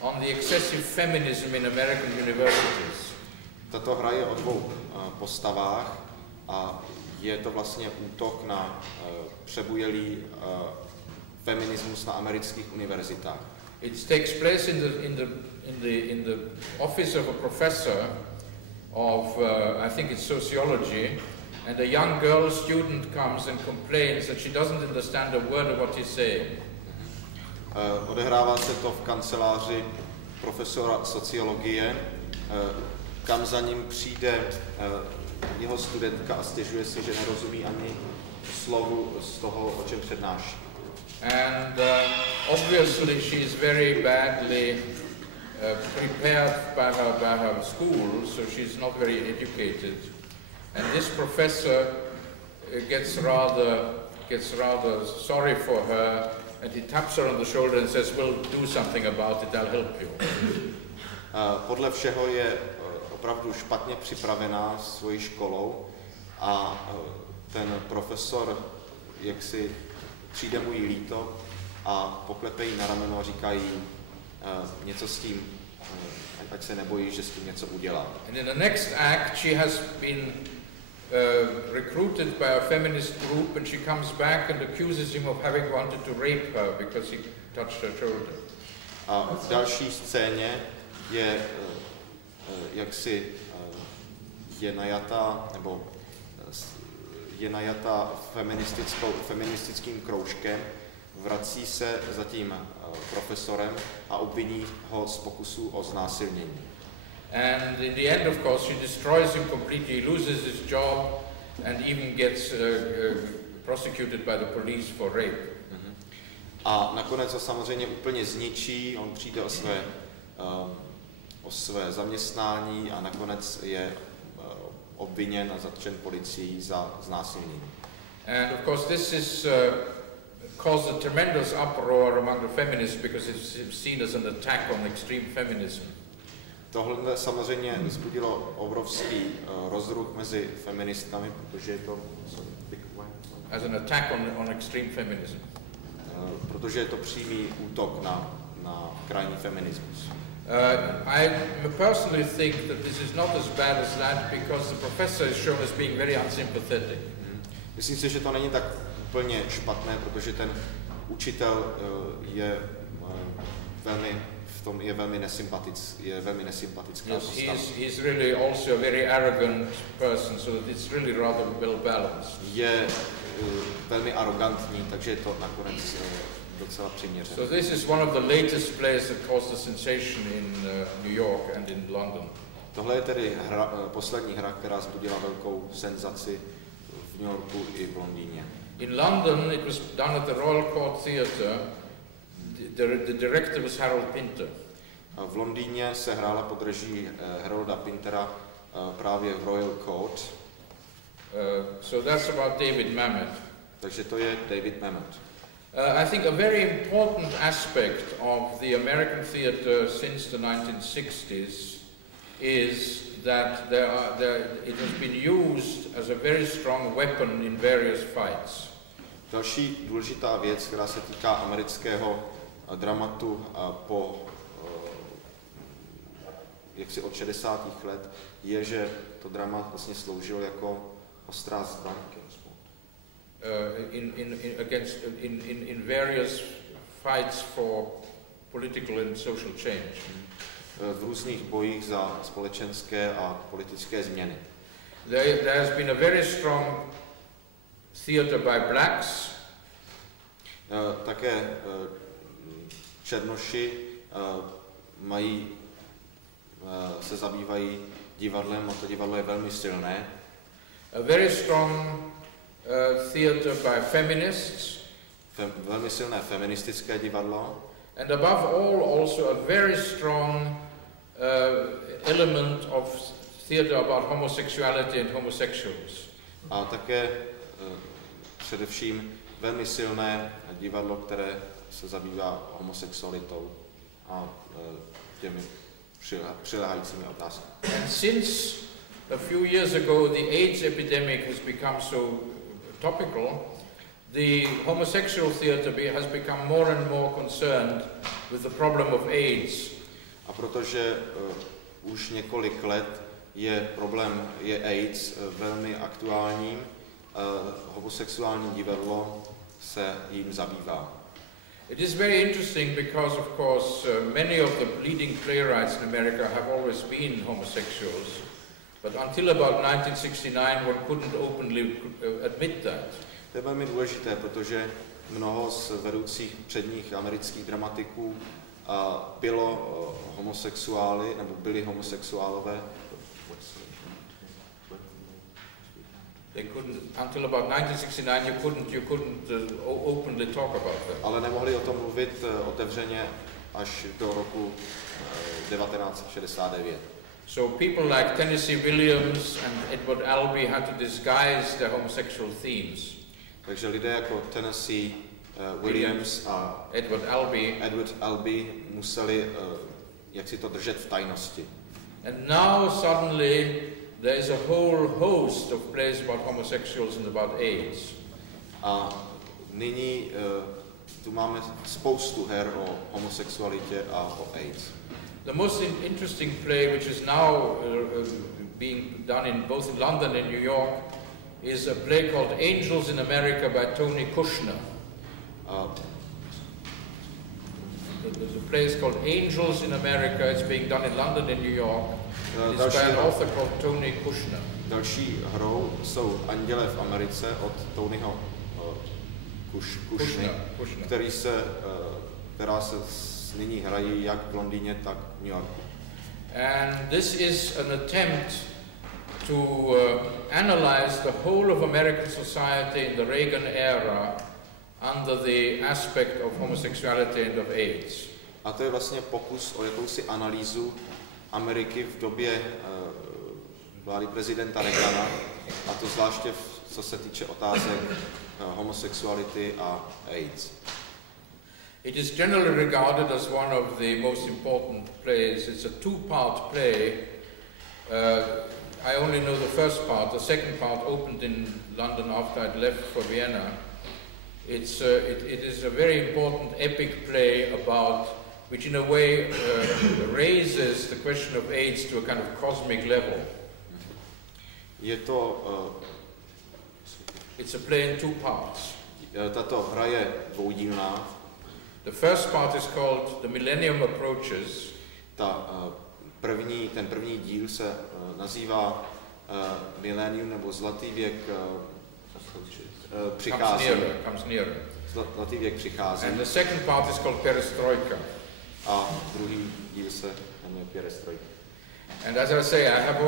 on the excessive feminism in American universities. Tato hra je o 2 postavách a je to vlastně útok na přebujelý feminismus na amerických univerzitách. It takes place in the office of a professor of I think it's sociology, and a young girl student comes and complains that she doesn't understand a word of what he's saying. Odehrává se to v kanceláři profesora sociologie, kam za ním přijde jeho studentka a stěžuje si, že nerozumí ani slovu z toho, o čem přednáší. And obviously she is very badly prepared by her school, so she's not very educated. And this professor gets rather sorry for her, and he taps her on the shoulder and says, "We'll do something about it. I'll help you." Podle všeho je opravdu špatně připravená svojí školou a ten profesor jaksi přijde mu jí líto a poklepe jí na rameno a říká jí něco s tím, ať se nebojí, že s tím něco udělá. And in the next act she has been recruited by a feminist group, and she comes back and accuses him of having wanted to rape her because he touched her shoulder. A v další scéně je je najata feministickým kroužkem, vrací se za tím profesorem a obviní ho z pokusu o znásilnění. And in the end, of course, she destroys him completely, he loses his job, and even gets prosecuted by the police for rape. A nakonec ho samozřejmě úplně zničí, on přijde o své zaměstnání a nakonec je obviněn a zatčen policií za znásilnění. And of course this is caused a tremendous uproar among the feminists because it's seen as an attack on extreme feminism. Tohle samozřejmě vzbudilo obrovský rozruch mezi feministkami, protože je to as an attack on extreme feminism. Protože je to přímý útok na krajní feminismus. I personally think that this is not as bad as that because the professor is shown as being very unsympathetic. Myslím si, že to není tak úplně špatné, protože ten učitel je velmi nesympatická postava. He is really also a very arrogant person, so that it's really rather well balanced. Je velmi arrogantní, takže je to nakonec docela přiměřené. So this is one of the latest plays that caused a sensation in New York and in London. Tohle je tedy poslední hra, která vzbudila velkou senzaci v New Yorku i v Londýně. In London it was done at the Royal Court Theatre. The director was Harold Pinter. V Londýně se hrála pod reží Harolda Pintera právě v Royal Court. So that's about David Mamet. Takže to je David Mamet. I think a very important aspect of the American theatre since the 1960s is that it has been used as a very strong weapon in various fights. Další důležitá věc, která se týká amerického dramatu po jaksi od 60. let, je, že to drama vlastně sloužilo jako ostrá zbraň. In various fights for political and social change. v různých bojích za společenské a politické změny. There has been a very strong theater by blacks. Také černoši se zabývají divadlem a to divadlo je velmi silné. A very strong theater by feminists. Velmi silné feministické divadlo. And above all also a very strong element of theater about homosexuality and homosexuals. A také především velmi silné divadlo, které se zabývá homosexualitou a těmi přiléhajícími otázkami. And since a few years ago the AIDS epidemic has become so topical, the homosexual theater has become more and more concerned with the problem of AIDS. A protože už několik let je problém AIDS velmi aktuálním, homosexuální divadlo se jím zabývá. It is very interesting because, of course, many of the leading playwrights in America have always been homosexuals, but until about 1969 one couldn't openly admit that. To je velmi důležité, protože mnoho z vedoucích předních amerických dramatiků bylo homosexuály, nebo byli homosexuálové. They couldn't, until about 1969 you couldn't openly talk about that. Ale nemohli o tom mluvit otevřeně až do roku 1969. So people like Tennessee Williams and Edward Albee had to disguise their homosexual themes. Takže lidé jako Tennessee Williams a Edward Albee museli jak si to držet v tajnosti. And now suddenly there is a whole host of plays about homosexuals and about AIDS. A nyní tu máme spoustu her o homosexualitě a o AIDS. The most interesting play, which is now being done both in London and New York, is a play called Angels in America by Tony Kushner. The play is called Angels in America. It's being done in London and New York. It's by an author called Tony Kushner. Další hrou jsou Anděle v Americe od Tonyho Kushner, která se nyní hrají jak v Londýně, tak v New Yorku. And this is an attempt to analyze the whole of American society in the Reagan era under the aspect of homosexuality and of AIDS. A to je vlastně pokus o jakousi analýzu Ameriky v době vlády prezidenta Reagana, a to zvláště co se týče otázek homosexuality a AIDS. It is generally regarded as one of the most important plays. It's a two-part play. I only know the first part. The second part opened in London after I'd left for Vienna. It is a very important epic play about which in a way raises the question of AIDS to a kind of cosmic level. It's a play in two parts. Tato hra je dvoudílná. The first part is called The Millennium Approaches. Ten první díl se nazývá Millennium nebo Zlatý věk přichází. Comes nearer. Zlatý věk přichází. And the second part is called Perestroika. A druhý díl se jmenuje Perestroika. And as I say, I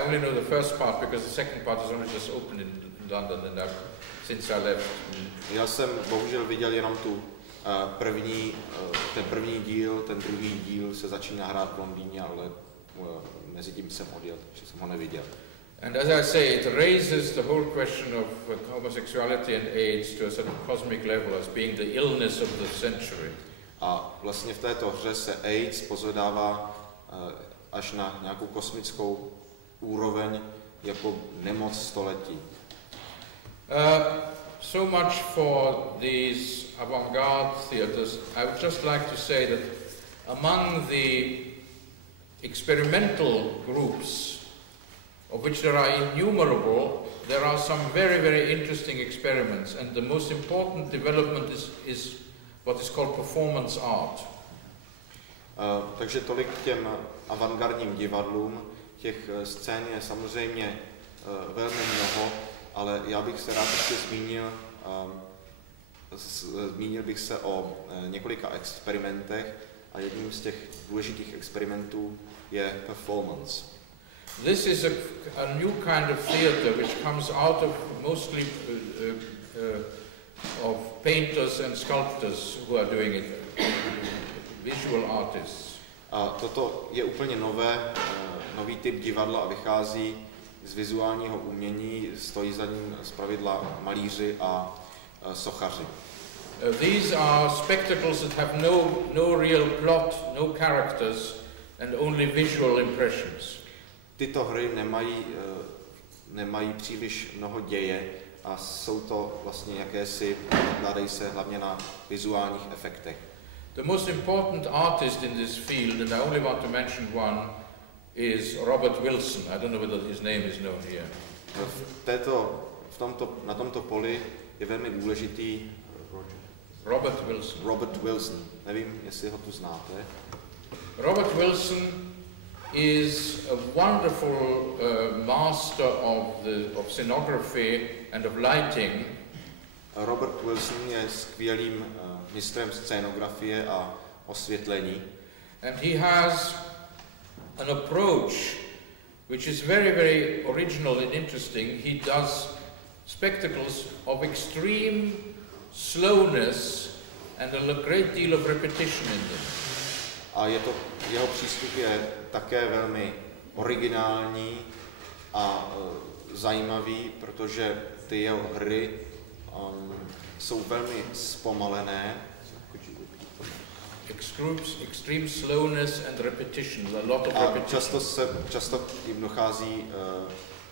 only know the first part because the second part is only just opened in London, and since I left. Já jsem bohužel viděl jenom ten první díl, ten druhý díl se začíná hrát v Londýně, ale mezi tím jsem odjel, takže jsem ho neviděl. And as I say, it raises the whole question of homosexuality and AIDS to a sort of cosmic level as being the illness of the century. A vlastně v této hře se AIDS pozvedává až na nějakou kosmickou úroveň jako nemoc století. So much for these avant-garde theatres. I would just like to say that among the experimental groups, of which there are innumerable, there are some very, very interesting experiments, and the most important development is what is called performance art. Takže tolik k těm avantgardním divadlům. Těch scén je samozřejmě velmi mnoho, ale já bych se rád ještě zmínil bych se o několika experimentech a jedním z těch důležitých experimentů je performance. This is a new kind of theatre which comes out of mostly of painters and sculptors who are doing it, visual artists. A toto je úplně nový typ divadla a vychází z vizuálního umění, stojí za ním zpravidla malíři a sochaři. These are spectacles that have no real plot, no characters, and only visual impressions. Tyto hry nemají příliš mnoho děje a jsou to vlastně jakési, nakládají se hlavně na vizuálních efektech. The most important artist in this field, and I only want to mention one, is Robert Wilson. I don't know whether his name is known here. Na tomto poli je velmi důležitý Robert Wilson. Nevím, jestli ho tu znáte. Robert Wilson is a wonderful master of scenography and of lighting. Robert Wilson je skvělým mistrem scénografie a osvětlení. And he has an approach which is very, very original and interesting. He does spectacles of extreme slowness and a great deal of repetition in them. A jeho přístup je také velmi originální a zajímavý, protože ty jeho hry jsou velmi zpomalené. Extreme slowness and repetition, a lot of repetition. Často jim dochází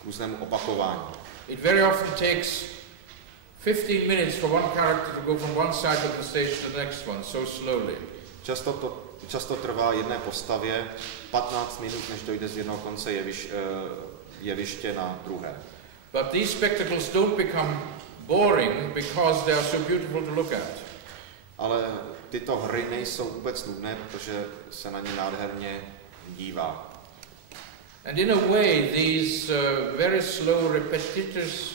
k různému opakování. It very often takes 15 minutes for one character to go from one side of the stage to the next one, so slowly. Často trvá jedné postavě 15 minut, než dojde z jednoho konce jeviště na druhé. But these spectacles don't become boring because they are so beautiful to look at. Ale tyto hry nejsou vůbec nudné, protože se na ně nádherně dívá. And in a way, these very slow, repetitious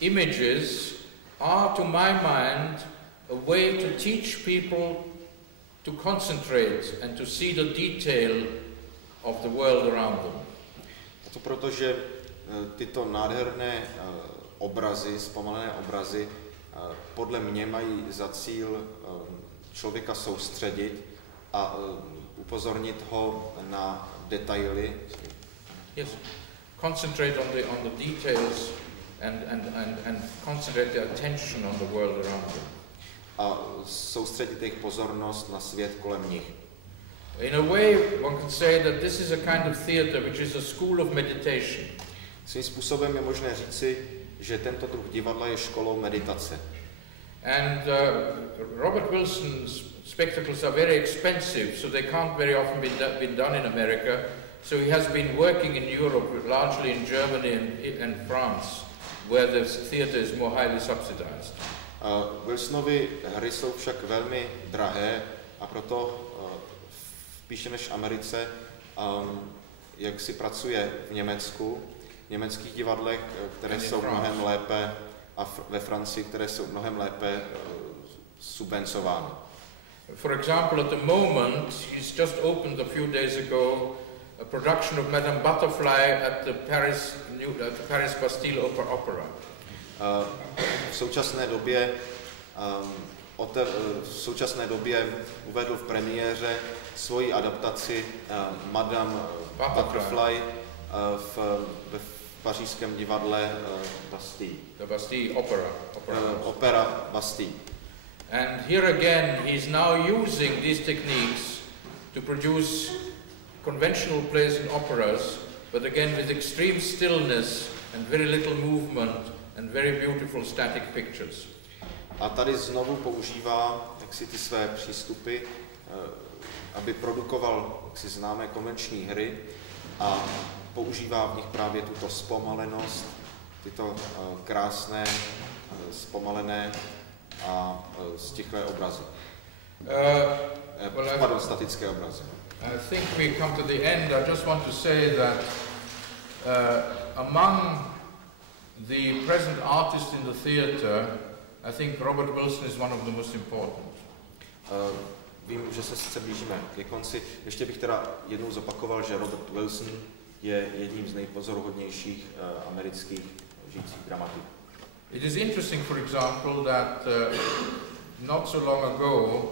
images are, to my mind, a way to teach people to concentrate and to see the detail of the world around them. A to proto, že tyto nádherné obrazy, zpomalené obrazy, podle mě mají za cíl člověka soustředit a upozornit ho na detaily. Yes, concentrate on the details and concentrate the attention on the world around them. A soustředit jejich pozornost na svět kolem nich. In a way, one can say that this is a kind of theatre which is a school of meditation. Svým způsobem je možné říci, že tento druh divadla je školou meditace. And Robert Wilson's spectacles are very expensive, so they can't very often be done in America. So he has been working in Europe, largely in Germany and France, where the theatre is more highly subsidized. Wilsonovy hry jsou však velmi drahé a proto spíše než v Americe, jak si pracuje v Německu, v německých divadlech, které jsou mnohem lépe, a ve Francii, které jsou mnohem lépe subvencovány. For example, at the moment, he's just opened a few days ago a production of Madame Butterfly at the Paris Bastille Opera. V současné době uvedl v premiéře svoji adaptaci Madame Butterfly v pařížském divadle Bastille. The Bastille Opera Bastille. And here again, he's now using these techniques to produce conventional plays and operas, but again with extreme stillness and very little movement and very beautiful static pictures. A tady znovu používá jaksi ty své přístupy, aby produkoval jaksi známé konvenční hry a používá v nich právě tuto zpomalenost, tyto krásné, zpomalené a stichlé obrazy. Statické obrazy. I think we come to the end. I just want to say that among the present artists in the theatre, I think Robert Wilson is one of the most important. Vím, že se sice blížíme ke konci. Ještě bych teda jednou zopakoval, že Robert Wilson je jedním z nejpozoruhodnějších amerických žijících dramatiků. It is interesting, for example, that not so long ago,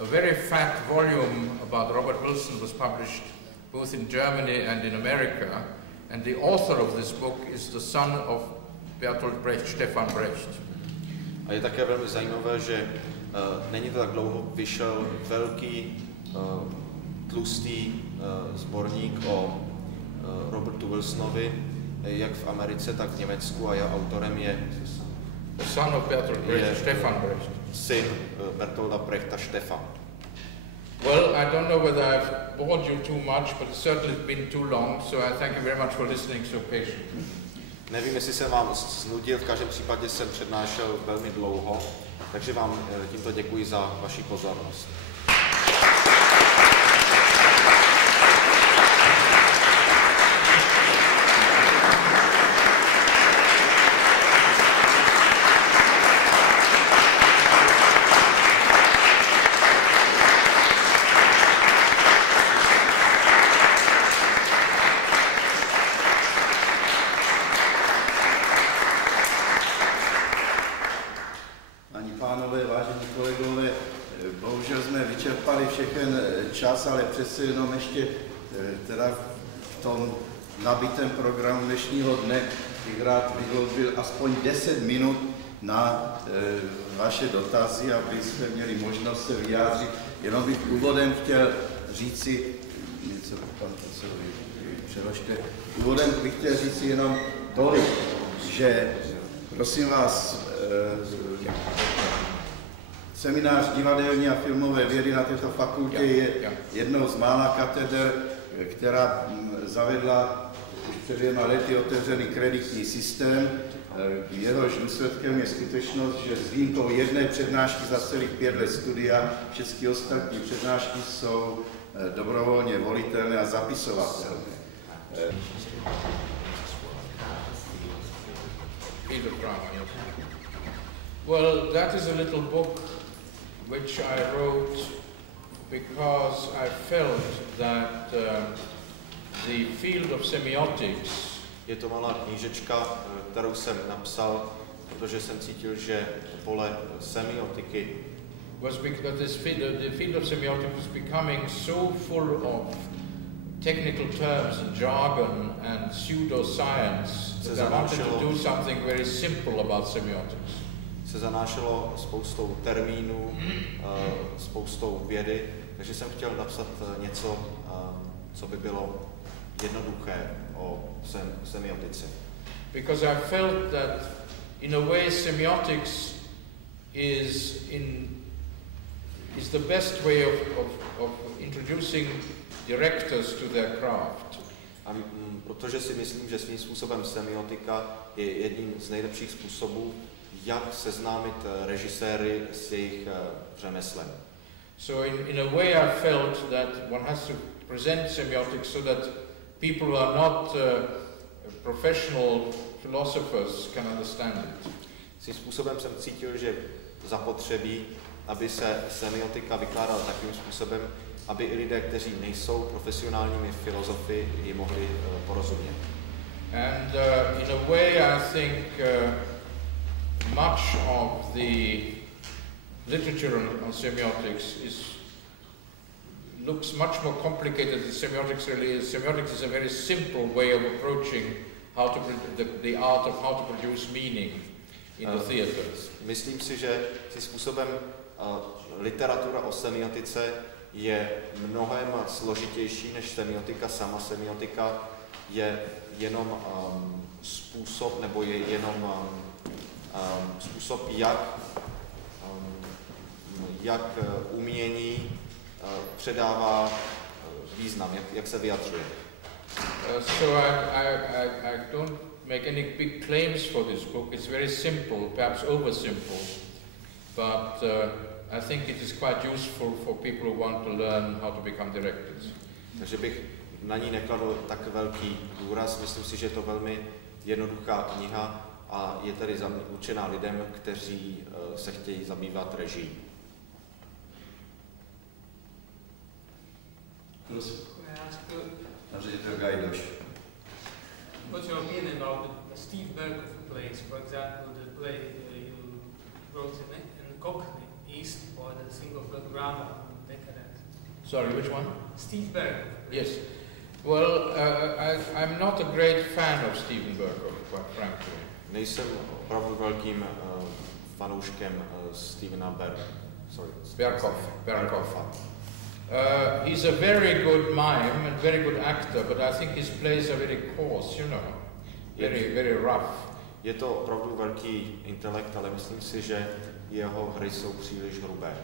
a very fat volume about Robert Wilson was published both in Germany and in America, and the author of this book is the son of Bertolt Brecht, Stefan Brecht. A je také velmi zajímavé, že není to tak dlouho, vyšel velký tlustý sborník o Robertu Wilsonovi, jak v Americe, tak v Německu, a jeho autorem je son of Bertolt Brecht, Stefan Brecht. Syn Bertolda Brechta, Stefan. Well, I don't know whether I've bored you too much, but it's certainly been too long, so I thank you very much for listening so patiently. Nevím, jestli jsem vám znudil, v každém případě jsem přednášel velmi dlouho, takže vám tímto děkuji za vaši pozornost. Čas, ale přece jenom ještě teda v tom nabitém programu dnešního dne bych rád vyhloubil aspoň 10 minut na vaše dotazy, aby jsme měli možnost se vyjádřit. Jenom bych úvodem chtěl říci, něco pan profesorovi přeložte, úvodem bych chtěl říci jenom tolik, že prosím vás, seminář divadelní a filmové vědy na této fakultě je jednou z mála kateder, která zavedla už před 2 lety otevřený kreditní systém. Jehož důsledkem je skutečnost, že s výjimkou jedné přednášky za celých 5 let studia všechny ostatní přednášky jsou dobrovolně volitelné a zapisovatelné. Well, that is a little book which I wrote because I felt that the field of semiotics. Je to malá knížečka, kterou jsem napsal, protože jsem cítil, že pole semiotiky the field of semiotics was becoming so full of technical terms and jargon and pseudoscience that I wanted to do something very simple about semiotics. Se zanášelo spoustou termínů, spoustou vědy, takže jsem chtěl napsat něco, co by bylo jednoduché o semiotice. Because I felt that in a way semiotics is the best way of introducing directors to their craft. A protože si myslím, že svým způsobem semiotika je jedním z nejlepších způsobů, jak seznámit režiséry s jejich řemeslem. So in a way I felt that one has to present semiotics so that people who are not professional philosophers can understand it. Svým způsobem jsem cítil, že zapotřebí, aby se semiotika vykládala takovým způsobem, aby i lidé, kteří nejsou profesionálními filozofy, ji mohli porozumět. And in a way I think much of the literature on semiotics looks much more complicated than semiotics really is. Semiotics is a very simple way of approaching how to the art of how to produce meaning in the theatre. Myslím si, že tím způsobem literatura o semiotice je mnohem složitější než semiotika sama. Semiotika je jenom způsob, nebo je jenom způsob, jak umění předává význam, jak se vyjadřuje. So I don't make any big claims for this book. It's very simple, perhaps oversimple, but I think it is quite useful for people who want to learn how to become directors. Takže bych na ní nekladl tak velký důraz. Myslím si, že je to velmi jednoduchá kniha a je tady určená lidem, kteří se chtějí zabývat režií. What's your opinion about the Steve Berkoff plays? For example, the play you wrote in Cockney, East, or the single-filled drama, Decadent. Sorry, which one? Steve Berkoff. Yes. Well, I'm not a great fan of Stephen Berkoff, quite frankly. Nejsem opravdu velkým fanouškem Stephena Berkoffa. He's a very good mime and very good actor, but I think his plays are very coarse, you know, very rough. Je to opravdu velký intelekt, ale myslím si, že jeho hry jsou příliš hrubé.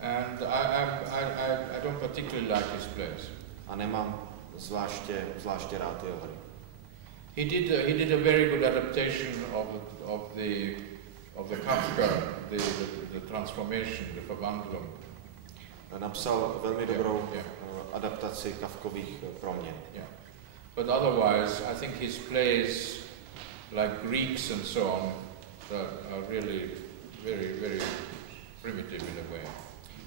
And I don't particularly like his plays. A nemám zvláště rád jeho hry. He did a very good adaptation of the Kafka, the transformation, the Verwandlung. Napsal velmi dobrou adaptaci Kafkových proměn. Yeah. But otherwise, I think his plays, like Greeks and so on, are really very primitive in a way.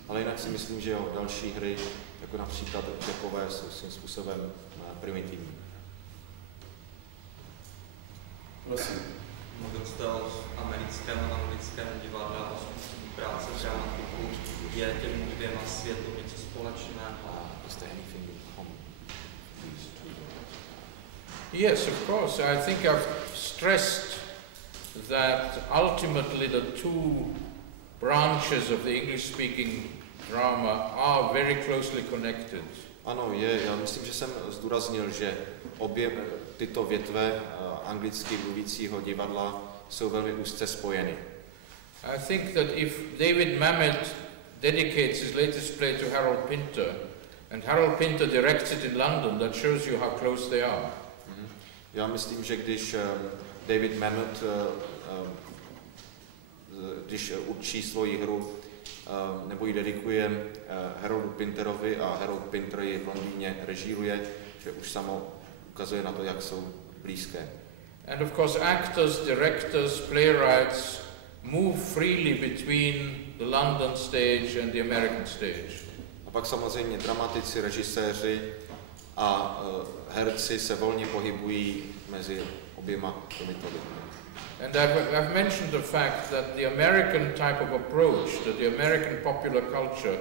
Ale jinak si myslím, že jeho další hry, jako například Čechové, jsou svým způsobem primitivní. Prosím. Mluvil jste o americkém a anglickém divadle a o způsobu práce dramatiků. Je těm dvěma světům něco společného? Yes, of course. I think I've stressed that ultimately the two branches of the English-speaking drama are very closely connected. Ano, já myslím, že jsem zdůraznil, že obě tyto větve anglicky mluvícího divadla jsou velmi úzce spojeny. I think that if David Mamet dedicates his latest play to Harold Pinter, and Harold Pinter directs it in London, that shows you how close they are. Já myslím, že když David Mamet když určí svoji hru nebo ji dedikuje Haroldu Pinterovi a Harold Pinter ji v Londýně režíruje, že už samo ukazuje na to, jak jsou blízké. And of course actors, directors, playwrights move freely between the London stage and the American stage. A pak samozřejmě dramatici, režiséři a herci se volně pohybují mezi oběma těmito lidmi. And I've mentioned the fact that the American type of approach, that the American popular culture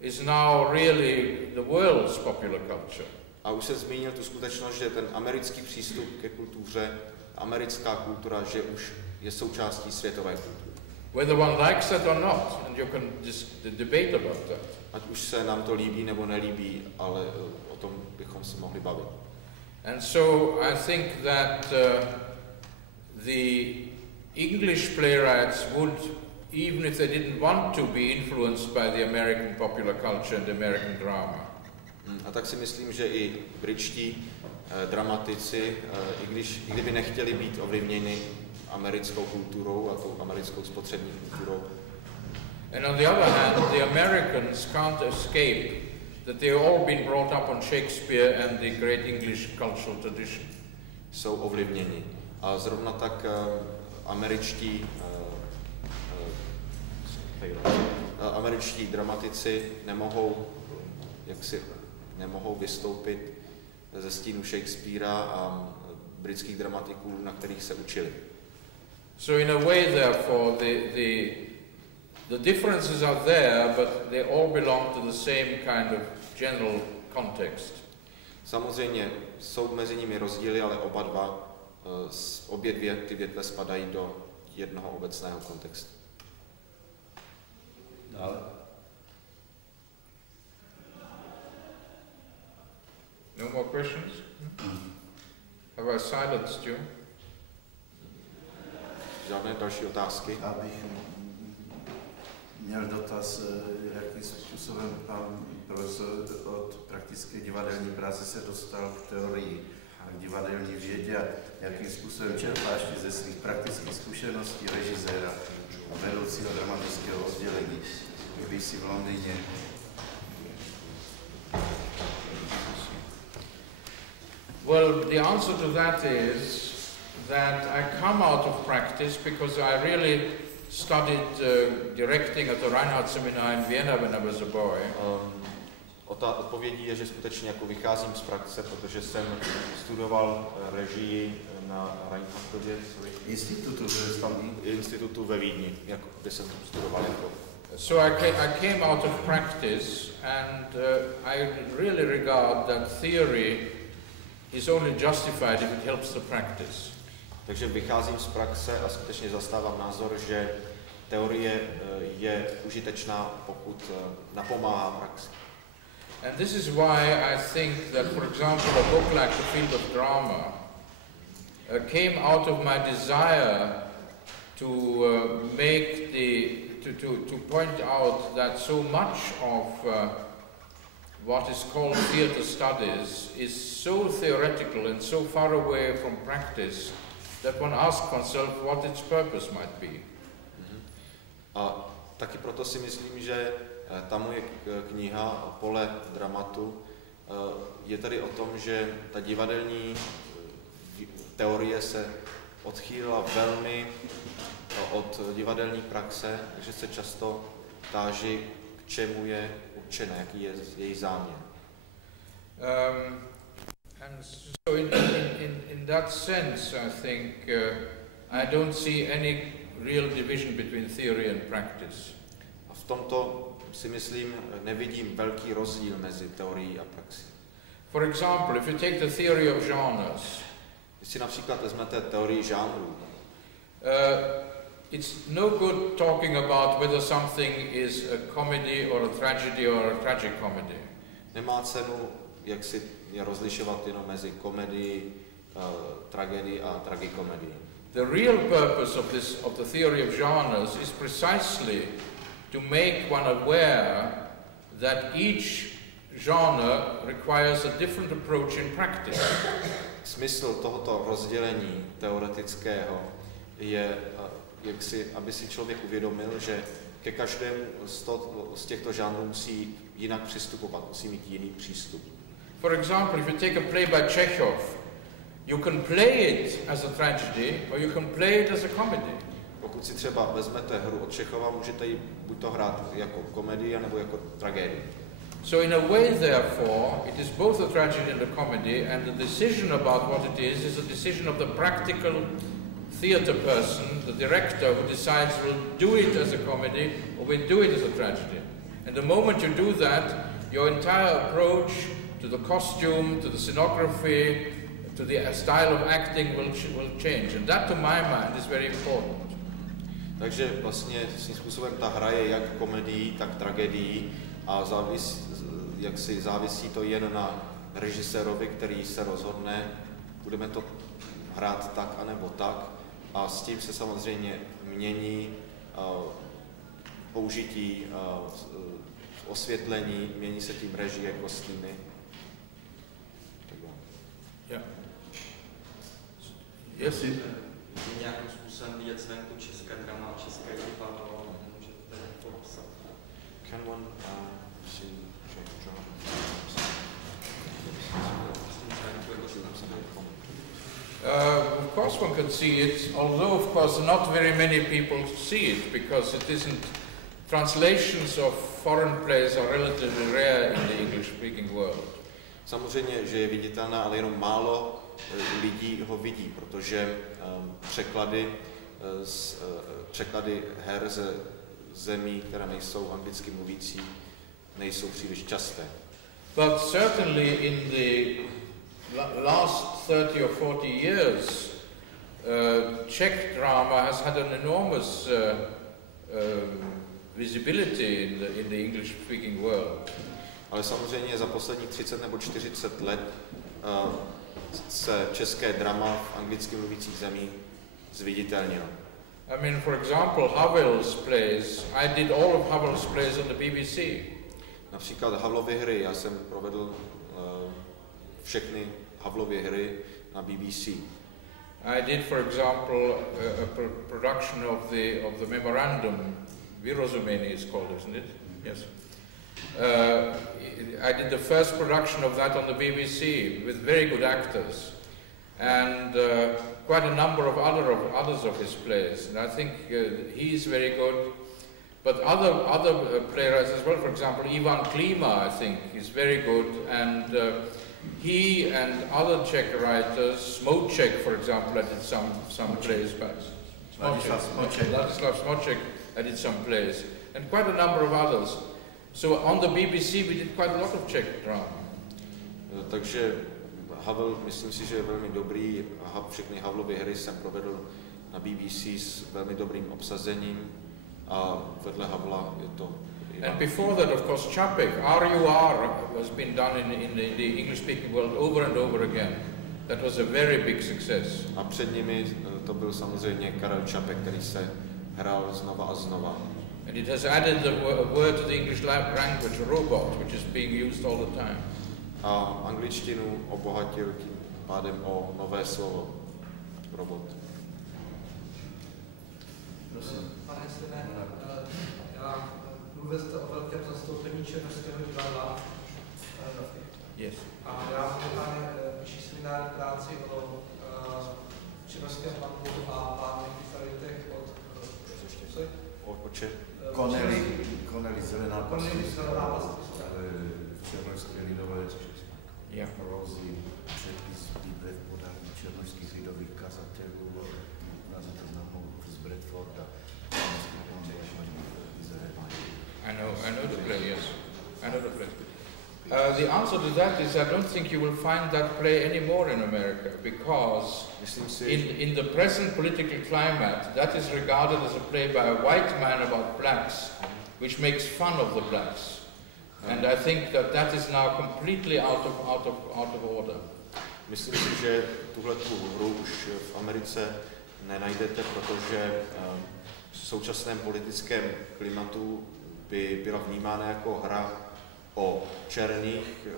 is now really the world's popular culture. A už se zmínil tu skutečnost, že ten americký přístup ke kultuře, americká kultura, že už je součástí světové kultury. Whether one likes that or not, and you can debate about that. Ať už se nám to líbí nebo nelíbí, ale o tom bychom se mohli bavit. And so I think that the English playwrights would, even if they didn't want to, be influenced by the American popular culture and American drama. A tak si myslím, že i britští dramatici, i kdyby nechtěli být ovlivněni americkou kulturou a tou americkou spotřební kulturou. And on the other hand, the Americans can't escape that they've all been brought up on Shakespeare and the great English cultural tradition. Jsou ovlivněni. A zrovna tak američtí dramatici nemohou vystoupit ze stínu Shakespearea a britských dramatiků, na kterých se učili. So in a way, therefore, the differences are there, but they all belong to the same kind of general context. Samozřejmě jsou mezi nimi rozdíly, ale obě ty větve spadají do jednoho obecného kontextu. Dále. No more questions? Have I silenced you? Žádné další otázky? Aby měl dotaz, jakým způsobem pan profesor od praktické divadelní práce se dostal k teorii v divadelní vědě a jakým způsobem čerpá ještě ze svých praktických zkušeností režiséra a vedoucího dramatického oddělení BBC v Londýně. Well, the answer to that is that I come out of practice because I really studied directing at the Reinhardt Seminar in Vienna when I was a boy. Odpovědí je, že skutečně jako vycházím z praxe, protože jsem studoval režii na Reinhardtově institutu ve Vídni, jako, kde jsem studoval jako. So I came out of practice and I really regard that theory is only justified if it helps the practice. Takže vycházím z praxe a skutečně zastávám názor, že teorie je užitečná, pokud napomáhá praxi. And this is why I think that, for example, a book like The Field of Drama came out of my desire to to point out that so much of what is called theatre studies is so theoretical and so far away from practice that one asks oneself what its purpose might be. A taky proto si myslím, že ta moje kniha Pole dramatu je tady o tom, že ta divadelní teorie se odchýlila velmi od divadelní praxe, takže se často táží, k čemu je určena, jaký je její záměr. And so in that sense, I think I don't see any real division between theory and practice. A v tomto si myslím, nevidím velký rozdíl mezi teorií a praxí. For example, if you take the theory of genres, když si například vezmete teorii žánrů, it's no good talking about whether something is a comedy or a tragedy or a tragic comedy. Nemá cenu, jak si je rozlišovat jenom mezi komedii, tragédii a tragikomedii. The real purpose of the theory of genres is precisely to make one aware that each genre requires a different approach in practice. Smysl tohoto rozdělení teoretického je, aby si člověk uvědomil, že ke každému z těchto žánrů musí jinak přistupovat, musí mít jiný přístup. For example, if you take a play by Chekhov, you can play it as a tragedy or you can play it as a comedy. Pokud si třeba vezmete hru od Čechova, můžete ji buď to hrát jako komedii, nebo jako tragédii. So in a way, therefore, it is both a tragedy and a comedy, and the decision about what it is a decision of the practical theatre person, the director, who decides will do it as a comedy or will do it as a tragedy. And the moment you do that, your entire approach to the costume, to the scenography, to the style of acting will change. And that, to my mind, is very important. Takže vlastně svým způsobem ta hra je jak komedií, tak tragédií a závisí to jen na režisérovi, který se rozhodne, budeme to hrát tak anebo tak, a s tím se samozřejmě mění použití osvětlení, mění se tím režie, kostýmy. Yeah. Yes. Nějakým způsobem vidět zvenku české drama, české divadlo, můžete popsat. Can one see of course one can see it, although of course not very many people see it, because it isn't, translations of foreign plays are relatively rare in the English-speaking world. Samozřejmě, že je viditelná, ale jenom málo lidí ho vidí, protože překlady her ze zemí, které nejsou anglicky mluvící, nejsou příliš časté. But certainly in the last 30 or 40 years, Czech drama has had an enormous visibility in the English-speaking world. Ale samozřejmě za posledních 30 nebo 40 let se české drama v anglicky mluvících zemích zviditelnilo. I mean, for example, Havel's plays. I did all of Havel's plays on the BBC. Například Havlovy hry, já jsem provedl všechny Havlovy hry na BBC. I did, for example, a production of the memorandum. Vyrozumění is called, isn't it? Yes. I did the first production of that on the BBC with very good actors, and quite a number of others of his plays. And I think he's very good. But other playwrights as well. For example, Ivan Klima, I think, is very good, and he and other Czech writers, Smoček, for example, I did some plays back. Ladislav Smoček, I did some plays, and quite a number of others. So on the BBC we did quite a lot of Czech drama. Takže Havel, myslím si, že je velmi dobrý. Všechny Havlovy hry jsem provedl na BBC s velmi dobrým obsazením a vedle Havla je to And before that, of course, Čapek, RUR, has been done in the English-speaking world over and over again. That was a very big success. A před nimi to byl samozřejmě Karel Čapek, který se hrál znova a znova. And it has added the word to the English language, robot, which is being used all the time. A angličtinu obohatil tím pádem o nové slovo, robot. Pane Esslinge, mluvil jste o velkém zastoupení černošského divadla. Yes. A já momentálně píši seminární práci o černošském pampu a pánných faritech od Koneli zelená pasta. Černošské lidové prózy, přepis Bible v podání černošských lidových kazatelů, u nás je to známou z Bradforda. I know the play, yes. I know the play. The answer to that is I don't think you will find that play anymore in America, because in the present political climate, that is regarded as a play by a white man about blacks, which makes fun of the blacks. And I think that is now completely out of order. Myslím si, že tuhletu hru už v Americe nenajdete, protože v současném politickém klimatu by byla vnímána jako hra o černých,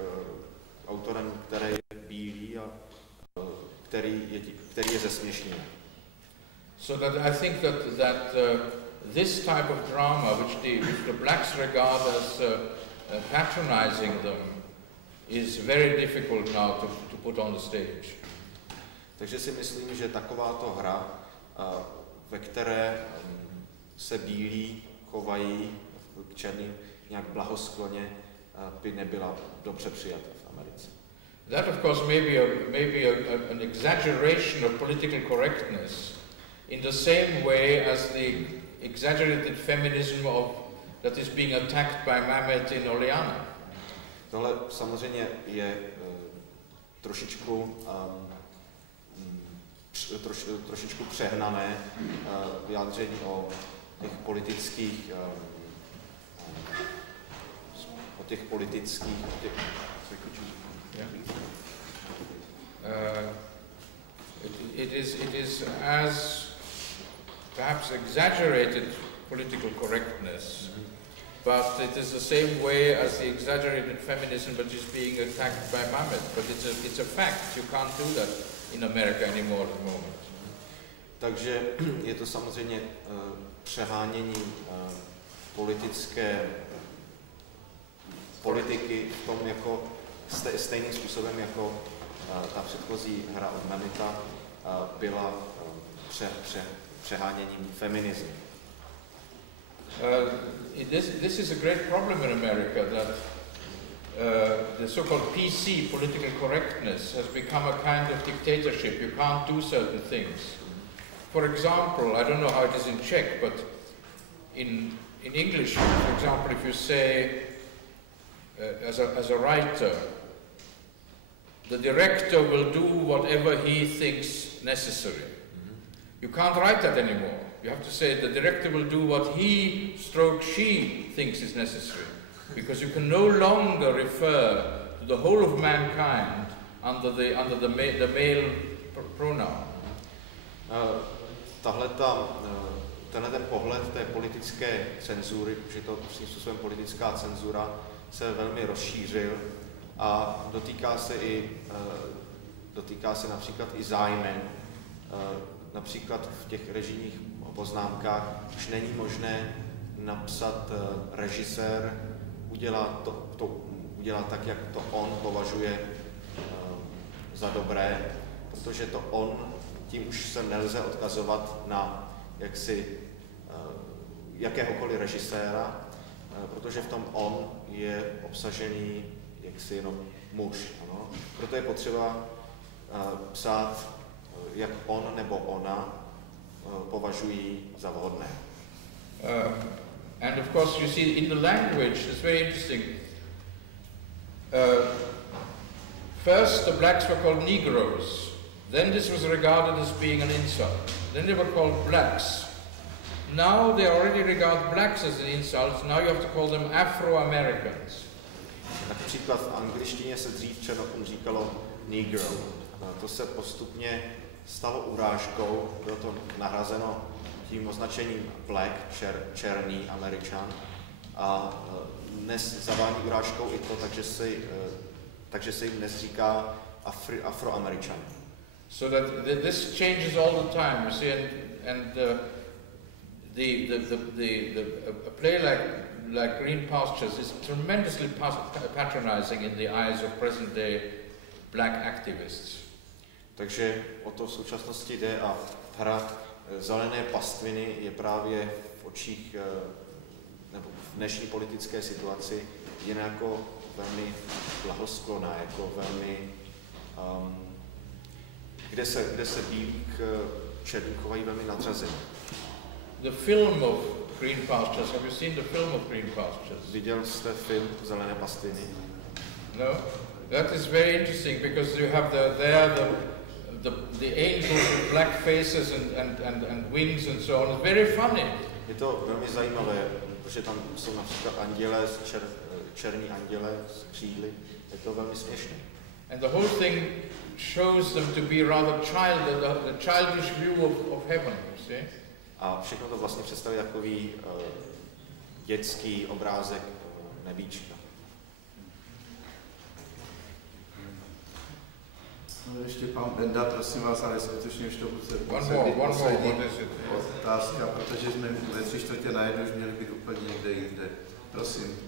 autorem, který je bílý a který je zesměšněn. So that I think that this type of drama, which the blacks regard as patronizing them, is very difficult now to put on the stage. Takže si myslím, že takováto hra, ve které se bílí chovají k černým nějak blahoskloně, by nebyla dobře přijata v Americe. That, of course, may be an exaggeration of political correctness, in the same way as the exaggerated feminism that is being attacked by Mehmet in Oleana. Tohle samozřejmě je trošičku přehnané vyjádření o těch politických It is as perhaps exaggerated political correctness, but it is the same way as the exaggerated feminism that is being attacked by Mehmet. But it's a fact. You can't do that in America anymore at the moment. Takže je to samozřejmě přehánění politiky v tom jako stejným způsobem jako ta předchozí hra od Mehmeta byla přeháněním feminismu. This is a great problem in America, that the so-called PC, political correctness, has become a kind of dictatorship. You can't do certain things. For example, I don't know how it is in Czech, but in English, for example, if you say, as a writer, the director will do whatever he thinks necessary. You can't write that anymore. You have to say the director will do what she thinks is necessary, because you can no longer refer to the whole of mankind under the male pronoun. Tenhle ten pohled té politické cenzury, protože to svým způsobem politická cenzura, se velmi rozšířil a dotýká se i dotýká se například i zájmen. Například v těch režijních poznámkách už není možné napsat režisér udělá tak, jak to on považuje za dobré, protože to on, tím už se nelze odkazovat na jakéhokoliv režiséra, protože v tom on je obsažený jaksi jenom muž. Ano? Proto je potřeba psát, jak on nebo ona považují za vhodné. And of course you see in the language, it's very interesting. First the blacks were called Negroes, then this was regarded as being an insult. Then they were called blacks. Now they already regard blacks as an insult, now you have to call them Afro-Americans. Například v angličtině se dřív černokům říkalo Negro. To se postupně stalo urážkou, bylo to nahrazeno tím označením black, černý Američan. A dnes zavání urážkou i to, takže se jim dnes říká Afroameričan. So that this changes all the time, you see, and a play like Green Pastures is tremendously patronizing in the eyes of present-day black activists. Takže o to v současnosti jde a hra Zelené pastviny je právě v očích, nebo v dnešní politické situaci, jen jako velmi blahoskloná, jako velmi, kde se bílí k černým chovají velmi nadřazeně. The film of Green Pastures, have you seen the film of Green Pastures? Viděl jste film Zelené pastviny? No? That is very interesting because you have the angels with black faces and wings and so on. It's very funny. Je to velmi zajímavé, protože tam jsou například anděle, černí anděle s křídly. Je to velmi směšné. And the whole thing shows them to be rather the childish view of heaven, you see? A všechno to vlastně představuje takový dětský obrázek nebíčka. No, ještě pan Benda, prosím vás, ale skutečně už to bude poslední otázka, protože jsme ve 3/4 na 1 už měli být úplně někde jinde. Prosím.